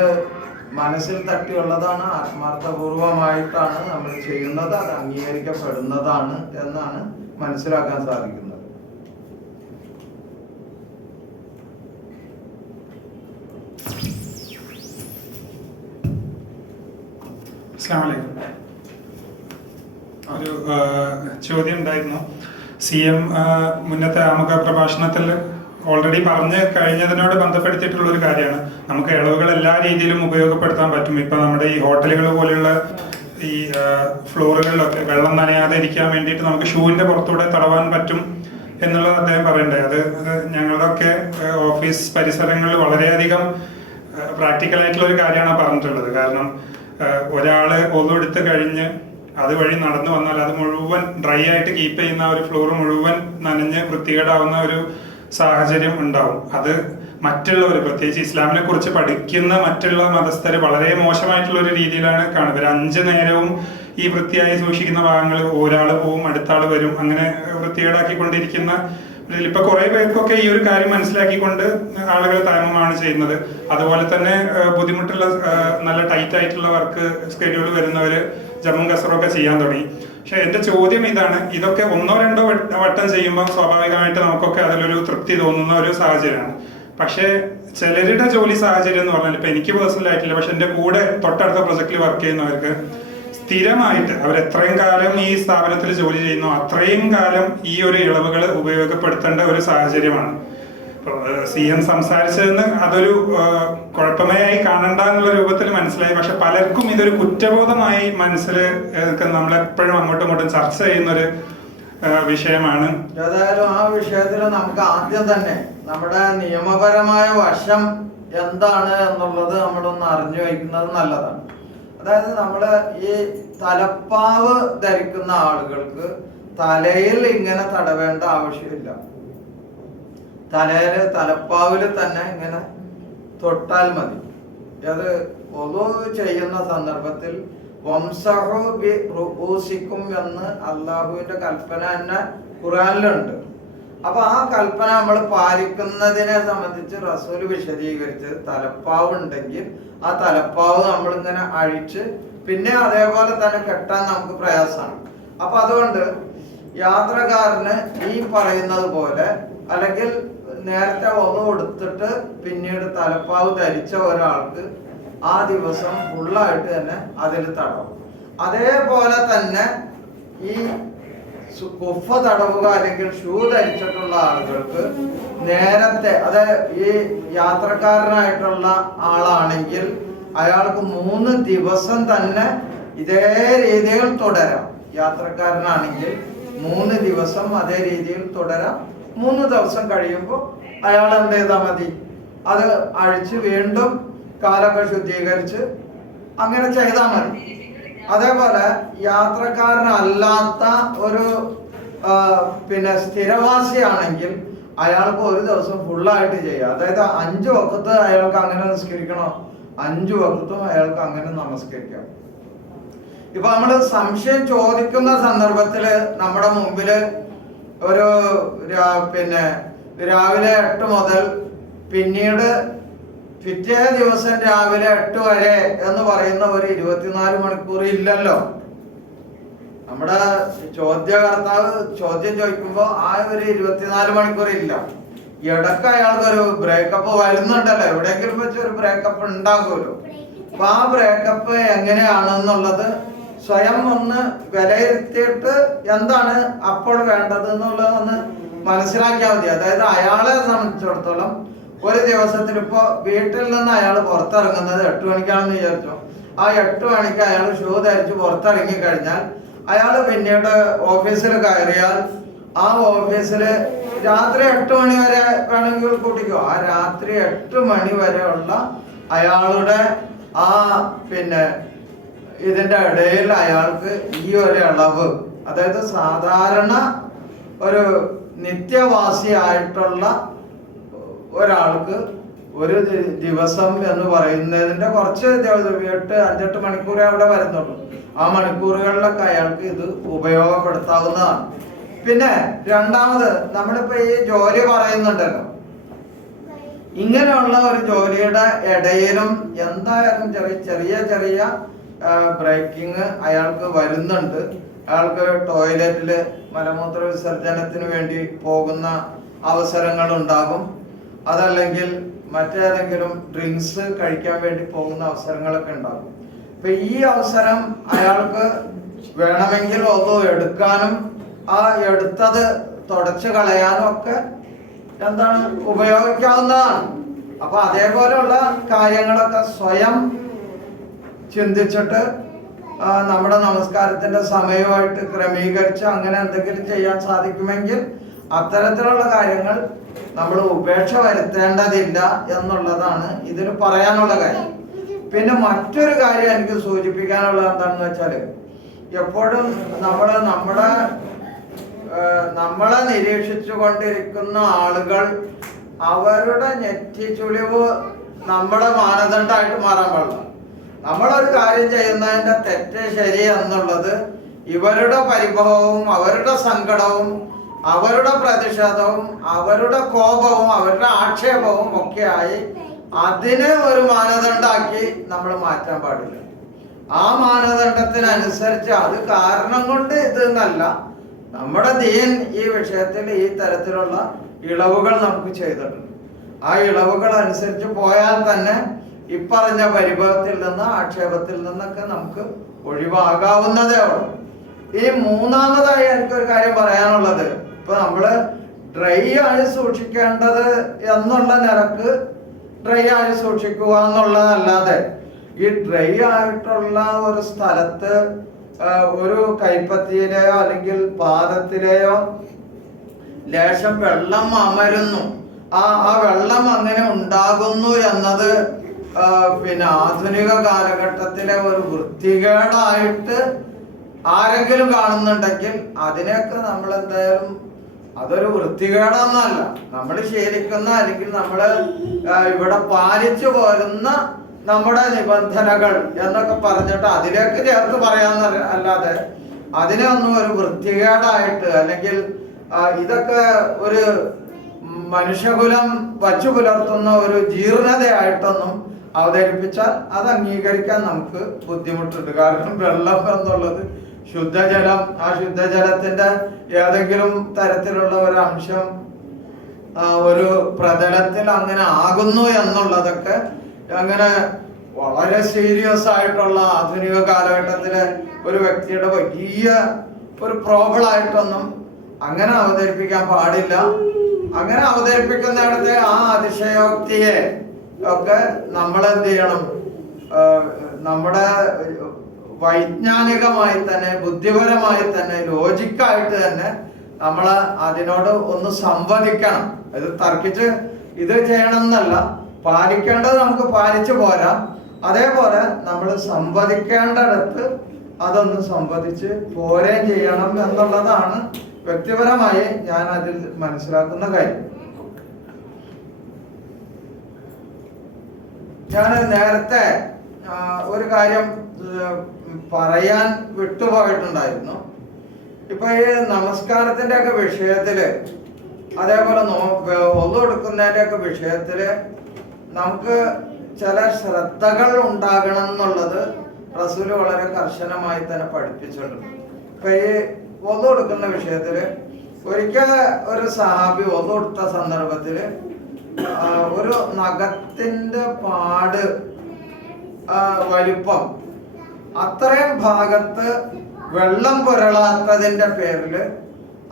മനസ്സിൽ തട്ടിയുള്ളതാണ്, ആത്മാർത്ഥപൂർവമായിട്ടാണ് നമ്മൾ ചെയ്യുന്നത്, അത് അംഗീകരിക്കപ്പെടുന്നതാണ് എന്നാണ് മനസ്സിലാക്കാൻ സാധിക്കുന്നത്. അസ്സലാമു അലൈക്കും. ഒരു ചോദ്യം ഉണ്ടായിരുന്നു. CM മുന്നത്തെ ആമുഖ പ്രഭാഷണത്തിൽ ഓൾറെഡി പറഞ്ഞു കഴിഞ്ഞതിനോട് ബന്ധപ്പെടുത്തിയിട്ടുള്ള ഒരു കാര്യമാണ്. നമുക്ക് ഇളവുകൾ എല്ലാ രീതിയിലും ഉപയോഗപ്പെടുത്താൻ പറ്റും. ഇപ്പൊ നമ്മുടെ ഈ ഹോട്ടലുകൾ പോലെയുള്ള ഈ ഫ്ലോറുകളിലൊക്കെ വെള്ളം നനയാതെ ഇരിക്കാൻ വേണ്ടിയിട്ട് നമുക്ക് ഷൂവിന്റെ പുറത്തൂടെ തടവാൻ പറ്റും എന്നുള്ളത് അദ്ദേഹം പറയണ്ടേ. അത് ഞങ്ങളുടെയൊക്കെ ഓഫീസ് പരിസരങ്ങളിൽ വളരെയധികം പ്രാക്ടിക്കൽ ആയിട്ടുള്ള ഒരു കാര്യമാണ് പറഞ്ഞിട്ടുള്ളത്. കാരണം ഒരാള് ഒന്നെടുത്ത് കഴിഞ്ഞ് അതുവഴി നടന്നു വന്നാൽ അത് മുഴുവൻ ഡ്രൈ ആയിട്ട് കീപ്പ് ചെയ്യുന്ന ഒരു ഫ്ലോർ മുഴുവൻ നനഞ്ഞ് വൃത്തികേടാവുന്ന ഒരു സാഹചര്യം ഉണ്ടാവും. അത് മറ്റുള്ളവർ, പ്രത്യേകിച്ച് ഇസ്ലാമിനെ കുറിച്ച് പഠിക്കുന്ന മറ്റുള്ള മതസ്ഥര് വളരെ മോശമായിട്ടുള്ള ഒരു രീതിയിലാണ് കാണുന്നത്. ഒരു 5 നേരവും ഈ വൃത്തിയായി സൂക്ഷിക്കുന്ന ഭാഗങ്ങൾ ഒരാൾ പോവും, അടുത്ത ആൾ വരും, അങ്ങനെ വൃത്തികേടാക്കിക്കൊണ്ടിരിക്കുന്ന ഇപ്പൊ കുറെ പേർക്കൊക്കെ ഈ ഒരു കാര്യം മനസ്സിലാക്കിക്കൊണ്ട് ആളുകൾ തയമമാണ് ചെയ്യുന്നത്. അതുപോലെ തന്നെ ബുദ്ധിമുട്ടുള്ള നല്ല ടൈറ്റ് ആയിട്ടുള്ള വർക്ക് സ്കെഡ്യൂൾ വരുന്നവര് ജമ്മും കസറൊക്കെ ചെയ്യാൻ തുടങ്ങി. പക്ഷെ എന്റെ ചോദ്യം ഇതാണ്, ഇതൊക്കെ 1-2 വട്ടം ചെയ്യുമ്പോൾ സ്വാഭാവികമായിട്ട് നമുക്കൊക്കെ അതിലൊരു തൃപ്തി തോന്നുന്ന ഒരു സാഹചര്യമാണ്. പക്ഷെ ചിലരുടെ ജോലി സാഹചര്യം എന്ന് പറഞ്ഞാൽ ഇപ്പൊ എനിക്ക് പേഴ്സണൽ ആയിട്ടില്ല, പക്ഷെ എന്റെ കൂടെ തൊട്ടടുത്ത പ്രൊജക്റ്റിൽ വർക്ക് ചെയ്യുന്നവർക്ക് സ്ഥിരമായിട്ട് അവർ എത്രയും കാലം ഈ സ്ഥാപനത്തിൽ ജോലി ചെയ്യുന്നു അത്രയും കാലം ഈ ഒരു ഇളവുകൾ ഉപയോഗപ്പെടുത്തേണ്ട ഒരു സാഹചര്യമാണ്. CM സംസാരിച്ചതെന്ന് അതൊരു കുഴപ്പമേ ആയി കാണണ്ട എന്നുള്ള രൂപത്തിൽ മനസ്സിലായി. പക്ഷെ പലർക്കും ഇതൊരു കുറ്റബോധമായി മനസ്സിൽ നമ്മളെപ്പോഴും അങ്ങോട്ടും ഇങ്ങോട്ടും ചർച്ച ചെയ്യുന്നൊരു വിഷയമാണ്. ഏതായാലും ആ വിഷയത്തിൽ നമുക്ക് ആദ്യം തന്നെ നമ്മുടെ നിയമപരമായ വശം എന്താണ് എന്നുള്ളത് നമ്മളൊന്ന് അറിഞ്ഞു വയ്ക്കുന്നത് നല്ലതാണ്. അതായത് നമ്മള് ഈ തലപ്പാവ് ധരിക്കുന്ന ആളുകൾക്ക് തലയിൽ ഇങ്ങനെ തടവേണ്ട ആവശ്യമില്ല. തലപ്പാവിൽ തന്നെ ഇങ്ങനെ തൊട്ടാൽ മതി. അത് ഒളു ചെയ്യുന്ന സന്ദർഭത്തിൽ വംസഹു ബി റൂസിക്കും എന്ന് അള്ളാഹുവിന്റെ കൽപ്പന തന്നെ ഖുർആനിലുണ്ട്. അപ്പൊ ആ കൽപ്പന നമ്മൾ പാലിക്കുന്നതിനെ സംബന്ധിച്ച് റസൂല് വിശദീകരിച്ച് തലപ്പാവ് ഉണ്ടെങ്കിൽ ആ തലപ്പാവ് നമ്മളിങ്ങനെ അഴിച്ച് പിന്നെ അതേപോലെ തന്നെ കെട്ടാൻ നമുക്ക് പ്രയാസമാണ്. അപ്പൊ അതുകൊണ്ട് യാത്രക്കാരന് ഈ പറയുന്നത് പോലെ അല്ലെങ്കിൽ നേരത്തെ ഒന്ന് കൊടുത്തിട്ട് പിന്നീട് തലപ്പാവ് ധരിച്ച ഒരാൾക്ക് ആ ദിവസം ഫുള്ളായിട്ട് തന്നെ അതിൽ തടവും. അതേപോലെ തന്നെ ഈ കുഫ തടവുക അല്ലെങ്കിൽ ഷൂ ധരിച്ചിട്ടുള്ള ആളുകൾക്ക് നേരത്തെ, അതായത് ഈ യാത്രക്കാരനായിട്ടുള്ള ആളാണെങ്കിൽ അയാൾക്ക് 3 ദിവസം തന്നെ ഇതേ രീതിയിൽ തുടരാം. യാത്രക്കാരനാണെങ്കിൽ 3 ദിവസം അതേ രീതിയിൽ തുടരാം. 3 ദിവസം കഴിയുമ്പോൾ അയാൾ എന്ത് ചെയ്താൽ മതി, അത് അഴിച്ച് വീണ്ടും കാലൊക്കെ ശുദ്ധീകരിച്ച് അങ്ങനെ ചെയ്താൽ മതി. അതേപോലെ യാത്രക്കാരനല്ലാത്ത ഒരു സ്ഥിരവാസിയാണെങ്കിൽ അയാൾക്ക് ഒരു ദിവസം ഫുള്ളായിട്ട് ചെയ്യാം. അതായത് 5 വഖത്ത് അയാൾക്ക് അങ്ങനെ നിസ്കരിക്കണോ, 5 വഖത്തും അയാൾക്ക് അങ്ങനെ നമസ്കരിക്കാം. ഇപ്പൊ നമ്മള് സംശയം ചോദിക്കുന്ന സന്ദർഭത്തില് നമ്മുടെ മുമ്പില് ഒരു രാവിലെ 8 മുതൽ പിന്നീട് പിറ്റേ ദിവസം രാവിലെ 8 വരെ എന്ന് പറയുന്ന ഒരു 24 മണിക്കൂർ ഇല്ലല്ലോ. നമ്മുടെ ചോദ്യകർത്താവ് ചോദ്യം ചോദിക്കുമ്പോ ആ ഒരു 24 മണിക്കൂർ ഇല്ല. ഇടയ്ക്ക് അയാൾക്ക് ഒരു ബ്രേക്കപ്പ് വരുന്നുണ്ടല്ലോ, എവിടെയെങ്കിലും വെച്ച് ഒരു ബ്രേക്കപ്പ് ഉണ്ടാകുമല്ലോ. അപ്പൊ ആ ബ്രേക്കപ്പ് എങ്ങനെയാണെന്നുള്ളത് സ്വയം ഒന്ന് വിലയിരുത്തിയിട്ട് എന്താണ് അപ്പോൾ വേണ്ടത് എന്നുള്ളത് ഒന്ന് മനസ്സിലാക്കിയാൽ മതി. അതായത് അയാളെ സംബന്ധിച്ചിടത്തോളം ഒരു ദിവസത്തിൽ ഇപ്പോ വീട്ടിൽ നിന്ന് അയാൾ പുറത്തിറങ്ങുന്നത് 8 മണിക്കാണെന്ന് വിചാരിച്ചോ. ആ 8 മണിക്ക് അയാൾ ഷൂ ധരിച്ച് പുറത്തിറങ്ങി കഴിഞ്ഞാൽ അയാൾ പിന്നീട് ഓഫീസിൽ കയറിയാൽ ആ ഓഫീസിൽ രാത്രി 8 മണി വരെ വേണമെങ്കിൽ കൂട്ടിക്കോ. ആ രാത്രി 8 മണി വരെയുള്ള അയാളുടെ ആ ഇതിന്റെ ഇടയിൽ അയാൾക്ക് ഈ ഒരു ഇളവ്, അതായത് സാധാരണ ഒരു നിത്യവാസിയായിട്ടുള്ള ഒരാൾക്ക് ഒരു ദിവസം എന്ന് പറയുന്നതിന്റെ കുറച്ച് 5-8 മണിക്കൂറേ അവിടെ വരുന്നുള്ളൂ. ആ മണിക്കൂറുകളിലൊക്കെ അയാൾക്ക് ഇത് ഉപയോഗപ്പെടുത്താവുന്നതാണ്. പിന്നെ രണ്ടാമത് നമ്മളിപ്പോ ഈ ജോലി പറയുന്നുണ്ടല്ലോ, ഇങ്ങനെയുള്ള ഒരു ജോലിയുടെ ഇടയിലും എന്തായാലും ചെറിയ ബ്രേക്കിങ് അയാൾക്ക് വരുന്നുണ്ട്. അയാൾക്ക് ടോയ്ലറ്റില് മലമൂത്ര വിസർജനത്തിന് വേണ്ടി പോകുന്ന അവസരങ്ങൾ ഉണ്ടാകും. അതല്ലെങ്കിൽ മറ്റേതെങ്കിലും ഡ്രിങ്ക്സ് കഴിക്കാൻ വേണ്ടി പോകുന്ന അവസരങ്ങളൊക്കെ ഉണ്ടാകും. അപ്പൊ ഈ അവസരം അയാൾക്ക് വേണമെങ്കിൽ ഒന്ന് എടുക്കാനും ആ എടുത്തത് തുടച്ചു കളയാനും ഒക്കെ ഉപയോഗിക്കാവുന്നതാണ്. അപ്പൊ അതേപോലെയുള്ള കാര്യങ്ങളൊക്കെ സ്വയം ചിന്തിച്ചിട്ട് നമ്മുടെ നമസ്കാരത്തിന്റെ സമയമായിട്ട് ക്രമീകരിച്ച് അങ്ങനെ എന്തെങ്കിലും ചെയ്യാൻ സാധിക്കുമെങ്കിൽ അത്തരത്തിലുള്ള കാര്യങ്ങൾ നമ്മൾ ഉപേക്ഷ വരുത്തേണ്ടതില്ല എന്നുള്ളതാണ് ഇതിന് പറയാനുള്ള കാര്യം. പിന്നെ മറ്റൊരു കാര്യം എനിക്ക് സൂചിപ്പിക്കാനുള്ളത് എന്താണെന്ന് വെച്ചാൽ, എപ്പോഴും നമ്മളെ നിരീക്ഷിച്ചു കൊണ്ടിരിക്കുന്ന ആളുകൾ അവരുടെ നെറ്റിച്ചുളിവ് നമ്മുടെ മാനദണ്ഡമായിട്ട് മാറാൻ പാടില്ല. നമ്മളൊരു കാര്യം ചെയ്യുന്നതിന്റെ തെറ്റ് ശരി എന്നുള്ളത് ഇവരുടെ പരിഭവവും അവരുടെ സങ്കടവും അവരുടെ പ്രതിഷേധവും അവരുടെ കോപവും അവരുടെ ആക്ഷേപവും ഒക്കെ ആയി അതിനെ ഒരു മാനദണ്ഡമാക്കി നമ്മൾ മാറ്റാൻ പാടില്ല. ആ മാനദണ്ഡത്തിനനുസരിച്ച് അത് കാരണം കൊണ്ട് ഇത് എന്നല്ല, നമ്മുടെ ദീൻ ഈ വിഷയത്തിൽ ഈ തരത്തിലുള്ള ഇളവുകൾ നമുക്ക് ചെയ്തിട്ടുണ്ട്. ആ ഇളവുകൾ അനുസരിച്ച് പോയാൽ തന്നെ ഇപ്പറഞ്ഞ പരിഭവത്തിൽ നിന്ന് ആക്ഷേപത്തിൽ നിന്നൊക്കെ നമുക്ക് ഒഴിവാകാവുന്നതേ ഉള്ളൂ. ഇനി മൂന്നാമതായി എനിക്കൊരു കാര്യം പറയാനുള്ളത്, ഇപ്പൊ നമ്മള് ഡ്രൈ ആയി സൂക്ഷിക്കേണ്ടത് എന്നുള്ള നിലക്ക് ഡ്രൈ ആയി സൂക്ഷിക്കുക എന്നുള്ളതല്ലാതെ ഈ ഡ്രൈ ആയിട്ടുള്ള ഒരു സ്ഥലത്ത് ഒരു കൈപ്പത്തിയിലെയോ അല്ലെങ്കിൽ പാദത്തിലെയോ ലേശം വെള്ളം അമരുന്നു, ആ വെള്ളം അങ്ങനെ ഉണ്ടാകുന്നു എന്നത് പിന്നെ ആധുനിക കാലഘട്ടത്തിലെ ഒരു വൃത്തികേടായിട്ട് ആരെങ്കിലും കാണുന്നുണ്ടെങ്കിൽ അതിനെയൊക്കെ നമ്മൾ എന്തായാലും അതൊരു വൃത്തികേടൊന്നല്ല, നമ്മൾ ശീലിക്കുന്ന അല്ലെങ്കിൽ നമ്മൾ ഇവിടെ പാലിച്ചു പോരുന്ന നമ്മുടെ നിബന്ധനകൾ എന്നൊക്കെ പറഞ്ഞിട്ട് അതിലേക്ക് ചേർത്ത് പറയാന്ന് അല്ലാതെ അതിനെ ഒന്നും ഒരു വൃത്തികേടായിട്ട് അല്ലെങ്കിൽ ഇതൊക്കെ ഒരു മനുഷ്യകുലം വച്ചു പുലർത്തുന്ന ഒരു ജീർണതയായിട്ടൊന്നും അവതരിപ്പിച്ചാൽ അത് അംഗീകരിക്കാൻ നമുക്ക് ബുദ്ധിമുട്ടുണ്ട്. കാരണം വെള്ളം എന്നുള്ളത് ശുദ്ധജലം, ആ ശുദ്ധജലത്തിന്റെ ഏതെങ്കിലും തരത്തിലുള്ള ഒരു അംശം ഒരു പ്രതലത്തിൽ അങ്ങനെ ആകുന്നു എന്നുള്ളതൊക്കെ അങ്ങനെ വളരെ സീരിയസ് ആയിട്ടുള്ള ആധുനിക കാലഘട്ടത്തിലെ ഒരു വ്യക്തിയുടെ വലിയ ഒരു പ്രോബ്ലം ആയിട്ടൊന്നും അങ്ങനെ അവതരിപ്പിക്കാൻ പാടില്ല. അങ്ങനെ അവതരിപ്പിക്കുന്നിടത്തെ ആ അതിശയോക്തിയെ ഒക്കെ നമ്മൾ എന്ത് ചെയ്യണം, നമ്മുടെ വൈജ്ഞാനികമായി തന്നെ ബുദ്ധിപരമായി തന്നെ ലോജിക്കായിട്ട് തന്നെ നമ്മൾ അതിനോട് ഒന്ന് സംവദിക്കണം. ഇത് തർക്കിച്ച് ഇത് ചെയ്യണം എന്നല്ല, പാലിക്കേണ്ടത് നമുക്ക് പാലിച്ചു പോരാ, അതേപോലെ നമ്മൾ സംവദിക്കേണ്ടടുത്ത് അതൊന്ന് സംവദിച്ച് പോരുകയും ചെയ്യണം എന്നുള്ളതാണ് വ്യക്തിപരമായി ഞാൻ അതിൽ മനസ്സിലാക്കുന്ന കാര്യം. ഞാൻ നേരത്തെ ഒരു കാര്യം പറയാൻ വിട്ടുപോയിട്ടുണ്ടായിരുന്നു. ഇപ്പൊ ഈ നമസ്കാരത്തിന്റെ ഒക്കെ വിഷയത്തില്, അതേപോലെ ഒന്നു കൊടുക്കുന്നതിന്റെ ഒക്കെ വിഷയത്തില് നമുക്ക് ചില ശ്രദ്ധകൾ ഉണ്ടാകണം എന്നുള്ളത് റസൂല് വളരെ കർശനമായി തന്നെ പഠിപ്പിച്ചിട്ടുണ്ട്. ഇപ്പൊ ഈ ഒന്നു കൊടുക്കുന്ന വിഷയത്തില് ഒരിക്കൽ ഒരു സഹാബി ഒന്നു കൊടുത്ത സന്ദർഭത്തില് ഒരു നഖത്തിന്റെ പാട് വലിപ്പം അത്രയും ഭാഗത്ത് വെള്ളം പുരളാത്തതിന്റെ പേരിൽ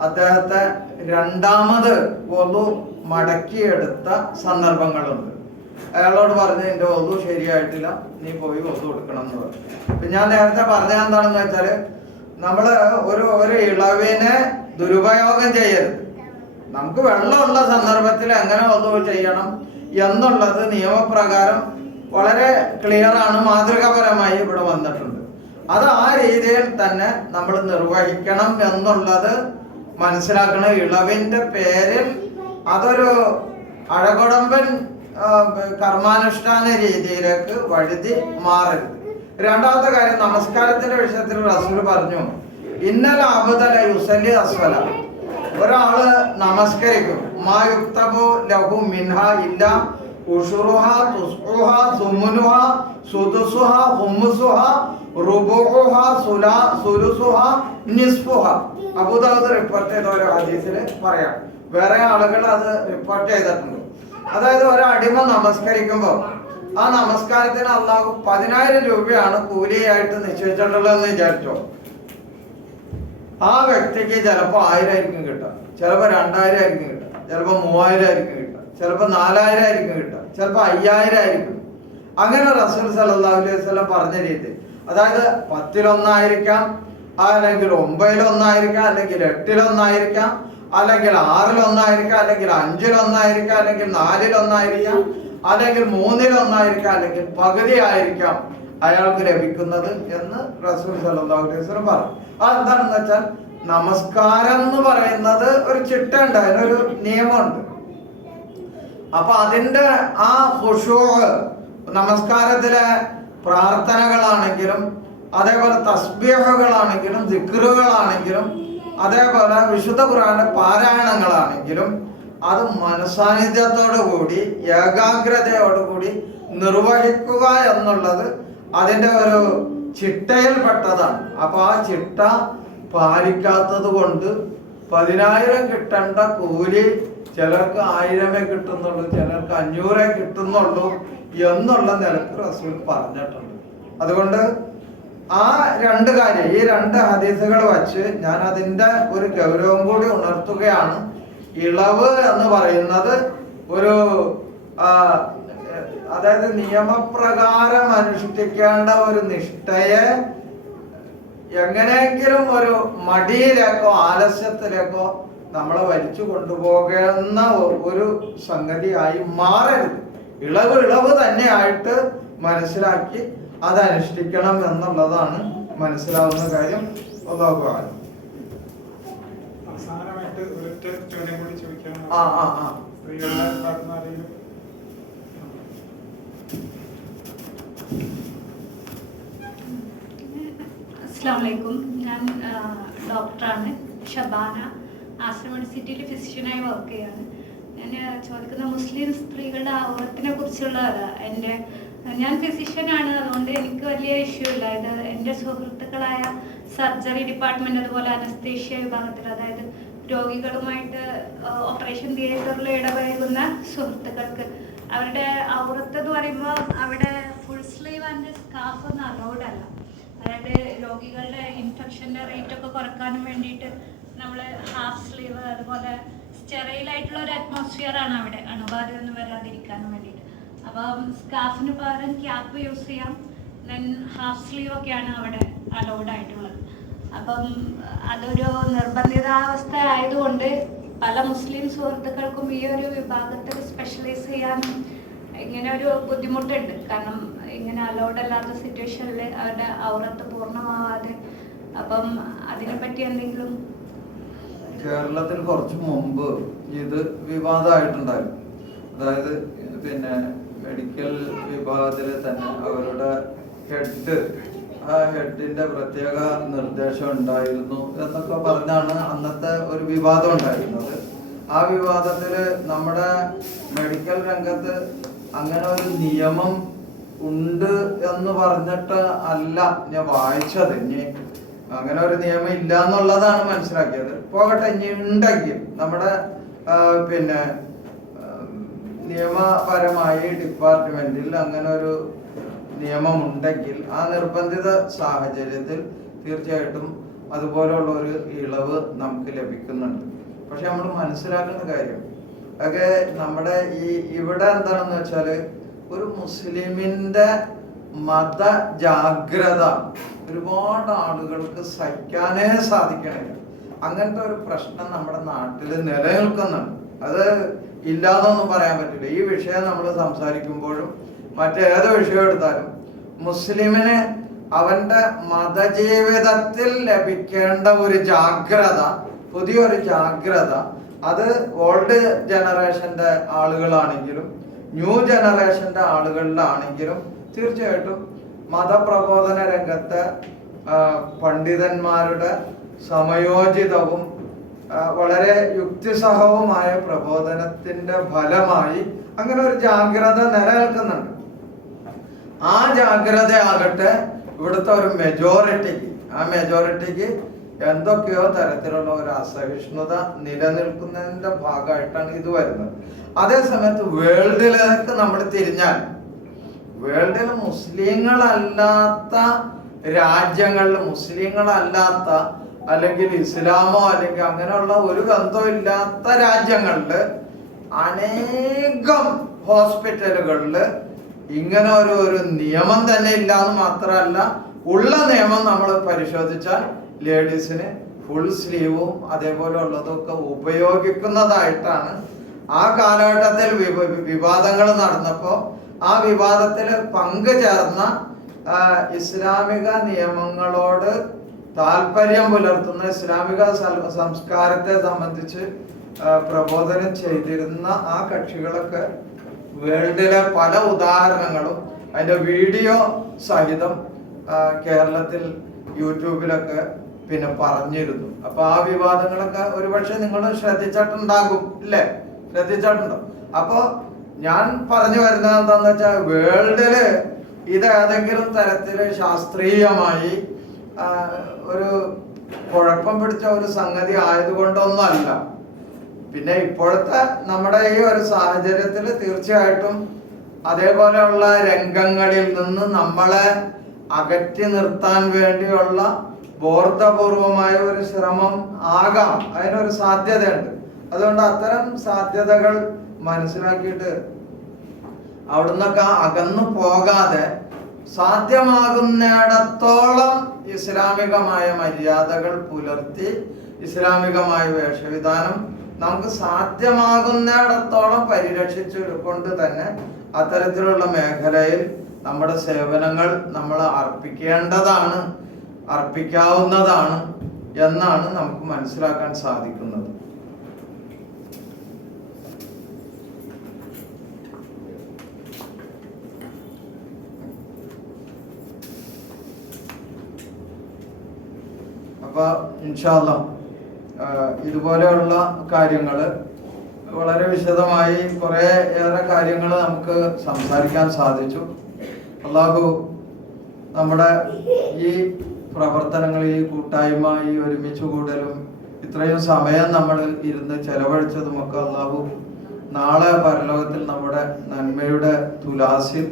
അദ്ദേഹത്തെ രണ്ടാമത് ഒതു മടക്കിയെടുത്ത സന്ദർഭങ്ങളുണ്ട്. അയാളോട് പറഞ്ഞു, എന്റെ ഒതു ശരിയായിട്ടില്ല, നീ പോയി ഒതു കൊടുക്കണം എന്ന് പറഞ്ഞു. അപ്പൊ ഞാൻ നേരത്തെ പറഞ്ഞ എന്താണെന്ന് വെച്ചാല് നമ്മള് ഒരു ഇളവിനെ ദുരുപയോഗം ചെയ്യരുത്. നമുക്ക് വെള്ളമുള്ള സന്ദർഭത്തിൽ എങ്ങനെ ഒതു ചെയ്യണം എന്നുള്ളത് നിയമപ്രകാരം വളരെ ക്ലിയർ ആണ്, മാതൃകാപരമായി ഇവിടെ വന്നിട്ടുണ്ട്. അത് ആ രീതിയിൽ തന്നെ നമ്മൾ നിർവഹിക്കണം എന്നുള്ളത് മനസ്സിലാക്കണം. ഇളവിന്റെ പേരിൽ അതൊരു അഴകൊടമ്പൻ കർമാനുഷ്ഠാന രീതിയിലേക്ക് വഴുതി മാറരുത്. രണ്ടാമത്തെ കാര്യം, നമസ്കാരത്തിന്റെ വിഷയത്തിൽ റസൂൽ പറഞ്ഞു, ഇന്നൽ അബ്ദല യുസല്ലി അസ്വല, ഒരാള് നമസ്കരിക്കും, മാ യുക്തബു ലഹു മിൻഹ ഇല്ല ഉഷുറുഹ തുസ്ഉഹ സുമുനുഹ സുദുസുഹ ഹുമുസുഹ റുബുഹ സുലുസുഹ നിസ്ഫുഹ. അബൂദാവൂദ് റിപ്പോർട്ട് ചെയ്ത ഒരു ഹദീസിൽ പറയാം, വേറെ ആളുകൾ അത് റിപ്പോർട്ട് ചെയ്തിട്ടുണ്ട്. അതായത് ഒരടിമ നമസ്കരിക്കുമ്പോൾ ആ നമസ്കാരത്തിന് അള്ളാഹു 10,000 രൂപയാണ് കൂലിയായിട്ട് നിശ്ചയിച്ചിട്ടുള്ളതെന്ന് വിചാരിച്ചോ. ആ വ്യക്തിക്ക് ചിലപ്പോ 1000 ആയിരിക്കും കിട്ടുക, ചിലപ്പോ 2000 ആയിരിക്കും കിട്ടുക, ചിലപ്പോ 3000 ആയിരിക്കും കിട്ടുക, ചിലപ്പോ 4000 ആയിരിക്കും കിട്ടുക, ചിലപ്പോ 5000 ആയിരിക്കും. അങ്ങനെ റസൂൽ സല്ലല്ലാഹു അലൈഹി വസല്ലം പറഞ്ഞ രീതി, അതായത് 10-1 ആയിരിക്കാം, അല്ലെങ്കിൽ 9-1 ആയിരിക്കാം, അല്ലെങ്കിൽ 8-1 ആയിരിക്കാം. അല്ലെങ്കിൽ 6-1 അല്ലെങ്കിൽ 5-1 അല്ലെങ്കിൽ 4-1 അല്ലെങ്കിൽ 3-1 അല്ലെങ്കിൽ പകുതി ആയിരിക്കാം അയാൾക്ക് ലഭിക്കുന്നത് എന്ന് റസൂൽ സല്ലല്ലാഹു അലൈഹി വസല്ലം പറഞ്ഞു. അതെന്താണെന്ന് വെച്ചാൽ നമസ്കാരം എന്ന് പറയുന്നത് ഒരു ചിട്ടയുണ്ട്, അതിനൊരു നിയമമുണ്ട്. അപ്പൊ അതിന്റെ ആ ഖുശൂ, നമസ്കാരത്തിലെ പ്രാർത്ഥനകളാണെങ്കിലും അതേപോലെ തസ്ബീഹുകളാണെങ്കിലും ദിക്റുകളാണെങ്കിലും അതേപോലെ വിശുദ്ധ ഖുർആന്റെ പാരായണങ്ങളാണെങ്കിലും അത് മനസാന്നിധ്യത്തോടു കൂടി ഏകാഗ്രതയോടുകൂടി നിർവഹിക്കുക എന്നുള്ളത് അതിന്റെ ഒരു ചിട്ടയിൽപ്പെട്ടതാണ്. അപ്പൊ ആ ചിട്ട പാലിക്കാത്തത് കൊണ്ട് 10,000 കിട്ടേണ്ട കൂലി ചിലർക്ക് 1000 കിട്ടുന്നുള്ളൂ, ചിലർക്ക് 500 കിട്ടുന്നുള്ളൂ എന്നുള്ള നിലക്ക് റസൂൽ പറഞ്ഞിട്ടുണ്ട്. അതുകൊണ്ട് ആ 2 കാര്യം, ഈ 2 ഹദീസുകൾ വച്ച് ഞാൻ അതിന്റെ ഒരു ഗൗരവം കൂടി ഉണർത്തുകയാണ്. ഇളവ് എന്ന് പറയുന്നത് ഒരു അതായത് നിയമപ്രകാരം അനുഷ്ഠിക്കേണ്ട ഒരു നിഷ്ഠയെ എങ്ങനെയെങ്കിലും ഒരു മടിയിലേക്കോ ആലസ്യത്തിലേക്കോ നമ്മളെ വലിച്ചു കൊണ്ടുപോകുന്ന ഒരു സംഗതിയായി മാറരുത്. ഇളവ് തന്നെയായിട്ട് മനസ്സിലാക്കി അത് അനുഷ്ഠിക്കണം എന്നുള്ളതാണ് മനസ്സിലാവുന്ന കാര്യം. അല്ലാഹു അഅലം. അവസാനമായിട്ട് ഒരൊറ്റ ചോദ്യം കൂടി ചോദിക്കാനാണ്. സ്ത്രീകളുടെ പ്രാർത്ഥന ആരെങ്കിലും? അസ്സലാമു അലൈക്കും. ഞാൻ ഡോക്ടറാണ് ഷബാന. ആശ്രമ യൂണിവേഴ്സിറ്റിയിൽ ഫിസിഷ്യനായി വർക്ക് ചെയ്യാണ്. ഞാൻ ചോദിക്കുന്ന മുസ്ലിം സ്ത്രീകളുടെ ഔറത്തിനെ കുറിച്ചുള്ള ഞാൻ ഫിസിഷ്യനാണ്, അതുകൊണ്ട് എനിക്ക് വലിയ ഇഷ്യൂ ഇല്ല. ഇത് എൻ്റെ സുഹൃത്തുക്കളായ സർജറി ഡിപ്പാർട്ട്മെന്റ് അതുപോലെ അനസ്തേഷ്യ വിഭാഗത്തിൽ, അതായത് രോഗികളുമായിട്ട് ഓപ്പറേഷൻ തിയേറ്ററിൽ ഇടപഴകുന്ന സുഹൃത്തുക്കൾക്ക് അവരുടെ ഔറത്ത് എന്ന് പറയുമ്പോൾ അവിടെ ഫുൾ സ്ലീവ് ആൻഡ് സ്കാർഫ് ഒന്നും അലൗഡ് അല്ല. അതായത് രോഗികളുടെ ഇൻഫെക്ഷൻ്റെ റേറ്റ് ഒക്കെ കുറക്കാനും വേണ്ടിയിട്ട് നമ്മൾ ഹാഫ് സ്ലീവ്, അതുപോലെ സ്റ്റെറൈലായിട്ടുള്ള ഒരു അറ്റ്മോസ്ഫിയർ ആണ് അവിടെ, അണുബാധയൊന്നും വരാതിരിക്കാനും വേണ്ടിയിട്ട്. അപ്പം സ്കാർഫിന് പകരം ക്യാപ്പ് യൂസ് ചെയ്യാം. ദെൻ ഹാഫ് സ്ലീവ് ഒക്കെയാണ് അവിടെ അലൗഡ് ആയിട്ടുള്ളത്. അപ്പം അതൊരു നിർബന്ധിതാവസ്ഥ ആയതുകൊണ്ട് പല മുസ്ലിം സുഹൃത്തുക്കൾക്കും ഈ ഒരു വിഭാഗത്തിൽ സ്പെഷ്യലൈസ് ചെയ്യാനും ഇങ്ങനെ ഒരു ബുദ്ധിമുട്ടുണ്ട്. കാരണം ഇങ്ങനെ അലൗഡ് അല്ലാത്ത സിറ്റുവേഷനിൽ അവരുടെ ഔറത്ത് പൂർണ്ണമാവാതെ. അപ്പം അതിനെപ്പറ്റി എന്തെങ്കിലും? കേരളത്തിൽ കുറച്ച് മുമ്പ് ഇത് വിവാദമായിട്ടുണ്ടായിരുന്നു. അതായത് പിന്നെ മെഡിക്കൽ വിഭാഗത്തിൽ തന്നെ അവരുടെ ഹെഡ്, ആ ഹെഡിന്റെ പ്രത്യേക നിർദ്ദേശം ഉണ്ടായിരുന്നു എന്നൊക്കെ പറഞ്ഞാണ് അന്നത്തെ ഒരു വിവാദം ഉണ്ടായിരുന്നത്. ആ വിവാദത്തിൽ നമ്മുടെ മെഡിക്കൽ രംഗത്ത് അങ്ങനെ ഒരു നിയമം ഉണ്ട് എന്ന് പറഞ്ഞിട്ട് അല്ല ഞാൻ വായിച്ചത്. ഇനി അങ്ങനെ ഒരു നിയമം ഇല്ല എന്നുള്ളതാണ് മനസ്സിലാക്കിയത്. പോകട്ടെ, ഇനി ഉണ്ടെങ്കിൽ നമ്മുടെ പിന്നെ നിയമപരമായി ഡിപ്പാർട്ട്മെന്റിൽ അങ്ങനെ ഒരു നിയമം ഉണ്ടെങ്കിൽ ആ നിർബന്ധിത സാഹചര്യത്തിൽ തീർച്ചയായിട്ടും അതുപോലുള്ള ഒരു ഇളവ് നമുക്ക് ലഭിക്കുന്നുണ്ട്. പക്ഷെ നമ്മൾ മനസ്സിലാക്കുന്ന കാര്യം ഒക്കെ നമ്മുടെ ഇവിടെ എന്താണെന്ന് വെച്ചാല് ഒരു മുസ്ലിമിന്റെ മത ജാഗ്രത ഒരുപാട് ആളുകൾക്ക് സഹിക്കാനേ സാധിക്കണില്ല. അങ്ങനത്തെ ഒരു പ്രശ്നം നമ്മുടെ നാട്ടിൽ നിലനിൽക്കുന്നുണ്ട്. അത് ഇല്ലാന്നൊന്നും പറയാൻ പറ്റില്ല. ഈ വിഷയം നമ്മൾ സംസാരിക്കുമ്പോഴും മറ്റേത് വിഷയം എടുത്താലും മുസ്ലിമിന് അവന്റെ മതജീവിതത്തിൽ ലഭിക്കേണ്ട ഒരു ജാഗ്രത, പുതിയൊരു ജാഗ്രത, അത് ഓൾഡ് ജനറേഷന്റെ ആളുകളാണെങ്കിലും ന്യൂ ജനറേഷന്റെ ആളുകളിലാണെങ്കിലും തീർച്ചയായിട്ടും മതപ്രബോധന രംഗത്തെ പണ്ഡിതന്മാരുടെ സമയോചിതവും വളരെ യുക്തിസഹവുമായ പ്രബോധനത്തിന്റെ ഫലമായി അങ്ങനെ ഒരു ജാഗ്രത നിലനിൽക്കുന്നുണ്ട്. ആ ജാഗ്രത ആകട്ടെ ഇവിടുത്തെ ഒരു മെജോറിറ്റിക്ക് എന്തൊക്കെയോ തരത്തിലുള്ള ഒരു അസഹിഷ്ണുത നിലനിൽക്കുന്നതിന്റെ ഭാഗമായിട്ടാണ് ഇത് വരുന്നത്. അതേസമയത്ത് വേൾഡിലേക്ക് നമ്മൾ തിരിഞ്ഞാൽ വേൾഡിൽ മുസ്ലിങ്ങളല്ലാത്ത രാജ്യങ്ങളിൽ, മുസ്ലിങ്ങളല്ലാത്ത അല്ലെങ്കിൽ ഇസ്ലാമോ അല്ലെങ്കിൽ അങ്ങനെയുള്ള ഒരു ബന്ധവും ഇല്ലാത്ത രാജ്യങ്ങളിൽ അനേകം ഹോസ്പിറ്റലുകളിൽ ഇങ്ങനെ ഒരു നിയമം തന്നെ ഇല്ല എന്ന് മാത്രമല്ല, ഉള്ള നിയമം നമ്മൾ പരിശോധിച്ചാൽ ലേഡീസിന് ഫുൾ സ്ലീവും അതേപോലെ ഉള്ളതൊക്കെ ഉപയോഗിക്കുന്നതായിട്ടാണ് ആ കാലഘട്ടത്തിൽ വിവാദങ്ങൾ നടന്നപ്പോൾ ആ വിവാദത്തിൽ പങ്കുചേർന്ന ഇസ്ലാമിക നിയമങ്ങളോട് താല്പര്യം പുലർത്തുന്ന ഇസ്ലാമിക സംസ്കാരത്തെ സംബന്ധിച്ച് പ്രബോധനം ചെയ്തിരുന്ന ആ കക്ഷികളൊക്കെ വേൾഡിലെ പല ഉദാഹരണങ്ങളും അതിന്റെ വീഡിയോ സഹിതം കേരളത്തിൽ യൂട്യൂബിലൊക്കെ പിന്നെ പറഞ്ഞിരുന്നു. അപ്പൊ ആ വിവാദങ്ങളൊക്കെ ഒരുപക്ഷെ നിങ്ങൾ ശ്രദ്ധിച്ചിട്ടുണ്ടാകും, ഇല്ലേ? ശ്രദ്ധിച്ചിട്ടുണ്ടോ? അപ്പൊ ഞാൻ പറഞ്ഞു വരുന്നത് എന്താന്ന് വെച്ചാൽ വേൾഡില് ഇത് ഏതെങ്കിലും തരത്തില് ശാസ്ത്രീയമായി ഒരു കുഴപ്പം പിടിച്ച ഒരു സംഗതി ആയതുകൊണ്ടൊന്നല്ല. പിന്നെ ഇപ്പോഴത്തെ നമ്മുടെ ഈ ഒരു സാഹചര്യത്തിൽ തീർച്ചയായിട്ടും അതേപോലെയുള്ള രംഗങ്ങളിൽ നിന്ന് നമ്മളെ അകറ്റി നിർത്താൻ വേണ്ടിയുള്ള ബോധപൂർവമായ ഒരു ശ്രമം ആകാം, അതിനൊരു സാധ്യതയുണ്ട്. അതുകൊണ്ട് അത്തരം സാധ്യതകൾ മനസ്സിലാക്കിയിട്ട് അവിടുന്നൊക്കെ അകന്നു പോകാതെ സാധ്യമാകുന്നിടത്തോളം ഇസ്ലാമികമായ മര്യാദകൾ പുലർത്തി ഇസ്ലാമികമായ വേഷവിധാനം നമുക്ക് സാധ്യമാകുന്നിടത്തോളം പരിരക്ഷിച്ചുകൊണ്ട് തന്നെ അത്തരത്തിലുള്ള മേഖലയിൽ നമ്മുടെ സേവനങ്ങൾ നമ്മൾ അർപ്പിക്കേണ്ടതാണ്, അർപ്പിക്കാവുന്നതാണ് എന്നാണ് നമുക്ക് മനസ്സിലാക്കാൻ സാധിക്കുന്നത്. അപ്പൊ ഇൻഷാ അല്ലാഹ് ഇതുപോലെയുള്ള കാര്യങ്ങൾ വളരെ വിശദമായി കുറെ ഏറെ കാര്യങ്ങൾ നമുക്ക് സംസാരിക്കാൻ സാധിച്ചു. അള്ളാഹു നമ്മുടെ ഈ പ്രവർത്തനങ്ങൾ, ഈ കൂട്ടായ്മ, ഈ ഒരുമിച്ച് കൂടലും ഇത്രയും സമയം നമ്മൾ ഇരുന്ന് ചെലവഴിച്ചതുമൊക്കെ അള്ളാഹു നാളെ പരലോകത്തിൽ നമ്മുടെ നന്മയുടെ തുലാസിൽ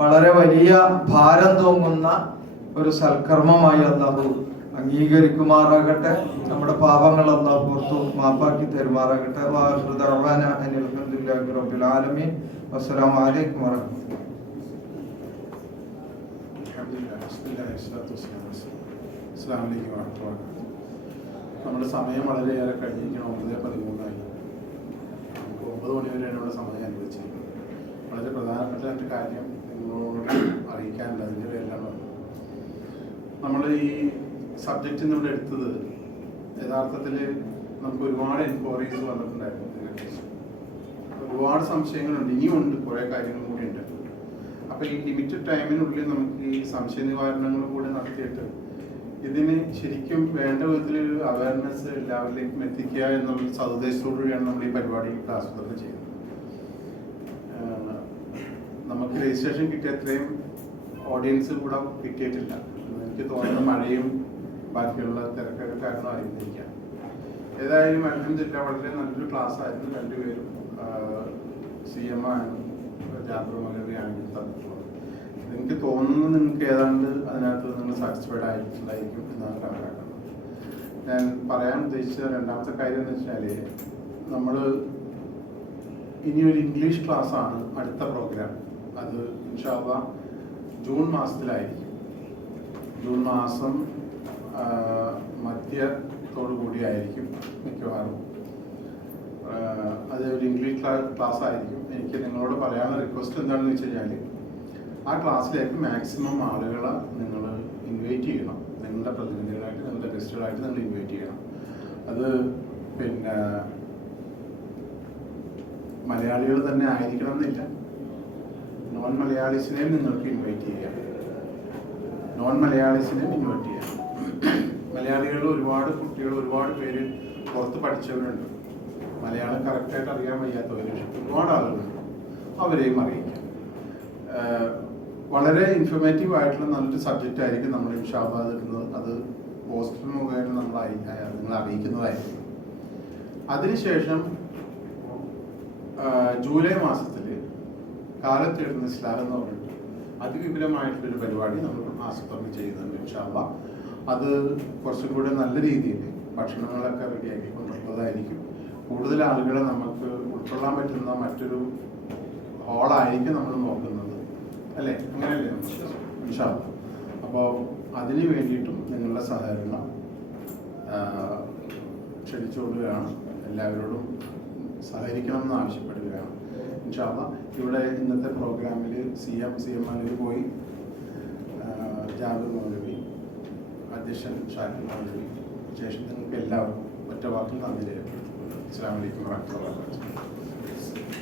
വളരെ വലിയ ഭാരം തൂങ്ങുന്ന ഒരു സൽക്കർമ്മമായി അള്ളാഹു അംഗീകരിക്കുമാറാകട്ടെ. നമ്മുടെ പാപങ്ങൾ അല്ലാഹു പുറത്തു മാപ്പാക്കി തരുമാറാകട്ടെ. വആഖിറു ദഅവാന അനിൽ ഹംദുലില്ലാഹി റബ്ബിൽ ആലമീൻ. വസ്സലാമു അലൈക്കും വറഹ്മത്തുള്ളാഹി. നമ്മുടെ സമയം വളരെയേറെ കഴിഞ്ഞിരിക്കണം. 9:13 നമുക്ക് 9 മണി വരെയാണ് ഇവിടെ സമയം അനുവദിച്ചിരിക്കുന്നത്. വളരെ പ്രധാനപ്പെട്ട രണ്ട് കാര്യം നിങ്ങളോട് അറിയിക്കാനുണ്ട്. അതിൻ്റെ പേരിലാണ് നമ്മൾ ഈ സബ്ജക്റ്റ് ഇവിടെ എടുത്തത്. യഥാർത്ഥത്തിൽ നമുക്ക് ഒരുപാട് എൻക്വയറീസ് വന്നിട്ടുണ്ടായിരുന്നു. ഒരുപാട് സംശയങ്ങളുണ്ട്, ഇനിയുണ്ട്, കുറേ കാര്യങ്ങൾ കൂടി ഉണ്ട്. അപ്പോൾ ഈ ലിമിറ്റഡ് ടൈമിനുള്ളിൽ നമുക്ക് ഈ സംശയ നിവാരണങ്ങൾ കൂടി നടത്തിയിട്ട് ഇതിന് ശരിക്കും വേണ്ട വിധത്തിലൊരു അവയർനെസ് എല്ലാവരിലേക്കും എത്തിക്കുക എന്നുള്ള സതുദ്ദേശത്തോടുകൂടിയാണ് നമ്മൾ ഈ പരിപാടി ആസൂത്രണം ചെയ്യുന്നത്. നമുക്ക് രജിസ്ട്രേഷൻ കിട്ടിയ അത്രയും ഓഡിയൻസ് കൂടെ കിട്ടിയിട്ടില്ല. എനിക്ക് തോന്നുന്ന മഴയും ബാക്കിയുള്ള തിരക്കൊക്കെ കാരണമായിരിക്കാം. ഏതായാലും അൽഹംദുലില്ലാഹ് വളരെ നല്ലൊരു ക്ലാസ് ആയിരുന്നു. രണ്ടുപേരും CM ആണ്, ജാബിർ മൗലവി ആണെങ്കിൽ തന്നിട്ടുള്ളത്. എനിക്ക് തോന്നുന്നു നിങ്ങൾക്ക് ഏതാണ്ട് അതിനകത്ത് നിങ്ങൾ സാറ്റിസ്ഫൈഡ് ആയിട്ടുണ്ടായിരിക്കും എന്നാണ് കണക്കാക്കുന്നത്. ഞാൻ പറയാൻ ഉദ്ദേശിച്ച രണ്ടാമത്തെ കാര്യം എന്ന് വെച്ചാൽ, നമ്മൾ ഇനിയൊരു ഇംഗ്ലീഷ് ക്ലാസ് ആണ് അടുത്ത പ്രോഗ്രാം. അത് ഇൻഷാ അല്ലാഹ് ജൂൺ മാസത്തിലായിരിക്കും. ജൂൺ മാസം മധ്യത്തോടു കൂടിയായിരിക്കും മിക്കവാറും. അത് ഒരു ഇംഗ്ലീഷ് ക്ലാസ് ആയിരിക്കും. എനിക്ക് നിങ്ങളോട് പറയാനുള്ള റിക്വസ്റ്റ് എന്താണെന്ന് വെച്ച് കഴിഞ്ഞാൽ, ആ ക്ലാസ്സിലേക്ക് മാക്സിമം ആളുകളെ നിങ്ങൾ ഇൻവൈറ്റ് ചെയ്യണം. നിങ്ങളുടെ പ്രതിനിധികളായിട്ട്, നിങ്ങളുടെ ഗസ്റ്റുകളായിട്ട് നിങ്ങൾ ഇൻവൈറ്റ് ചെയ്യണം. അത് പിന്നെ മലയാളികൾ തന്നെ ആയിരിക്കണം എന്നില്ല. നോൺ മലയാളീസിനെയും നിങ്ങൾക്ക് ഇൻവൈറ്റ് ചെയ്യാം. നോൺ മലയാളീസിനെയും ഇൻവൈറ്റ് ചെയ്യാം. മലയാളികൾ ഒരുപാട് കുട്ടികൾ, ഒരുപാട് പേര് പുറത്ത് പഠിച്ചവരുണ്ട്. മലയാളം കറക്റ്റായിട്ട് അറിയാൻ വയ്യാത്തവർ ഒരുപാട് ആളുകളുണ്ട്. അവരെയും അറിയിക്കാം. വളരെ ഇൻഫോർമേറ്റീവ് ആയിട്ടുള്ള നല്ലൊരു സബ്ജക്റ്റ് ആയിരിക്കും നമ്മൾ ഇൻഷാ അല്ലാഹ് എടുക്കുന്നത്. അത് പോസ്റ്റർ മുഖേന നിങ്ങൾ അറിയിക്കുന്നതായിരിക്കും. അതിനുശേഷം ജൂലൈ മാസത്തിൽ കാലത്തെഴുതുന്ന ഇസ്ലാം എന്ന് പറഞ്ഞിട്ട് അതിവിപുലമായിട്ടുള്ളൊരു പരിപാടി നമ്മൾ ആസൂത്രണം ചെയ്യുന്നുണ്ട് ഇൻഷാ അല്ലാഹ്. അത് കുറച്ചും കൂടെ നല്ല രീതിയിൽ ഭക്ഷണങ്ങളൊക്കെ റെഡിയാക്കിക്കൊണ്ടുള്ളതായിരിക്കും. കൂടുതൽ ആളുകളെ നമുക്ക് ഉൾക്കൊള്ളാൻ പറ്റുന്ന മറ്റൊരു ഹാളായിരിക്കും നമ്മൾ നോക്കുന്നത്, അല്ലേ? അങ്ങനെയല്ലേ നമുക്ക് ഇൻഷാ അല്ലാഹ്. അപ്പോൾ അതിന് വേണ്ടിയിട്ടും നിങ്ങളുടെ സഹകരണം ക്ഷണിച്ചുകൊള്ളുകയാണ്. എല്ലാവരോടും സഹകരിക്കണമെന്ന് ആവശ്യപ്പെടുകയാണ്. ഇൻഷാ അല്ലാ ഇവിടെ ഇന്നത്തെ പ്രോഗ്രാമിൽ സി എം മൗലവി പോയി, ജാബിർ മൗലവി, അധ്യക്ഷൻ ഷാക്കിർ മൗലവി, ശേഷം നിങ്ങൾക്ക് എല്ലാവർക്കും ഒറ്റ വാക്കിൽ നന്ദി രേഖപ്പെടുത്തുന്നു. അസ്സലാമു അലൈക്കും വറഹ്മത്തുള്ളാഹി വബറകാതുഹു.